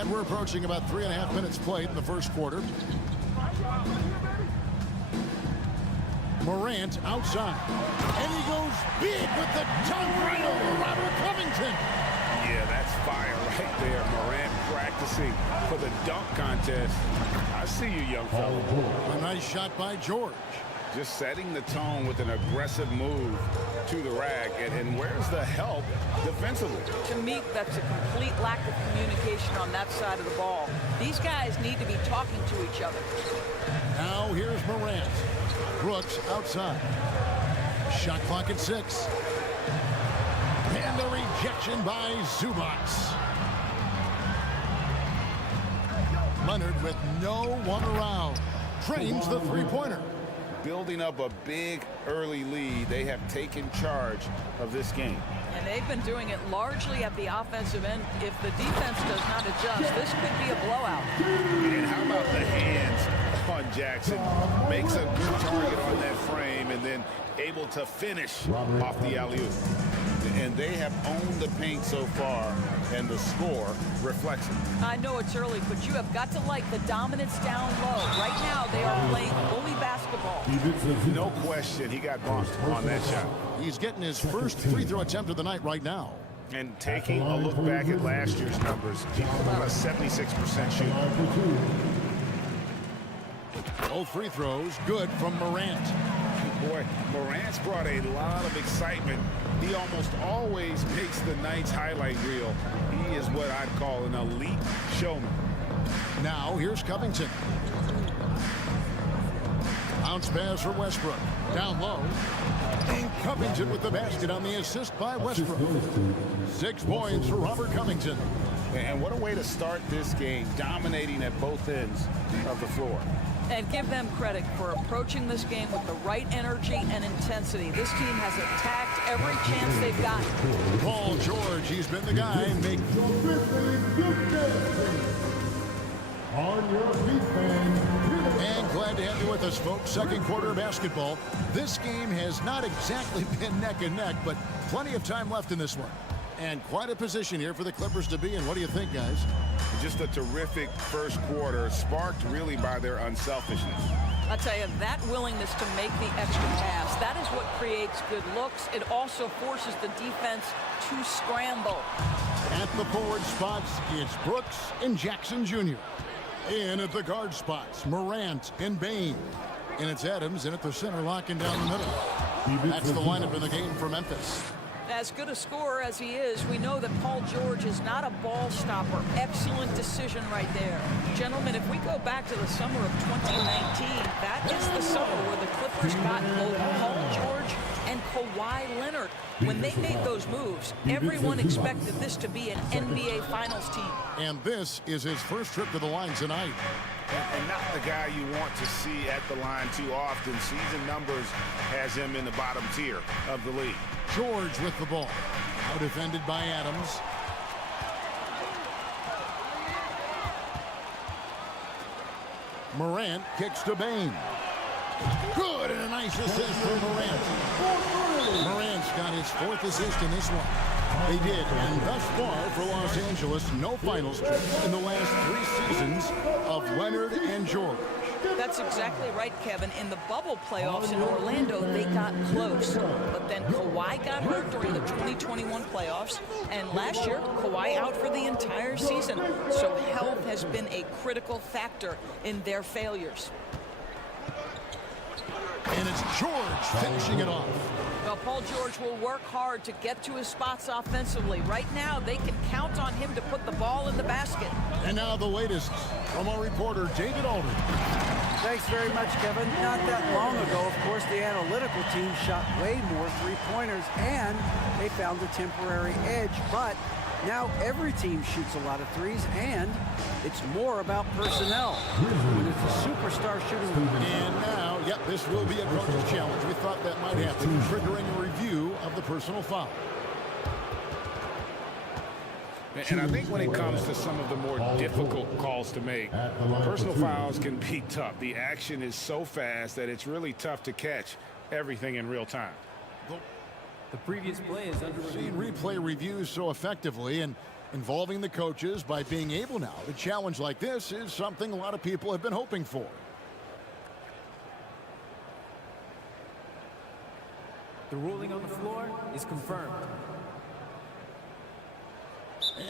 And we're approaching about 3.5 minutes played in the first quarter. Morant outside, and he goes big with the dunk right over Robert Covington. Yeah, that's fire right there. Morant practicing for the dunk contest. I see you, young fella. A nice shot by George. Just setting the tone with an aggressive move to the rack. And where's the help defensively? To me, that's a complete lack of communication on that side of the ball. These guys need to be talking to each other. Now here's Morant. Brooks outside. Shot clock at 6. And the rejection by Zubac. Leonard with no one around. Drains the three-pointer. Building up a big early lead, they have taken charge of this game. And they've been doing it largely at the offensive end. If the defense does not adjust, this could be a blowout. And how about the hands on Jackson? Makes a good target on that frame and then able to finish off the alley-oop. And they have owned the paint so far, and the score reflects it. I know it's early, but you have got to like the dominance down low. Right now, they are playing bully basketball. No question, he got bumped on that shot. He's getting his first free throw attempt of the night right now. And taking a look back at last year's numbers, he's about a 76% shooter. Both free throws good from Morant. Boy, Morant's brought a lot of excitement. He almost always makes the night's highlight reel. He is what I'd call an elite showman. Now here's Covington. Bounce pass for Westbrook. Down low. And Covington with the basket on the assist by Westbrook. 6 points for Robert Covington. And what a way to start this game, dominating at both ends of the floor. And give them credit for approaching this game with the right energy and intensity. This team has attacked every chance they've gotten. Paul George, he's been the guy. On your feet, fans. And glad to have you with us, folks. Second quarter of basketball. This game has not exactly been neck and neck, but plenty of time left in this one. And quite a position here for the Clippers to be in. What do you think, guys? Just a terrific first quarter, sparked really by their unselfishness. I tell you, that willingness to make the extra pass, that is what creates good looks. It also forces the defense to scramble. At the forward spots, it's Brooks and Jackson Jr. In at the guard spots, Morant and Bain. And it's Adams in at the center, locking down the middle. That's the lineup in the game for Memphis. As good a scorer as he is, we know that Paul George is not a ball stopper. Excellent decision right there. Gentlemen, if we go back to the summer of 2019, that is the summer where the Clippers got both Paul George and Kawhi Leonard. When they made those moves, everyone expected this to be an NBA Finals team. And this is his first trip to the line tonight. And not the guy you want to see at the line too often. Season numbers has him in the bottom tier of the league. George with the ball. Now defended by Adams. Morant kicks to Bain. Good, and a nice assist from Morant. Morant's got his 4th assist in this one. They did, and thus far for Los Angeles, no finals trip in the last 3 seasons of Leonard and George. That's exactly right, Kevin. In the bubble playoffs in Orlando, they got close. But then Kawhi got hurt during the 2021 playoffs. And last year, Kawhi out for the entire season. So health has been a critical factor in their failures. And it's George finishing it off. Well, Paul George will work hard to get to his spots offensively. Right now, they can count on him to put the ball in the basket. And now the latest from our reporter, David Aldridge. Thanks very much, Kevin. Not that long ago, of course, the analytical team shot way more three-pointers, and they found a temporary edge. But now every team shoots a lot of threes, and it's more about personnel. When it's a superstar shooting. And now, yep, this will be a coach's challenge. We thought that might happen, triggering a review of the personal foul. And I think when it comes to some of the more difficult calls to make, personal fouls can be tough. The action is so fast that it's really tough to catch everything in real time. The previous play is under review. Seen replay reviews so effectively, and involving the coaches by being able now to challenge like this is something a lot of people have been hoping for. The ruling on the floor is confirmed.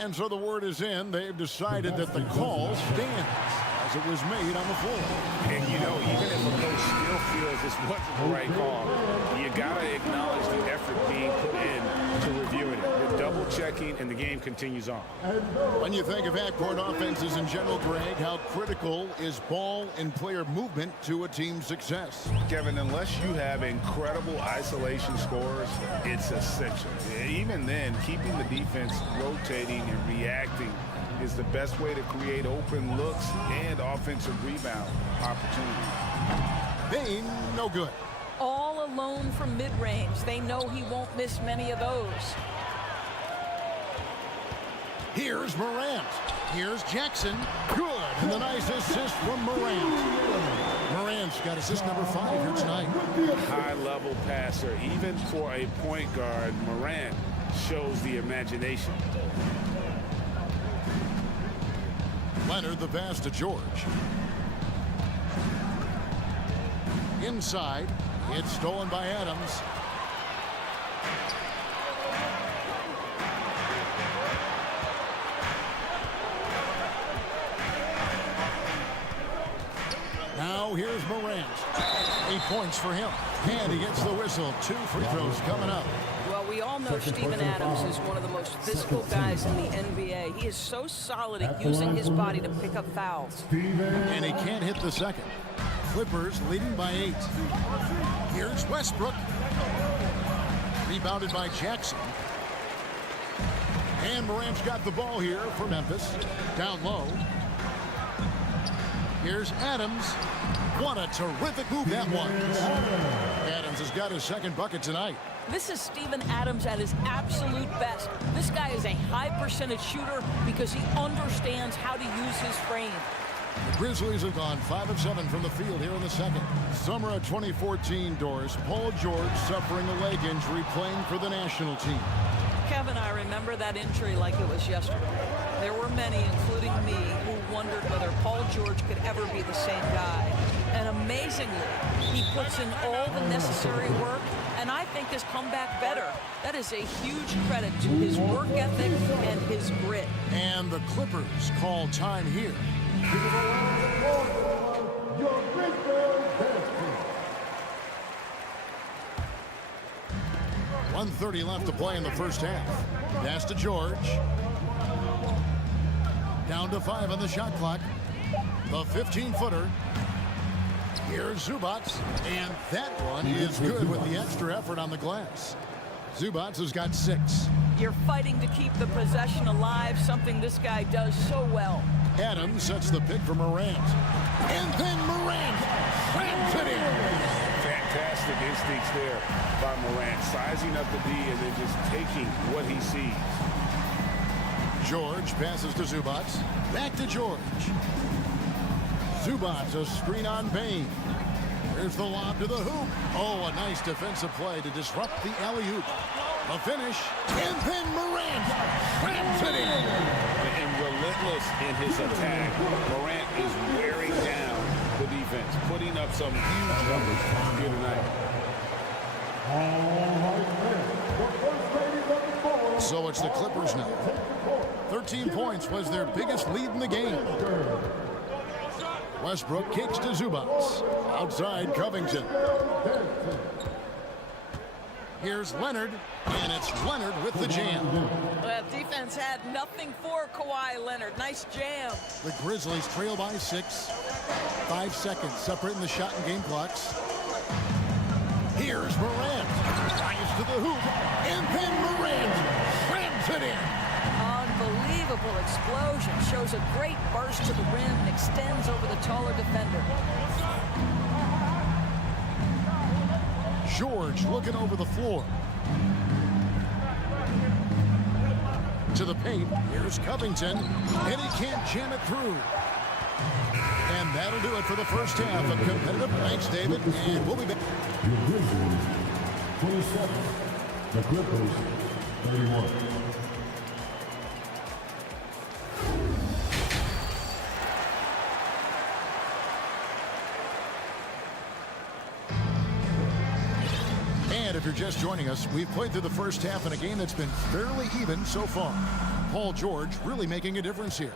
And so the word is in. They've decided that the call stands as it was made on the floor. And, you know, even if a coach still feels this wasn't the right call, you got to acknowledge the effort being put in to reviewing it. They're double-checking and the game continues on. When you think of half-court offenses in general, Greg, how critical is ball and player movement to a team's success? Kevin, unless you have incredible isolation scores, it's essential. Even then, keeping the defense rotating and reacting is the best way to create open looks and offensive rebound opportunities. Bain, no good. All alone from mid-range. They know he won't miss many of those. Here's Morant. Here's Jackson. Good. And the nice assist from Morant. Morant's got assist number 5 here tonight. High-level passer. Even for a point guard, Morant shows the imagination. Leonard, the pass to George. Inside. It's stolen by Adams. Now here's Morant. 8 points for him. And he gets the whistle. 2 free throws coming up. Well, we all know Steven Adams is one of the most physical guys in the NBA. He is so solid at using his body to pick up fouls. And he can't hit the second. Clippers leading by 8. Here's Westbrook. Rebounded by Jackson. And Morant's got the ball here for Memphis. Down low. Here's Adams. What a terrific move that was. Adams has got his second bucket tonight. This is Steven Adams at his absolute best. This guy is a high percentage shooter because he understands how to use his frame. The Grizzlies have gone 5 of 7 from the field here in the second. Summer of 2014, Doris. Paul George suffering a leg injury playing for the national team. Kevin, I remember that injury like it was yesterday. There were many, including me, who wondered whether Paul George could ever be the same guy. And amazingly, he puts in all the necessary work, and I think has come back better. That is a huge credit to his work ethic and his grit. And the Clippers call time here. 1:30 left to play in the first half. Pass to George. Down to 5 on the shot clock. The 15-footer. Here's Zubats. And that one is good with the extra effort on the glass. Zubats has got 6. You're fighting to keep the possession alive, something this guy does so well. Adams sets the pick for Morant. And then Morant slams it in. Fantastic instincts there by Morant, sizing up the D and then just taking what he sees. George passes to Zubats. Back to George. Zubats, a screen on Bain. Here's the lob to the hoop. Oh, a nice defensive play to disrupt the alley-oop. A finish, and then Morant slams it in. And relentless in his attack. Morant is wearing down the defense, putting up some huge numbers here tonight. So it's the Clippers now. 13 points was their biggest lead in the game. Westbrook kicks to Zubats. Outside Covington. Here's Leonard, and it's Leonard with the jam. That defense had nothing for Kawhi Leonard. Nice jam. The Grizzlies trail by 6. 5 seconds separating the shot and game clocks. Here's Morant. Drives to the hoop, and then Morant slams it in. Unbelievable explosion. Shows a great burst to the rim and extends over the taller defender. George looking over the floor. To the paint. Here's Covington. And he can't jam it through. And that'll do it for the first half of competitive. Thanks, David. And we'll be back. The Grizzlies, 27. The Clippers, 31. And if you're just joining us, we've played through the first half in a game that's been fairly even so far. Paul George really making a difference here.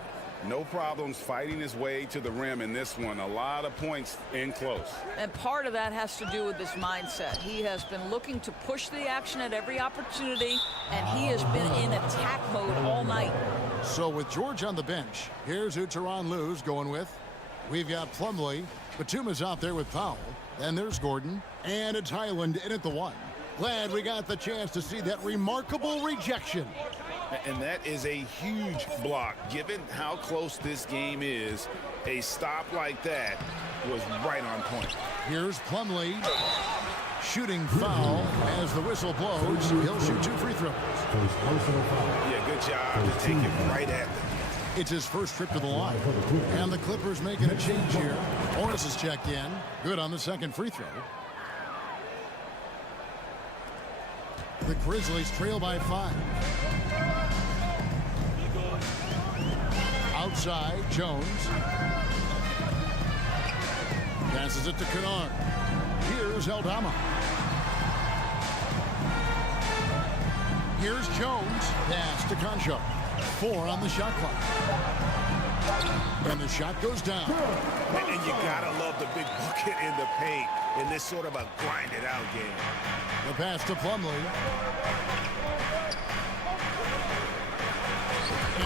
No problems fighting his way to the rim in this one. A lot of points in close. And part of that has to do with his mindset. He has been looking to push the action at every opportunity, and he has been in attack mode all night. So with George on the bench, here's who Tyronn Lue's going with. We've got Plumlee. Batuma's out there with Powell. Then there's Gordon. And it's Highland in at the 1. Glad we got the chance to see that remarkable rejection. And that is a huge block. Given how close this game is, a stop like that was right on point. Here's Plumlee. Shooting foul as the whistle blows. He'll shoot 2 free throws. Yeah, good job to take it right at them. It's his first trip to the line. And the Clippers making a change here. Morris is checked in. Good on the second free throw. The Grizzlies trail by 5. Outside, Jones. Passes it to Kennard. Here's Aldama. Here's Jones. Pass to Concho. 4 on the shot clock. And the shot goes down. And you gotta love the big bucket in the paint in this sort of a grinded out game. The pass to Plumlee.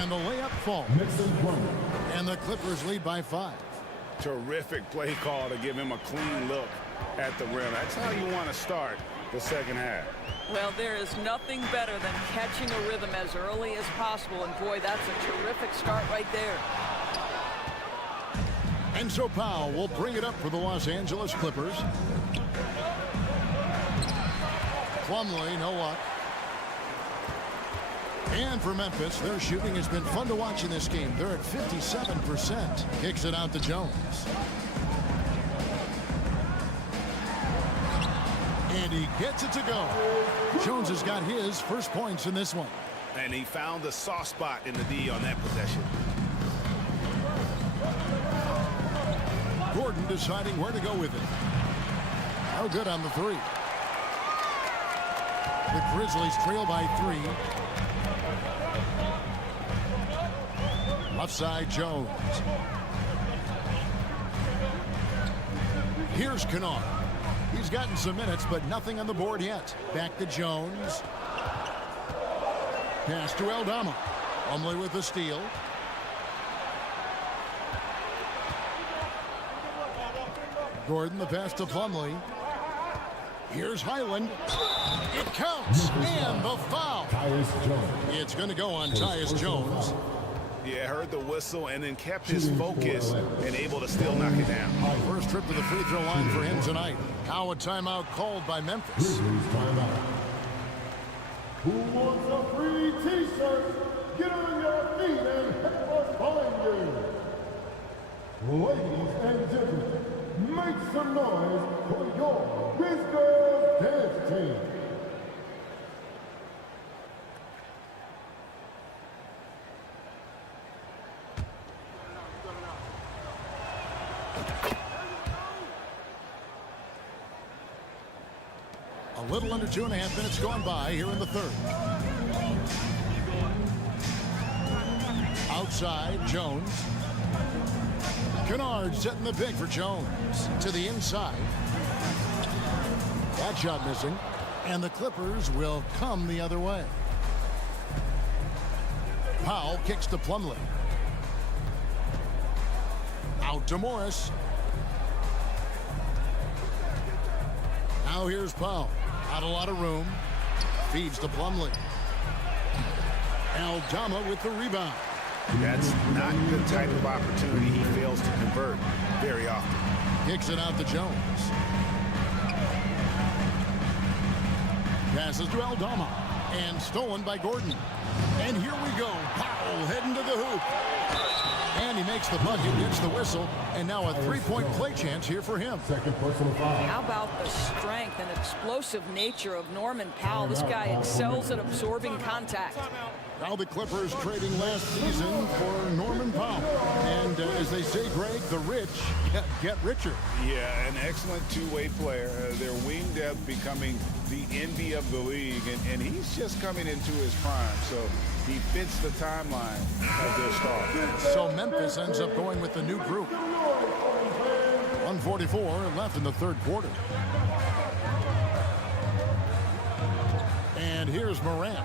And the layup falls. And the Clippers lead by 5. Terrific play call to give him a clean look at the rim. That's how you want to start the second half. Well, there is nothing better than catching a rhythm as early as possible. And boy, that's a terrific start right there. And so Powell will bring it up for the Los Angeles Clippers. Plumlee, no luck. And for Memphis, their shooting has been fun to watch in this game. They're at 57%. Kicks it out to Jones. And he gets it to go. Jones has got his first points in this one. And he found the soft spot in the D on that possession. Gordon deciding where to go with it. No good on the 3. The Grizzlies trail by 3. Left side, Jones. Here's Kennard. He's gotten some minutes, but nothing on the board yet. Back to Jones. Pass to Aldama. Plumlee with the steal. Gordon, the pass to Plumlee. Here's Highland. It counts. And the foul. It's going to go on Tyus Jones. Yeah, heard the whistle and then kept his focus and able to still knock it down. First trip to the free throw line for him tonight. Now a timeout called by Memphis. Who wants a free t-shirt? Get on your feet and help us find you. Ladies and gentlemen, make some noise for your Grizzlies dance team. A little under 2.5 minutes gone by here in the third. Outside, Jones. Kennard setting the pick for Jones. To the inside. That shot missing. And the Clippers will come the other way. Powell kicks to Plumlee. Out to Morris. Now here's Powell. Not a lot of room. Feeds to Plumlee. Aldama with the rebound. That's not the type of opportunity he fails to convert very often. Kicks it out to Jones. Passes to Aldama. And stolen by Gordon. And here we go. Powell heading to the hoop. And he makes the bucket, gets the whistle, and now a three-point play chance here for him. How about the strength and explosive nature of Norman Powell? This guy excels at absorbing contact. Now the Clippers trading last season for Norman Powell. And as they say, Greg, the rich get richer. Yeah, an excellent two-way player. Their wing depth becoming the envy of the league, and he's just coming into his prime, so he fits the timeline of their star. So Memphis ends up going with the new group. 1:44 left in the third quarter. And here's Morant.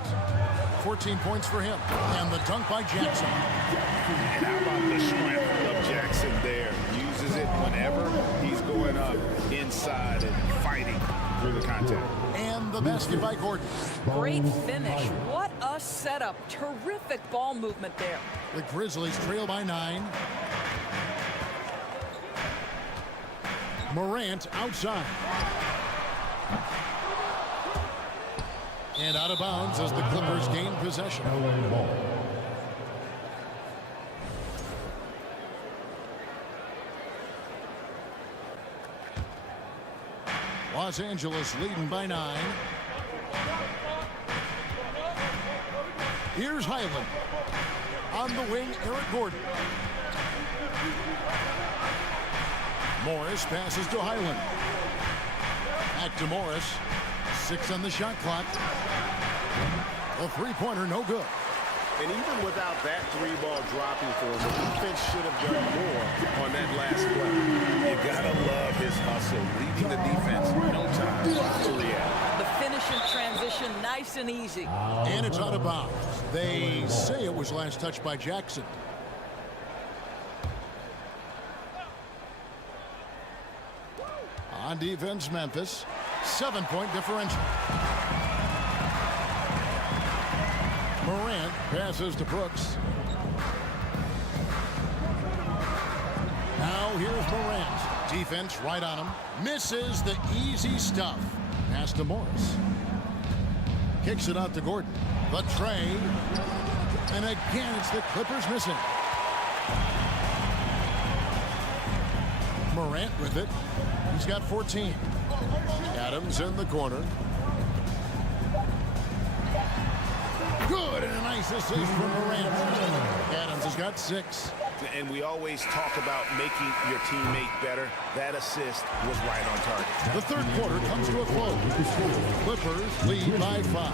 14 points for him. And the dunk by Jackson. And how about the strength of Jackson there? Uses it whenever he's going up inside and fighting through the contact. And the basket by Gordon. Great finish. What a setup. Terrific ball movement there. The Grizzlies trail by 9. Morant outside. And out of bounds as the Clippers gain possession. Los Angeles leading by 9. Here's Highland. On the wing, Eric Gordon. Morris passes to Highland. Back to Morris. 6 on the shot clock. A three-pointer, no good. And even without that three ball dropping for him, the defense should have done more on that last play. You gotta love his hustle, leading the defense, no time to react. The finish in transition, nice and easy. And it's out of bounds. They say it was last touched by Jackson. On defense, Memphis. 7-point differential. Morant passes to Brooks. Now here's Morant. Defense right on him. Misses the easy stuff. Pass to Morris. Kicks it out to Gordon. The trade. And again, it's the Clippers missing. Morant with it. He's got 14. Adams in the corner. Good, and a nice assist from Morant. Adams has got 6. And we always talk about making your teammate better. That assist was right on target. The third quarter comes to a close. Clippers lead by 5.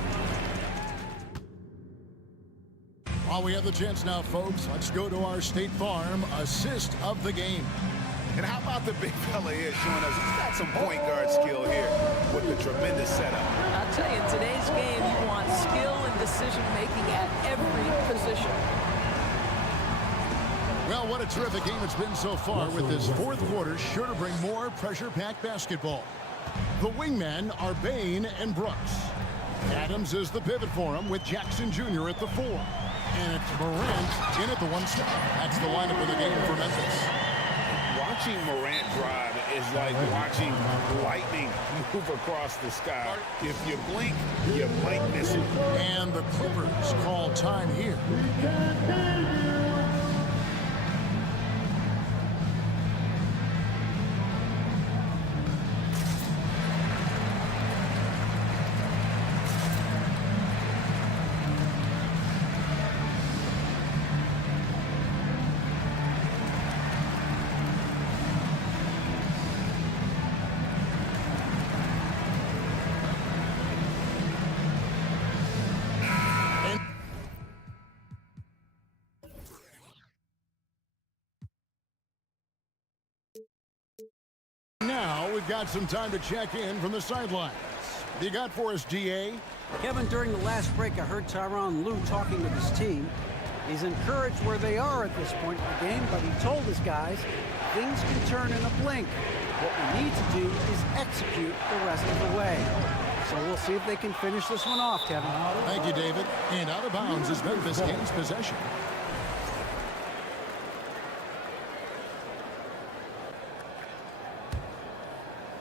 While we have the chance now, folks, let's go to our State Farm assist of the game. And how about the big fella here showing us he's got some point guard skill here with the tremendous setup. I'll tell you, in today's game, you want skill and decision-making at every position. Well, what a terrific game it's been so far, with this fourth quarter sure to bring more pressure-packed basketball. The wingmen are Bain and Brooks. Adams is the pivot for him with Jackson Jr. at the 4. And it's Morant in at the 1 spot. That's the lineup of the game for Memphis. Watching Morant drive is like watching lightning move across the sky. If you blink, you might miss it. And the Clippers call time here. Now we've got some time to check in from the sidelines. What do you got for us, GA? Kevin, during the last break, I heard Tyronn Lue talking with his team. He's encouraged where they are at this point in the game, but he told his guys things can turn in a blink. What we need to do is execute the rest of the way. So we'll see if they can finish this one off, Kevin. Thank you, David. And out of bounds as Memphis gains possession.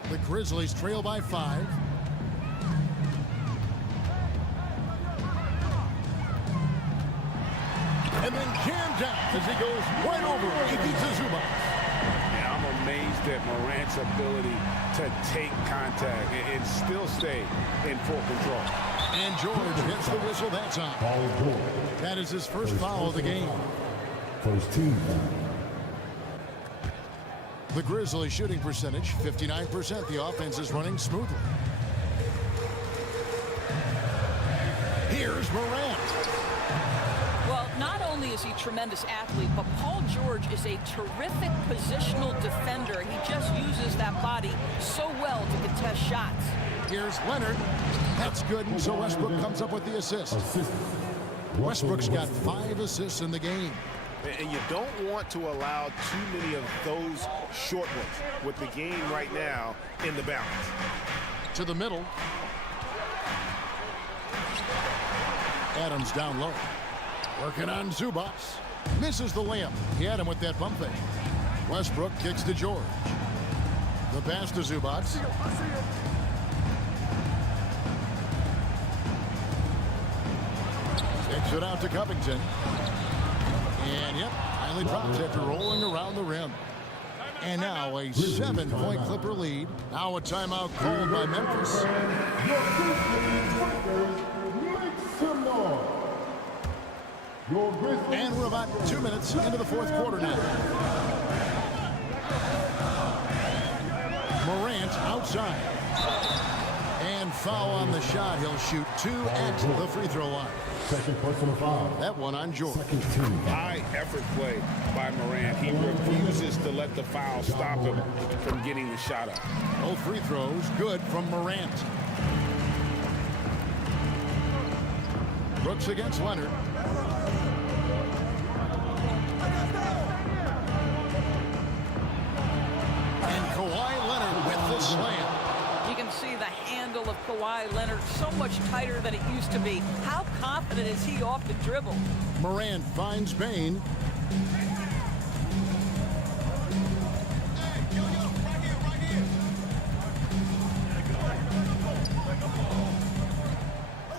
The Grizzlies trail by 5. And then jammed down as he goes right over Iggy Zubac. Yeah, I'm amazed at Morant's ability to take contact and still stay in full control. And George hits the whistle that time. That is his first foul of the game. First team. The Grizzlies shooting percentage, 59%. The offense is running smoothly. Here's Morant. Well, not only is he a tremendous athlete, but Paul George is a terrific positional defender. He just uses that body so well to contest shots. Here's Leonard. That's good, and so Westbrook comes up with the assist. Westbrook's got 5 assists in the game. And you don't want to allow too many of those short ones with the game right now in the balance. To the middle. Adams down low. Working on Zubac. Misses the layup. He had him with that bump fake. Westbrook kicks to George. The pass to Zubac. Takes it out to Covington. And yep, finally drops after rolling around the rim. And now a 7-point Clipper lead. Now a timeout called by Memphis. And we're about 2 minutes into the fourth quarter now. Morant outside. And foul on the shot. He'll shoot 2 at the free throw line. Second personal foul. That one on George. High effort play by Morant. He refuses to let the foul stop him from getting the shot up. Both free throws good from Morant. Brooks against Leonard. And Kawhi Leonard with the slam. You can see the handle of Kawhi Leonard so much tighter than it used to be. How confident is he off the dribble? Morant finds Bain.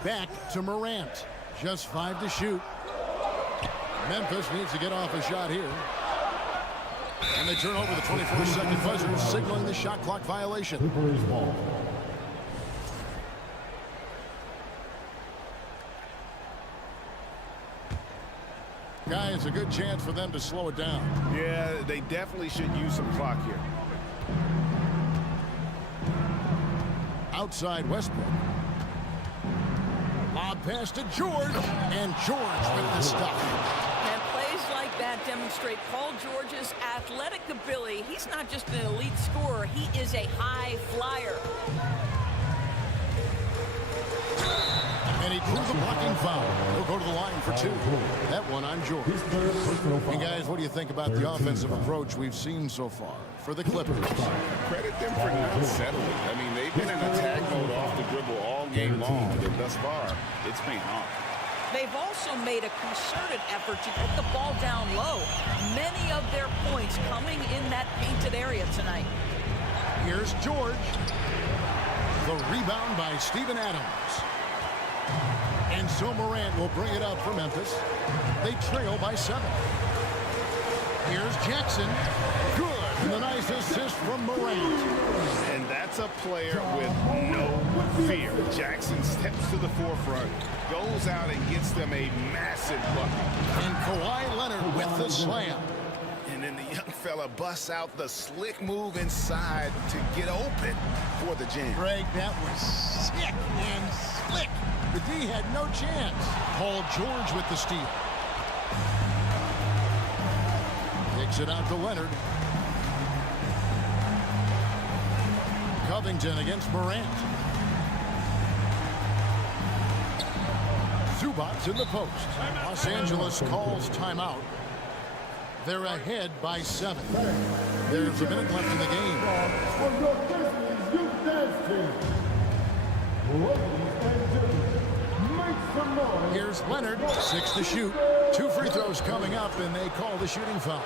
Back to Morant. Just 5 to shoot. Memphis needs to get off a shot here. And they turn over the 24-second buzzer, signaling the shot clock violation. Guys, a good chance for them to slow it down. Yeah, they definitely should use some clock here. Outside Westbrook. Lob pass to George. And George with the stuff. And plays like that demonstrate Paul George's athletic ability. He's not just an elite scorer, he is a high flyer. And he drew the blocking foul. He'll go to the line for 2. That one on George. And guys, what do you think about the offensive approach we've seen so far for the Clippers? Credit them for not settling. I mean, they've been in attack mode off the dribble all game long, and thus far, it's paying off. They've also made a concerted effort to get the ball down low. Many of their points coming in that painted area tonight. Here's George. The rebound by Steven Adams. And so Morant will bring it up for Memphis. They trail by 7. Here's Jackson. Good. And a nice assist from Morant. And that's a player with no fear. Jackson steps to the forefront, goes out and gets them a massive bucket. And Kawhi Leonard with the slam. And then the young fella busts out the slick move inside to get open for the jam. Greg, that was sick and slick. The D had no chance. Paul George with the steal. Kicks it out to Leonard. Covington against Morant. Zubac in the post. Los Angeles calls timeout. They're ahead by 7. There's a minute left in the game. For your Grizzlies youth dance team. Ladies and gentlemen, make some noise. Here's Leonard, 6 to shoot. 2 free throws coming up, and they call the shooting foul.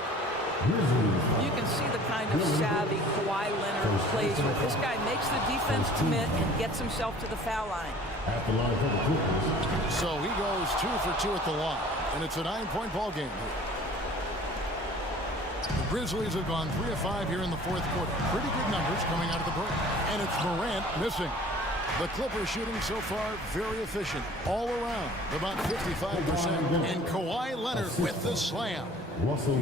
You can see the kind of savvy Kawhi Leonard plays with. This guy makes the defense commit and gets himself to the foul line. At the line for the Clippers. So he goes 2 for 2 at the line, and it's a 9-point ball game here. The Grizzlies have gone 3 of 5 here in the fourth quarter. Pretty good numbers coming out of the break. And it's Morant missing. The Clippers shooting so far very efficient all around, about 55%. And Kawhi Leonard with the slam.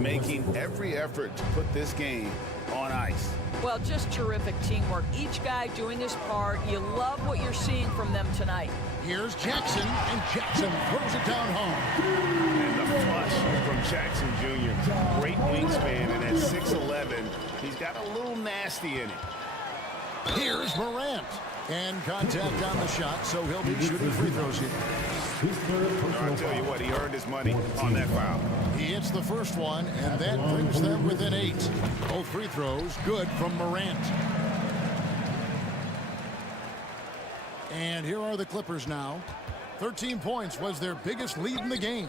making every effort to put this game on ice. Well, just terrific teamwork. Each guy doing his part. You love what you're seeing from them tonight. Here's Jackson, and Jackson throws it down home. And the flush from Jackson Jr. Great wingspan, and at 6'11", he's got a little nasty in it. Here's Morant. And contact on the shot, so he'll be shooting free throws here. I'll tell you what, he earned his money on that foul. He hits the first one, and that brings them within 8. Both free throws good from Morant. And here are the Clippers now. 13 points was their biggest lead in the game.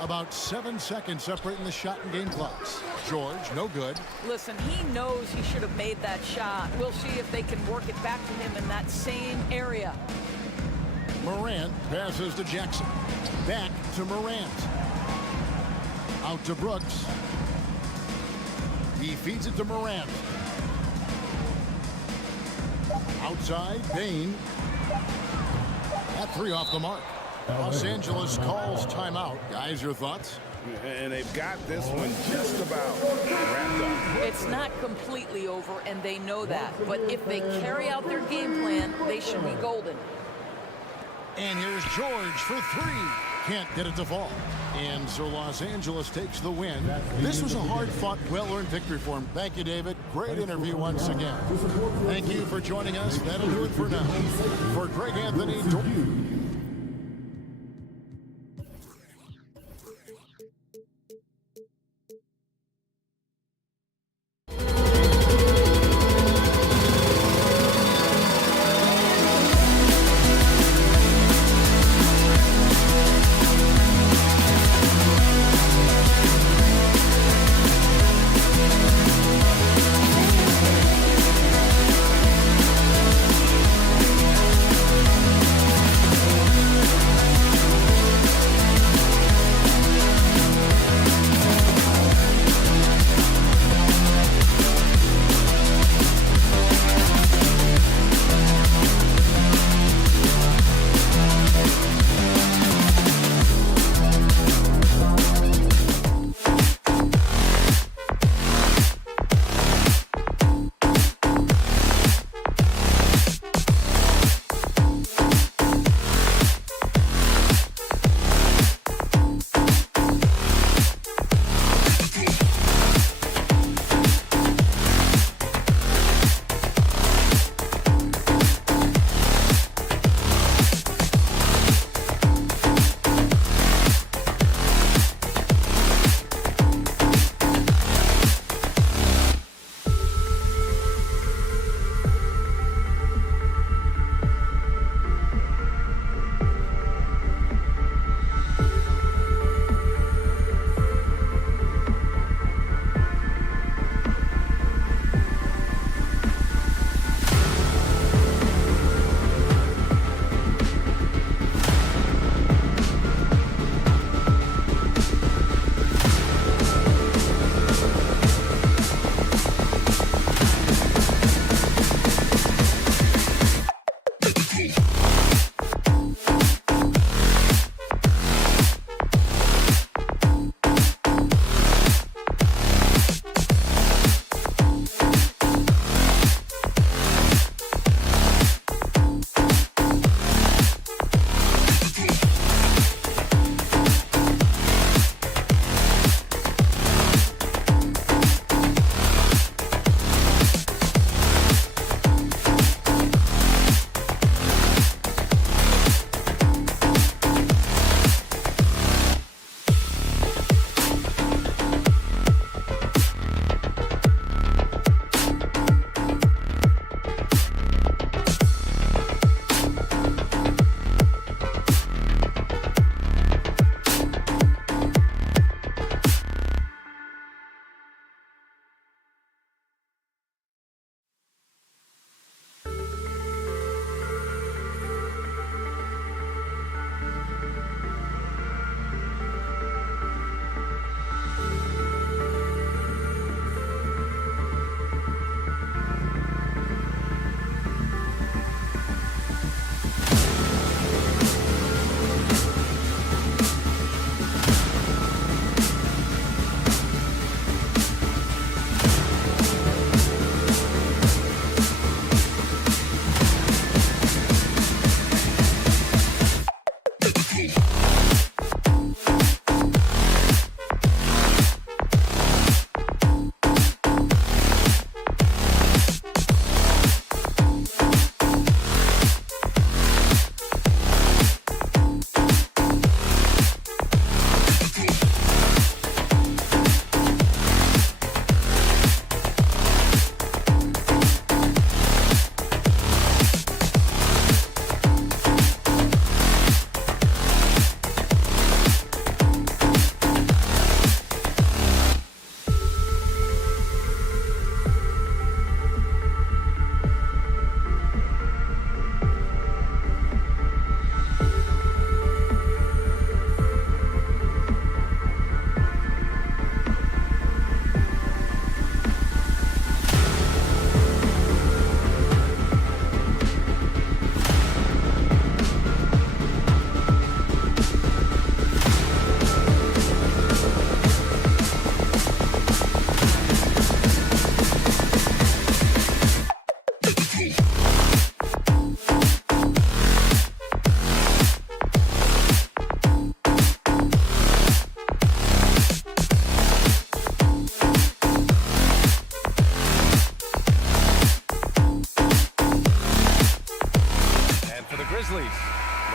About 7 seconds separating the shot and game clocks. George, no good. Listen, he knows he should have made that shot. We'll see if they can work it back to him in that same area. Morant passes to Jackson. Back to Morant. Out to Brooks. He feeds it to Morant. Outside, Bain. That 3 off the mark. Los Angeles calls timeout. Guys, your thoughts? And they've got this one just about wrapped up. It's not completely over, and they know that. But if they carry out their game plan, they should be golden. And here's George for 3. Can't get it to fall. And so Los Angeles takes the win. This was a hard-fought, well-earned victory for him. Thank you, David. Great interview once again. Thank you for joining us. That'll do it for now. For Greg Anthony.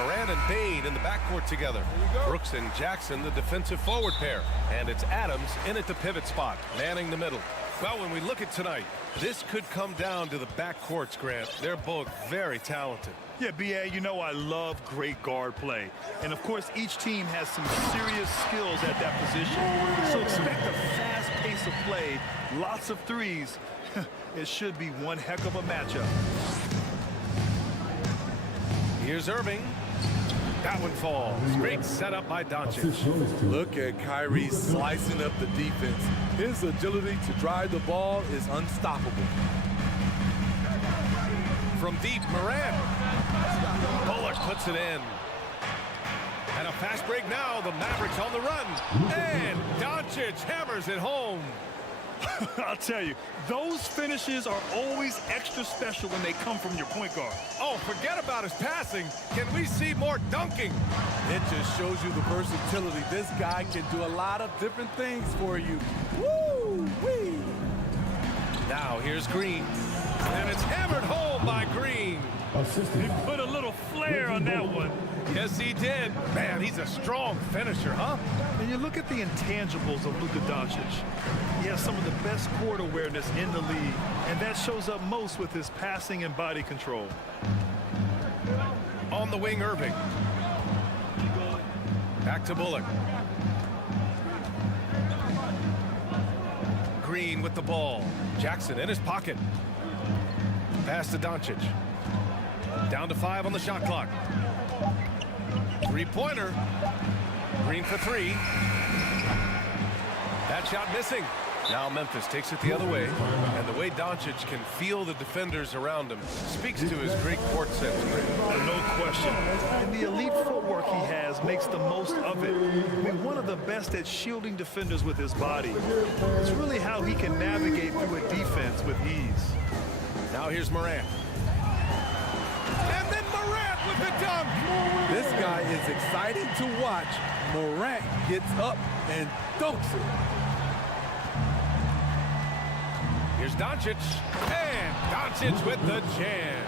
Morant and Bane in the backcourt together. Brooks and Jackson, the defensive forward pair. And it's Adams in at the pivot spot, manning the middle. Well, when we look at tonight, this could come down to the backcourts, Grant. They're both very talented. Yeah, B.A., you know I love great guard play. And, of course, each team has some serious skills at that position. So expect a fast pace of play, lots of threes. It should be one heck of a matchup. Here's Irving. That one falls. Great setup by Doncic. Look at Kyrie slicing up the defense. His agility to drive the ball is unstoppable. From deep, Morant. Bullock puts it in. And a fast break now. The Mavericks on the run. And Doncic hammers it home. I'll tell you, those finishes are always extra special when they come from your point guard. Oh, forget about his passing. Can we see more dunking? It just shows you the versatility. This guy can do a lot of different things for you. Woo-wee! Now here's Green. And it's hammered home by Green. He put a little flair on that one. Yes, he did. Man, he's a strong finisher, huh? And you look at the intangibles of Luka Doncic. He has some of the best court awareness in the league, and that shows up most with his passing and body control. On the wing, Irving. Back to Bullock. Green with the ball. Jackson in his pocket. Pass to Doncic. Down to 5 on the shot clock. Three-pointer. Green for 3. That shot missing. Now Memphis takes it the other way. And the way Doncic can feel the defenders around him speaks to his great court sense. No question. And the elite footwork he has makes the most of it. I mean, one of the best at shielding defenders with his body. It's really how he can navigate through a defense with ease. Now here's Morant. And then Morant with the dunk. This guy is exciting to watch. Morant gets up and dunks it. Here's Doncic. And Doncic with the jam.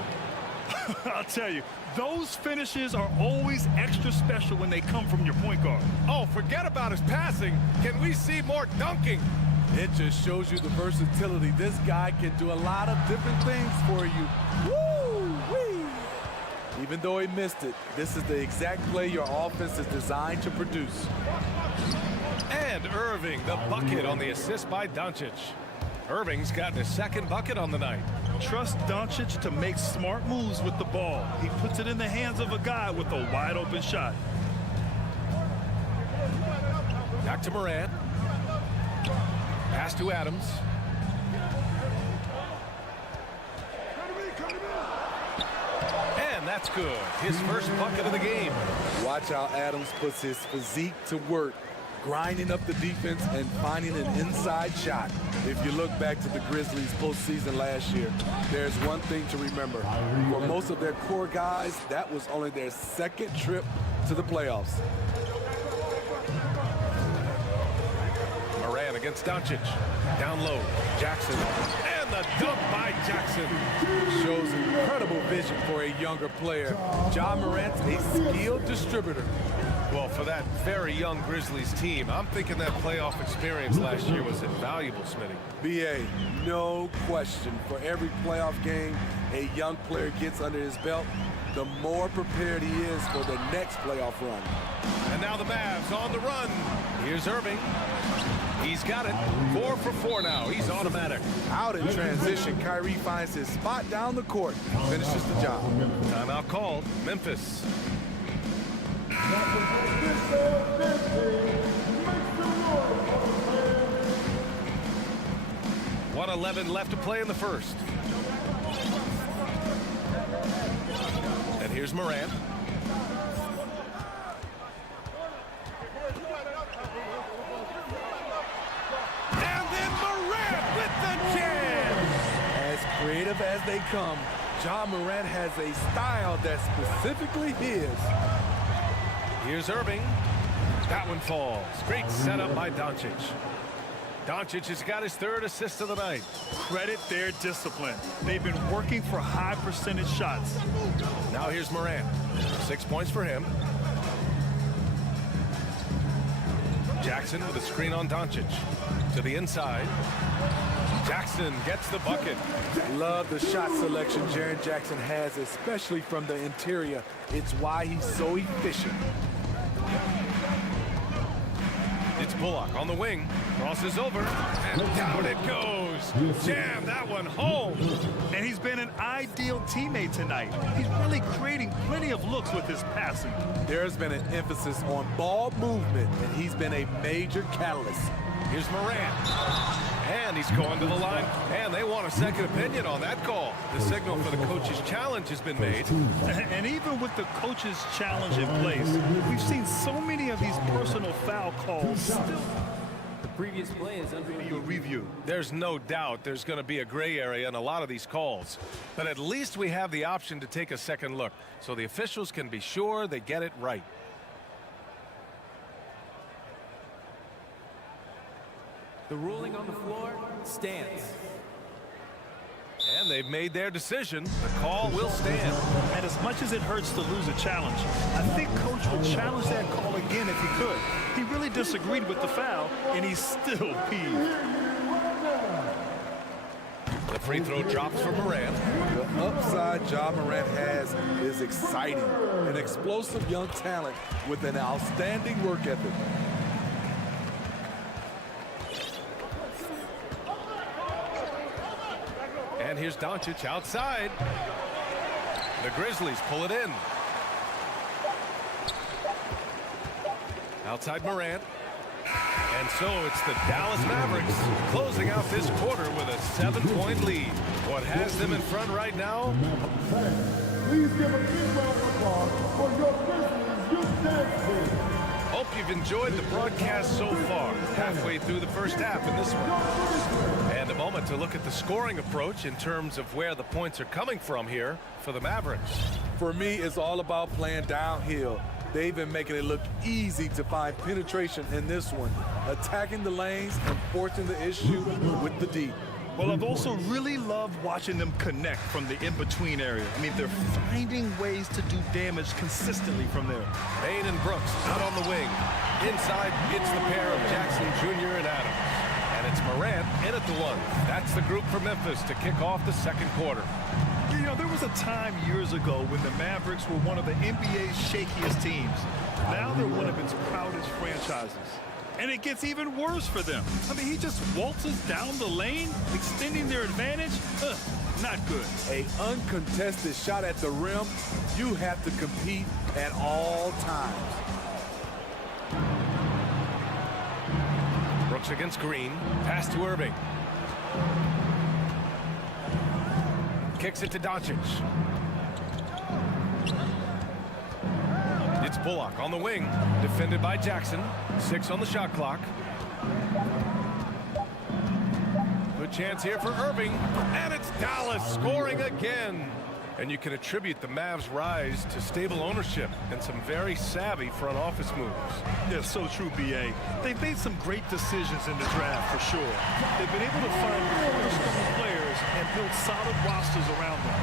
I'll tell you, those finishes are always extra special when they come from your point guard. Oh, forget about his passing. Can we see more dunking? It just shows you the versatility. This guy can do a lot of different things for you. Woo-wee! Even though he missed it, this is the exact play your offense is designed to produce. And Irving, the bucket on the assist by Doncic. Irving's gotten his second bucket on the night. Trust Doncic to make smart moves with the ball. He puts it in the hands of a guy with a wide open shot. Back to Morant. Pass to Adams. And that's good. His first bucket of the game. Watch how Adams puts his physique to work, grinding up the defense and finding an inside shot. If you look back to the Grizzlies postseason last year, there's one thing to remember. For most of their core guys, that was only their second trip to the playoffs. Morant against Doncic. Down low. Jackson. And the dunk by Jackson. Shows incredible vision for a younger player. Ja Morant's a skilled distributor. Well, for that very young Grizzlies team, I'm thinking that playoff experience last year was invaluable, Smitty. B.A., no question. For every playoff game a young player gets under his belt, the more prepared he is for the next playoff run. And now the Mavs on the run. Here's Irving. He's got it. 4 for 4 now. He's automatic. Out in transition, Kyrie finds his spot down the court. Finishes the job. Timeout called. Memphis. 1:11 left to play in the first. And here's Morant. And then Morant with the jam. As creative as they come, Ja Morant has a style that's specifically his. Here's Irving. That one falls. Great setup by Doncic. Doncic has got his 3rd assist of the night. Credit their discipline. They've been working for high percentage shots. Now here's Morant. 6 points for him. Jackson with a screen on Doncic. To the inside. Jackson gets the bucket. Love the shot selection Jaren Jackson has, especially from the interior. It's why he's so efficient. It's Bullock on the wing. Crosses over. And down it goes. Jam that one home. And he's been an ideal teammate tonight. He's really creating plenty of looks with his passing. There's been an emphasis on ball movement, and he's been a major catalyst. Here's Morant. And he's going to the line. And they want a second opinion on that call. The signal for the coach's challenge has been made. And even with the coach's challenge in place, we've seen so many of these personal foul calls still. The previous play is under review. There's no doubt there's going to be a gray area in a lot of these calls. But at least we have the option to take a second look, so the officials can be sure they get it right. The ruling on the floor stands. And they've made their decision. The call will stand. And as much as it hurts to lose a challenge, I think Coach would challenge that call again if he could. He really disagreed with the foul, and he's still peeved. The free throw drops for Morant. The upside Ja Morant has is exciting. An explosive young talent with an outstanding work ethic. And here's Doncic outside. The Grizzlies pull it in. Outside Morant. And so it's the Dallas Mavericks closing out this quarter with a 7-point lead. What has them in front right now? Please give a big round of applause for your Grizzlies youth dance team. Hope you've enjoyed the broadcast so far. Halfway through the first half in this one. And a moment to look at the scoring approach in terms of where the points are coming from here for the Mavericks. For me, it's all about playing downhill. They've been making it look easy to find penetration in this one, attacking the lanes and forcing the issue with the D. Well, I've also really loved watching them connect from the in-between area. I mean, they're finding ways to do damage consistently from there. Payne and Brooks out on the wing. Inside, it's the pair of Jackson Jr. and Adams. And it's Morant in at the one. That's the group for Memphis to kick off the second quarter. You know, there was a time years ago when the Mavericks were one of the NBA's shakiest teams. Now they're one of its proudest franchises. And it gets even worse for them. I mean, he just waltzes down the lane, extending their advantage. Not good. An uncontested shot at the rim, you have to compete at all times. Brooks against Green. Pass to Irving. Kicks it to Doncic. It's Bullock on the wing, defended by Jackson. 6 on the shot clock. Good chance here for Irving, and it's Dallas scoring again. And you can attribute the Mavs' rise to stable ownership and some very savvy front office moves. Yeah, so true, B.A. They've made some great decisions in the draft, for sure. They've been able to find cornerstone players and build solid rosters around them.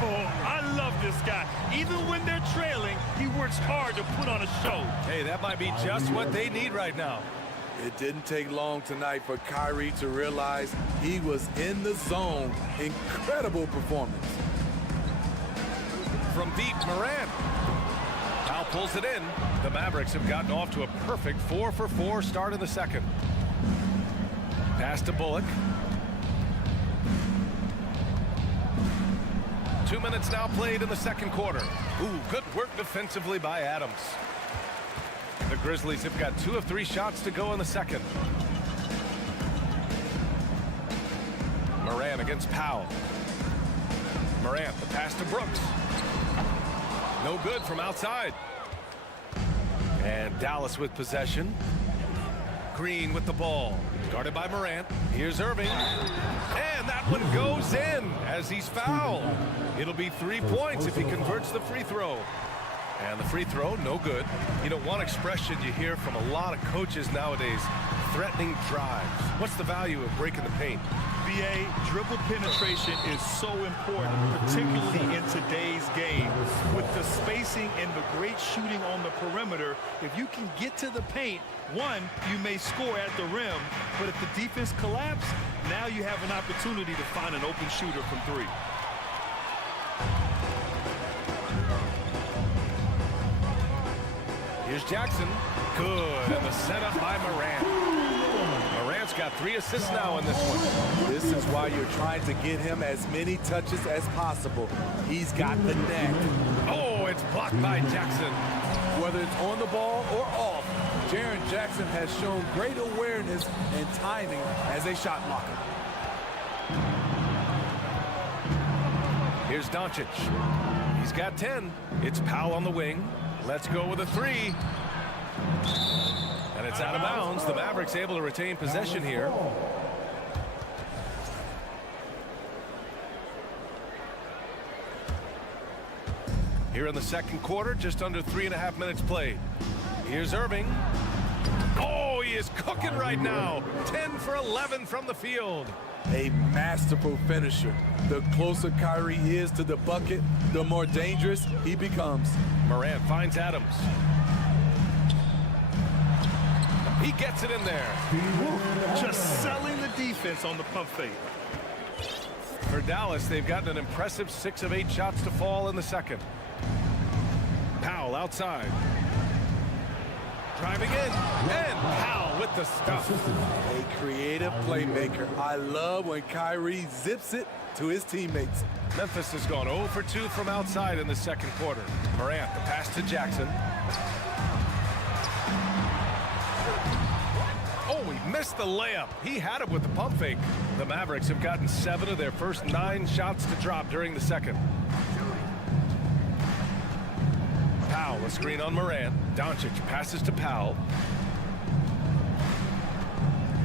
Oh, I love this guy. Even when they're trailing, he works hard to put on a show. Hey, that might be just what they need right now. It didn't take long tonight for Kyrie to realize he was in the zone. Incredible performance. From deep, Morant. Now pulls it in. The Mavericks have gotten off to a perfect 4-for-4 start in the second. Pass to Bullock. 2 minutes now played in the second quarter. Ooh, good work defensively by Adams. The Grizzlies have got 2 of 3 shots to go in the second. Morant against Powell. Morant, the pass to Brooks. No good from outside. And Dallas with possession. Green with the ball. Guarded by Morant. Here's Irving. And that one goes in as he's fouled. It'll be 3 points if he converts the free throw. And the free throw, no good. You know, one expression you hear from a lot of coaches nowadays, threatening drives. What's the value of breaking the paint? B.A., dribble penetration is so important, particularly in today's game. With the spacing and the great shooting on the perimeter, if you can get to the paint, one, you may score at the rim, but if the defense collapses, now you have an opportunity to find an open shooter from three. Here's Jackson. Good. And the setup by Morant. Morant's got 3 assists now in this one. This is why you're trying to get him as many touches as possible. He's got the knack. Oh, it's blocked by Jackson. Whether it's on the ball or off, Jaren Jackson has shown great awareness and timing as a shot blocker. Here's Doncic. He's got 10. It's Powell on the wing. Let's go with a 3. And it's out of bounds. The Mavericks able to retain possession here. Here in the second quarter, just under 3.5 minutes played. Here's Irving. Oh, he is cooking right now. 10 for 11 from the field. A masterful finisher. The closer Kyrie is to the bucket, the more dangerous he becomes. Morant finds Adams. He gets it in there. Just selling the defense on the pump fake. For Dallas, they've gotten an impressive 6 of 8 shots to fall in the second. Powell outside. Driving in, and Powell with the stuff. A creative playmaker. I love when Kyrie zips it to his teammates. Memphis has gone 0 for 2 from outside in the second quarter. Morant, the pass to Jackson. Oh, he missed the layup. He had it with the pump fake. The Mavericks have gotten 7 of their first 9 shots to drop during the second. Powell, a screen on Morant. Doncic passes to Powell.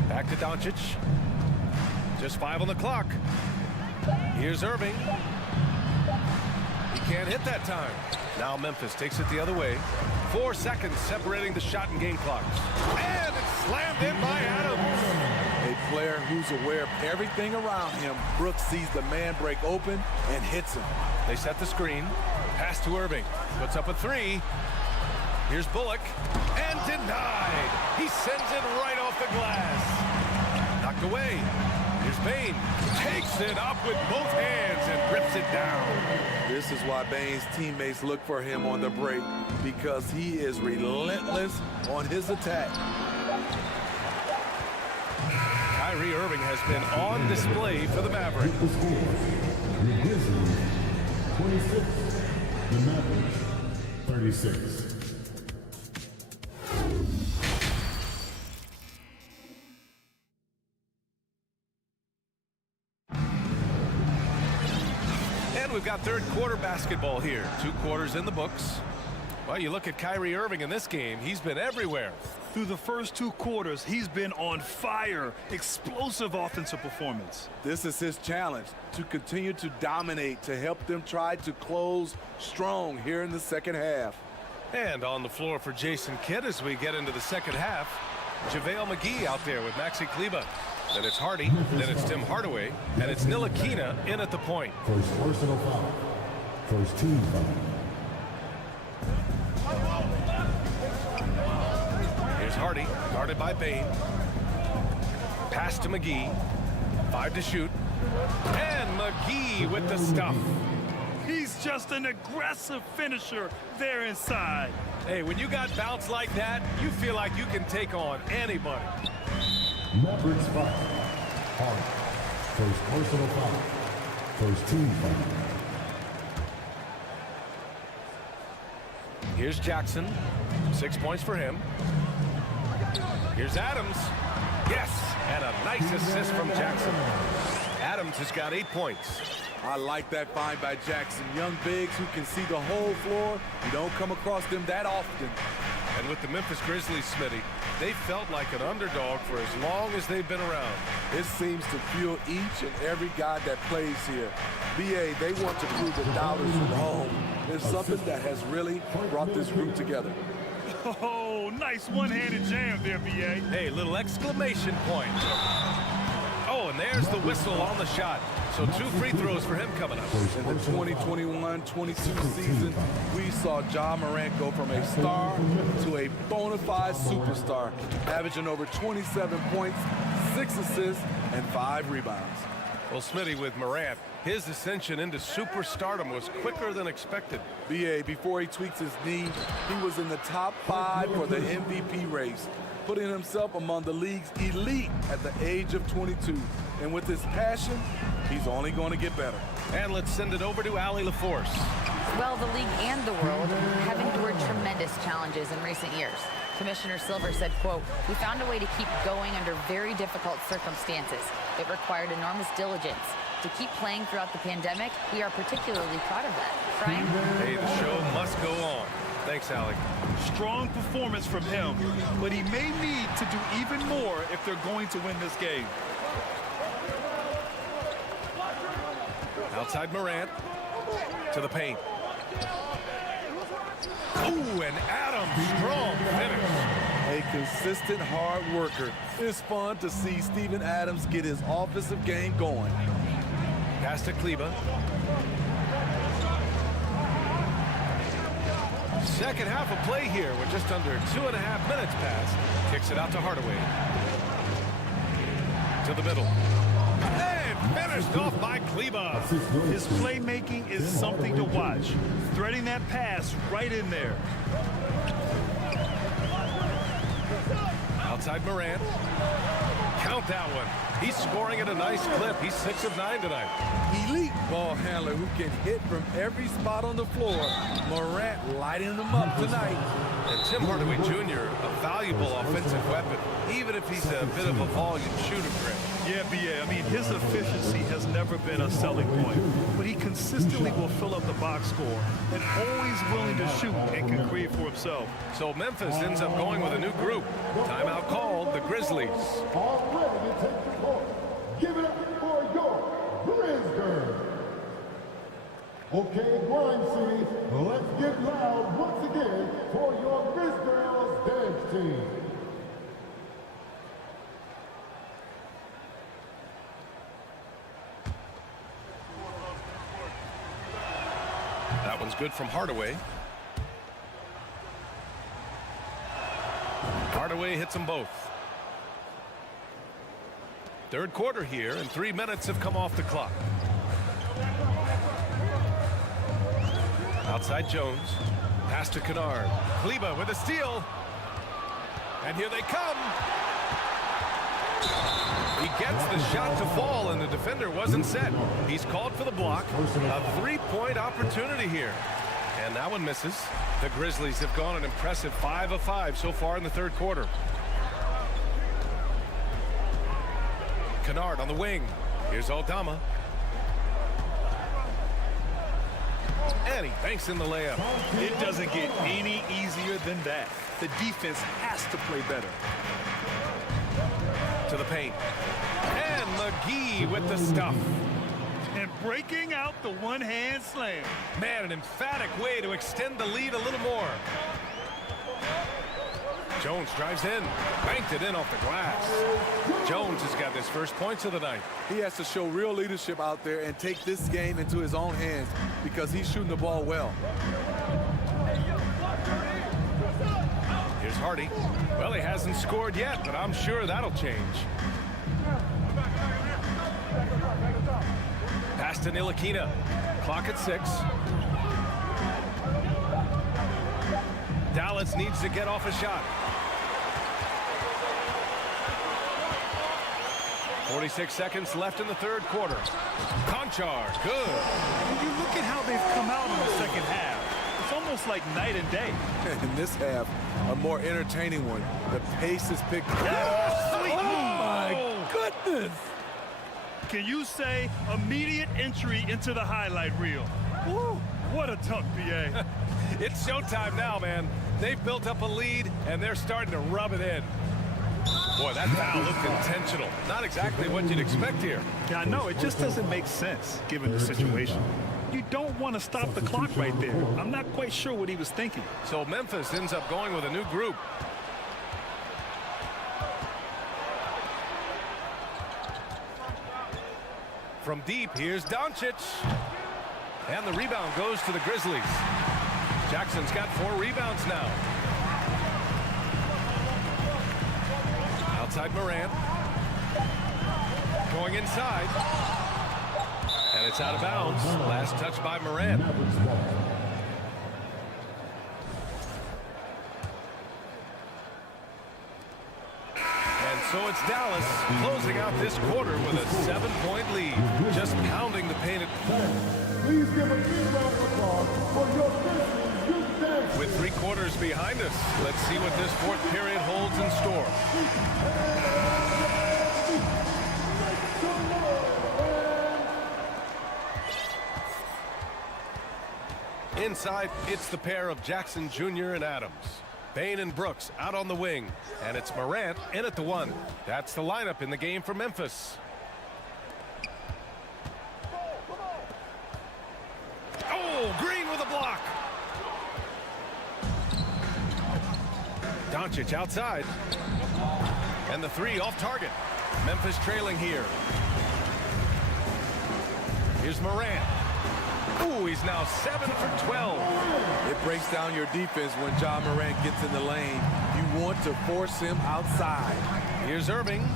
Back to Doncic. Just 5 on the clock. Here's Irving. He can't hit that time. Now Memphis takes it the other way. 4 seconds separating the shot and game clocks. And it's slammed in by Adams. A player who's aware of everything around him. Brooks sees the man break open and hits him. They set the screen. Pass to Irving. Puts up a 3. Here's Bullock. And denied. He sends it right off the glass. Knocked away. Here's Bane. Takes it up with both hands and rips it down. This is why Bane's teammates look for him on the break, because he is relentless on his attack. Kyrie Irving has been on display for the Mavericks. The score, the Grizzlies, 26. The Mavericks, 36. And we've got third quarter basketball here. 2 quarters in the books. Well, you look at Kyrie Irving in this game, he's been everywhere. Through the first 2 quarters, he's been on fire. Explosive offensive performance. This is his challenge, to continue to dominate, to help them try to close strong here in the second half. And on the floor for Jason Kidd as we get into the second half, JaVale McGee out there with Maxi Kleber. Then it's Hardy, then it's Tim Hardaway, and it's Ntilikina in at the point. First personal foul. First team foul. Here's Hardy, guarded by Bane. Pass to McGee. 5 to shoot. And McGee with the stuff. He's just an aggressive finisher there inside. Hey, when you got bounce like that, you feel like you can take on anybody. Mavericks foul. Hardy. First personal foul. First team foul. Here's Jackson. 6 points for him. Here's Adams. Yes, and a nice assist from Jackson. Adams has got 8 points. I like that find by Jackson. Young bigs who can see the whole floor. You don't come across them that often. And with the Memphis Grizzlies, Smitty, they felt like an underdog for as long as they've been around. It seems to fuel each and every guy that plays here. B.A., they want to prove the doubters wrong. It's something that has really brought this group together. Oh, nice one-handed jam there, B.A. Hey, little exclamation point. Oh, and there's the whistle on the shot. So 2 free throws for him coming up. In the 2021-22 season, we saw Ja Morant go from a star to a bona fide superstar, averaging over 27 points, 6 assists, and 5 rebounds. Well, Smitty, with Morant, his ascension into superstardom was quicker than expected. B.A., before he tweaks his knee, he was in the top 5 for the MVP race, putting himself among the league's elite at the age of 22. And with his passion, he's only going to get better. And let's send it over to Allie LaForce. Well, the league and the world have endured tremendous challenges in recent years. Commissioner Silver said, quote, "We found a way to keep going under very difficult circumstances. It required enormous diligence. To keep playing throughout the pandemic, we are particularly proud of that." Brian? Hey, the show must go on. Thanks, Allie. Strong performance from him, but he may need to do even more if they're going to win this game. Outside Morant to the paint. Ooh, and Adams, strong finish. A consistent hard worker. It's fun to see Steven Adams get his offensive game going. Pass to Kleba. Second half of play here with just under 2.5 minutes passed. Kicks it out to Hardaway. To the middle. And finished off by Kleba. His playmaking is something to watch. Threading that pass right in there. Outside Morant. Count that one. He's scoring at a nice clip. He's 6 of 9 tonight. Elite ball handler who can hit from every spot on the floor. Morant lighting them up tonight. And Tim Hardaway Jr., a valuable offensive weapon, even if he's a bit of a volume shooter, Greg. Yeah, B.A. I mean, his efficiency has never been a selling point, but he consistently will fill up the box score and always willing to shoot and can create for himself. So Memphis ends up going with a new group. Timeout called, the Grizzlies. All ready to take the court. Give it up for your Grizzlies. Okay, Grind City, let's get loud once again for your Grizzlies dance team. That one's good from Hardaway. Hardaway hits them both. Third quarter here, and 3 minutes have come off the clock. Outside Jones. Pass to Kennard. Kleba with a steal. And here they come. He gets the shot to fall, and the defender wasn't set. He's called for the block. A three-point opportunity here. And that one misses. The Grizzlies have gone an impressive 5 of 5 so far in the third quarter. Kennard on the wing. Here's Aldama. And he banks in the layup. It doesn't get any easier than that. The defense has to play better. To the paint. And McGee with the stuff. And breaking out the one-hand slam. Man, an emphatic way to extend the lead a little more. Jones drives in. Banked it in off the glass. Jones has got his first points of the night. He has to show real leadership out there and take this game into his own hands because he's shooting the ball well. Here's Hardy. Well, he hasn't scored yet, but I'm sure that'll change. Pass to Ntilikina. Clock at 6. Dallas needs to get off a shot. 46 seconds left in the third quarter. Conchar, good. When you look at how they've come out in the second half, it's almost like night and day. In this half, a more entertaining one. The pace is picked up. Oh, my goodness. Can you say immediate entry into the highlight reel? Woo, what a dunk, B.A. It's showtime now, man. They've built up a lead, and they're starting to rub it in. Boy, that foul looked intentional. Not exactly what you'd expect here. Yeah, I know. It just doesn't make sense, given the situation. You don't want to stop the clock right there. I'm not quite sure what he was thinking. So Memphis ends up going with a new group. From deep, here's Doncic. And the rebound goes to the Grizzlies. Jackson's got 4 rebounds now. Outside Morant. Going inside. And it's out of bounds. Last touch by Morant. And so it's Dallas closing out this quarter with a 7-point lead. Just pounding the painted. Please give a big round of applause for your Grizzlies youth dance. With 3 quarters behind us, let's see what this 4th period holds in store. Inside, it's the pair of Jackson Jr. and Adams. Bane and Brooks out on the wing. And it's Morant in at the 1. That's the lineup in the game for Memphis. Oh, Green with a block. Doncic outside. And the 3 off target. Memphis trailing here. Here's Morant. Ooh, he's now 7 for 12. It breaks down your defense when John Morant gets in the lane. You want to force him outside. Here's Irving.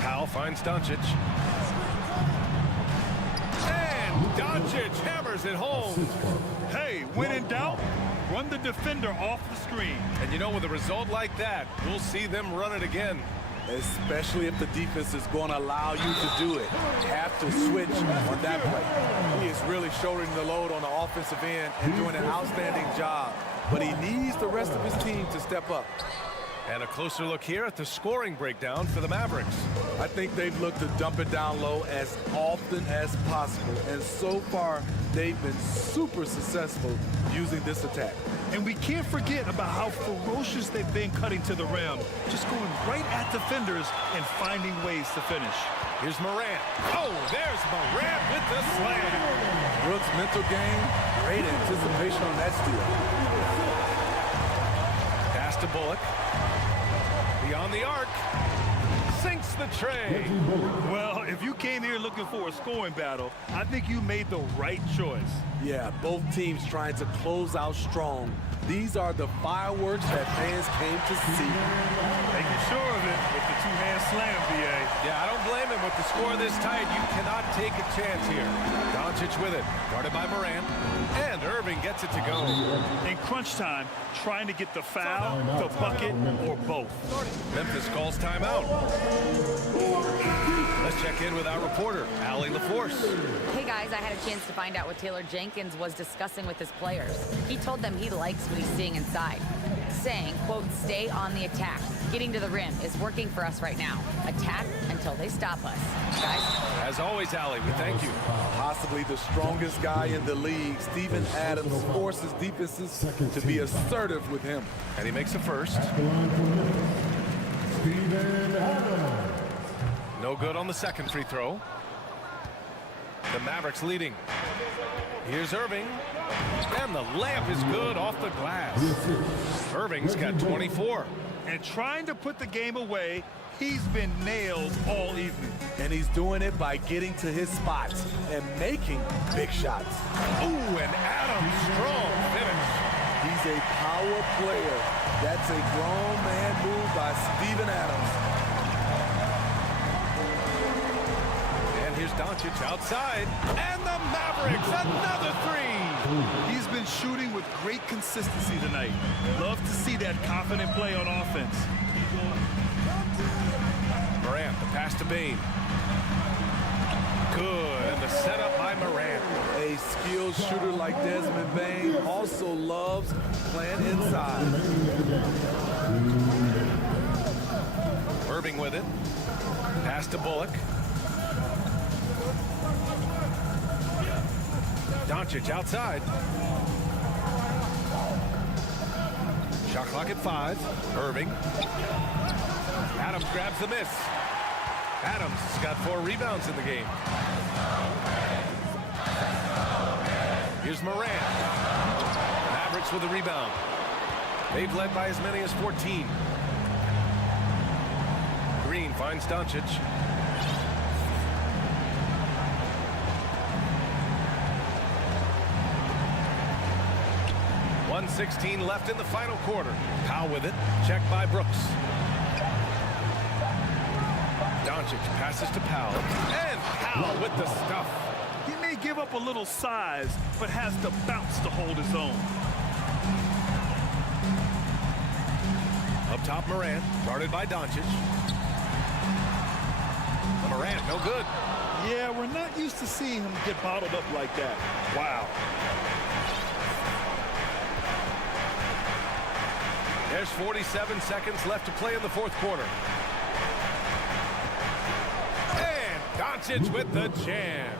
Powell finds Doncic. And Doncic hammers it home. Hey, when in doubt, run the defender off the screen. And you know, with a result like that, we'll see them run it again. Especially if the defense is going to allow you to do it. Have to switch on that play. He is really shouldering the load on the offensive end and doing an outstanding job. But he needs the rest of his team to step up. And a closer look here at the scoring breakdown for the Mavericks. I think they've looked to dump it down low as often as possible. And so far, they've been super successful using this attack. And we can't forget about how ferocious they've been cutting to the rim, just going right at defenders and finding ways to finish. Here's Morant. Oh, there's Morant with the slam. Brooks' mental game, great anticipation on that steal. Pass to Bullock. Beyond the arc. Sinks the tray. Well, if you came here looking for a scoring battle, I think you made the right choice. Yeah, both teams trying to close out strong. These are the fireworks that fans came to see. Making sure of it with the 2-hand slam, B.A. Yeah, I don't blame him with the score this tight. You cannot take a chance here. Doncic with it, guarded by Morant, and Irving gets it to go. In crunch time, trying to get the foul, the bucket, or both. Memphis calls timeout. Let's check in with our reporter, Allie LaForce. Hey guys, I had a chance to find out what Taylor Jenkins was discussing with his players. He told them he likes what he's seeing inside, saying, quote, stay on the attack. Getting to the rim is working for us right now. Attack until they stop us. Guys? As always, Allie, we thank you. Possibly the strongest guy in the league, Steven Adams, forces defenses to be assertive with him. And he makes a first. Steven Adams. No good on the second free throw. The Mavericks leading. Here's Irving. And the layup is good off the glass. Irving's got 24. And trying to put the game away, he's been nailed all evening. And he's doing it by getting to his spots and making big shots. Ooh, and Adams, strong finish. He's a power player. That's a grown man move by Steven Adams. And here's Doncic outside. And the Mavericks, another 3. He's been shooting with great consistency tonight. Love to see that confident play on offense. Morant, the pass to Bane. Good, and the setup by Morant. A skilled shooter like Desmond Bane also loves playing inside. Irving with it. Pass to Bullock. Doncic outside. Clock at 5. Irving. Adams grabs the miss. Adams has got 4 rebounds in the game. Here's Morant. Mavericks with a rebound. They've led by as many as 14. Green finds Doncic. .116 left in the final quarter. Powell with it. Checked by Brooks. Doncic passes to Powell. And Powell with the stuff. He may give up a little size, but has the bounce to hold his own. Up top, Morant. Guarded by Doncic. Morant, no good. Yeah, we're not used to seeing him get bottled up like that. Wow. There's 47 seconds left to play in the fourth quarter. And Doncic with the jam.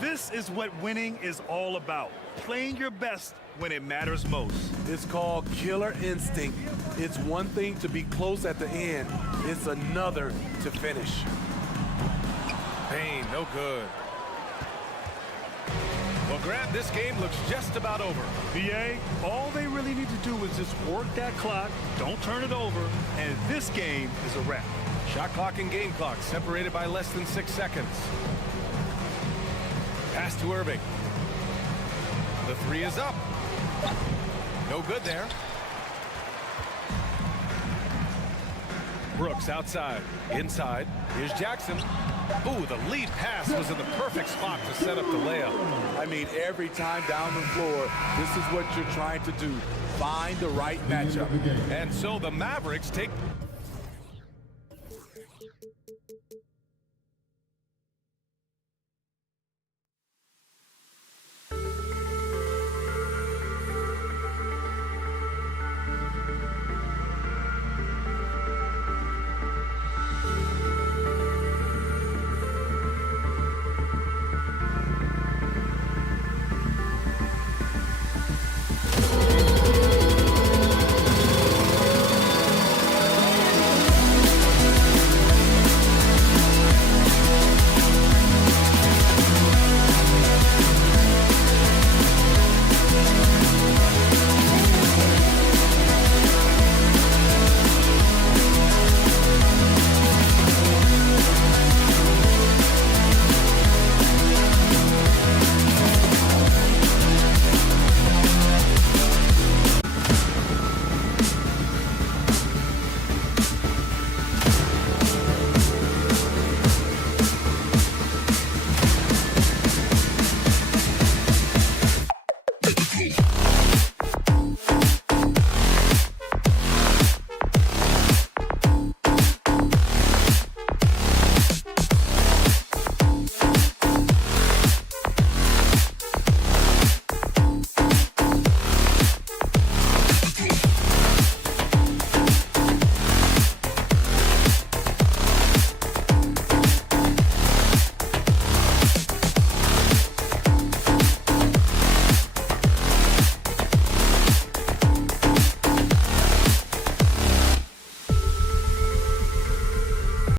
This is what winning is all about. Playing your best when it matters most. It's called killer instinct. It's one thing to be close at the end. It's another to finish. Payne, no good. Well, Grant, this game looks just about over. B.A., all they really need to do is just work that clock, don't turn it over, and this game is a wrap. Shot clock and game clock separated by less than 6 seconds. Pass to Irving. The 3 is up. No good there. Brooks outside. Inside. Here's Jackson. Ooh, the lead pass was in the perfect spot to set up the layup. I mean, every time down the floor, this is what you're trying to do. Find the right matchup. And so the Mavericks take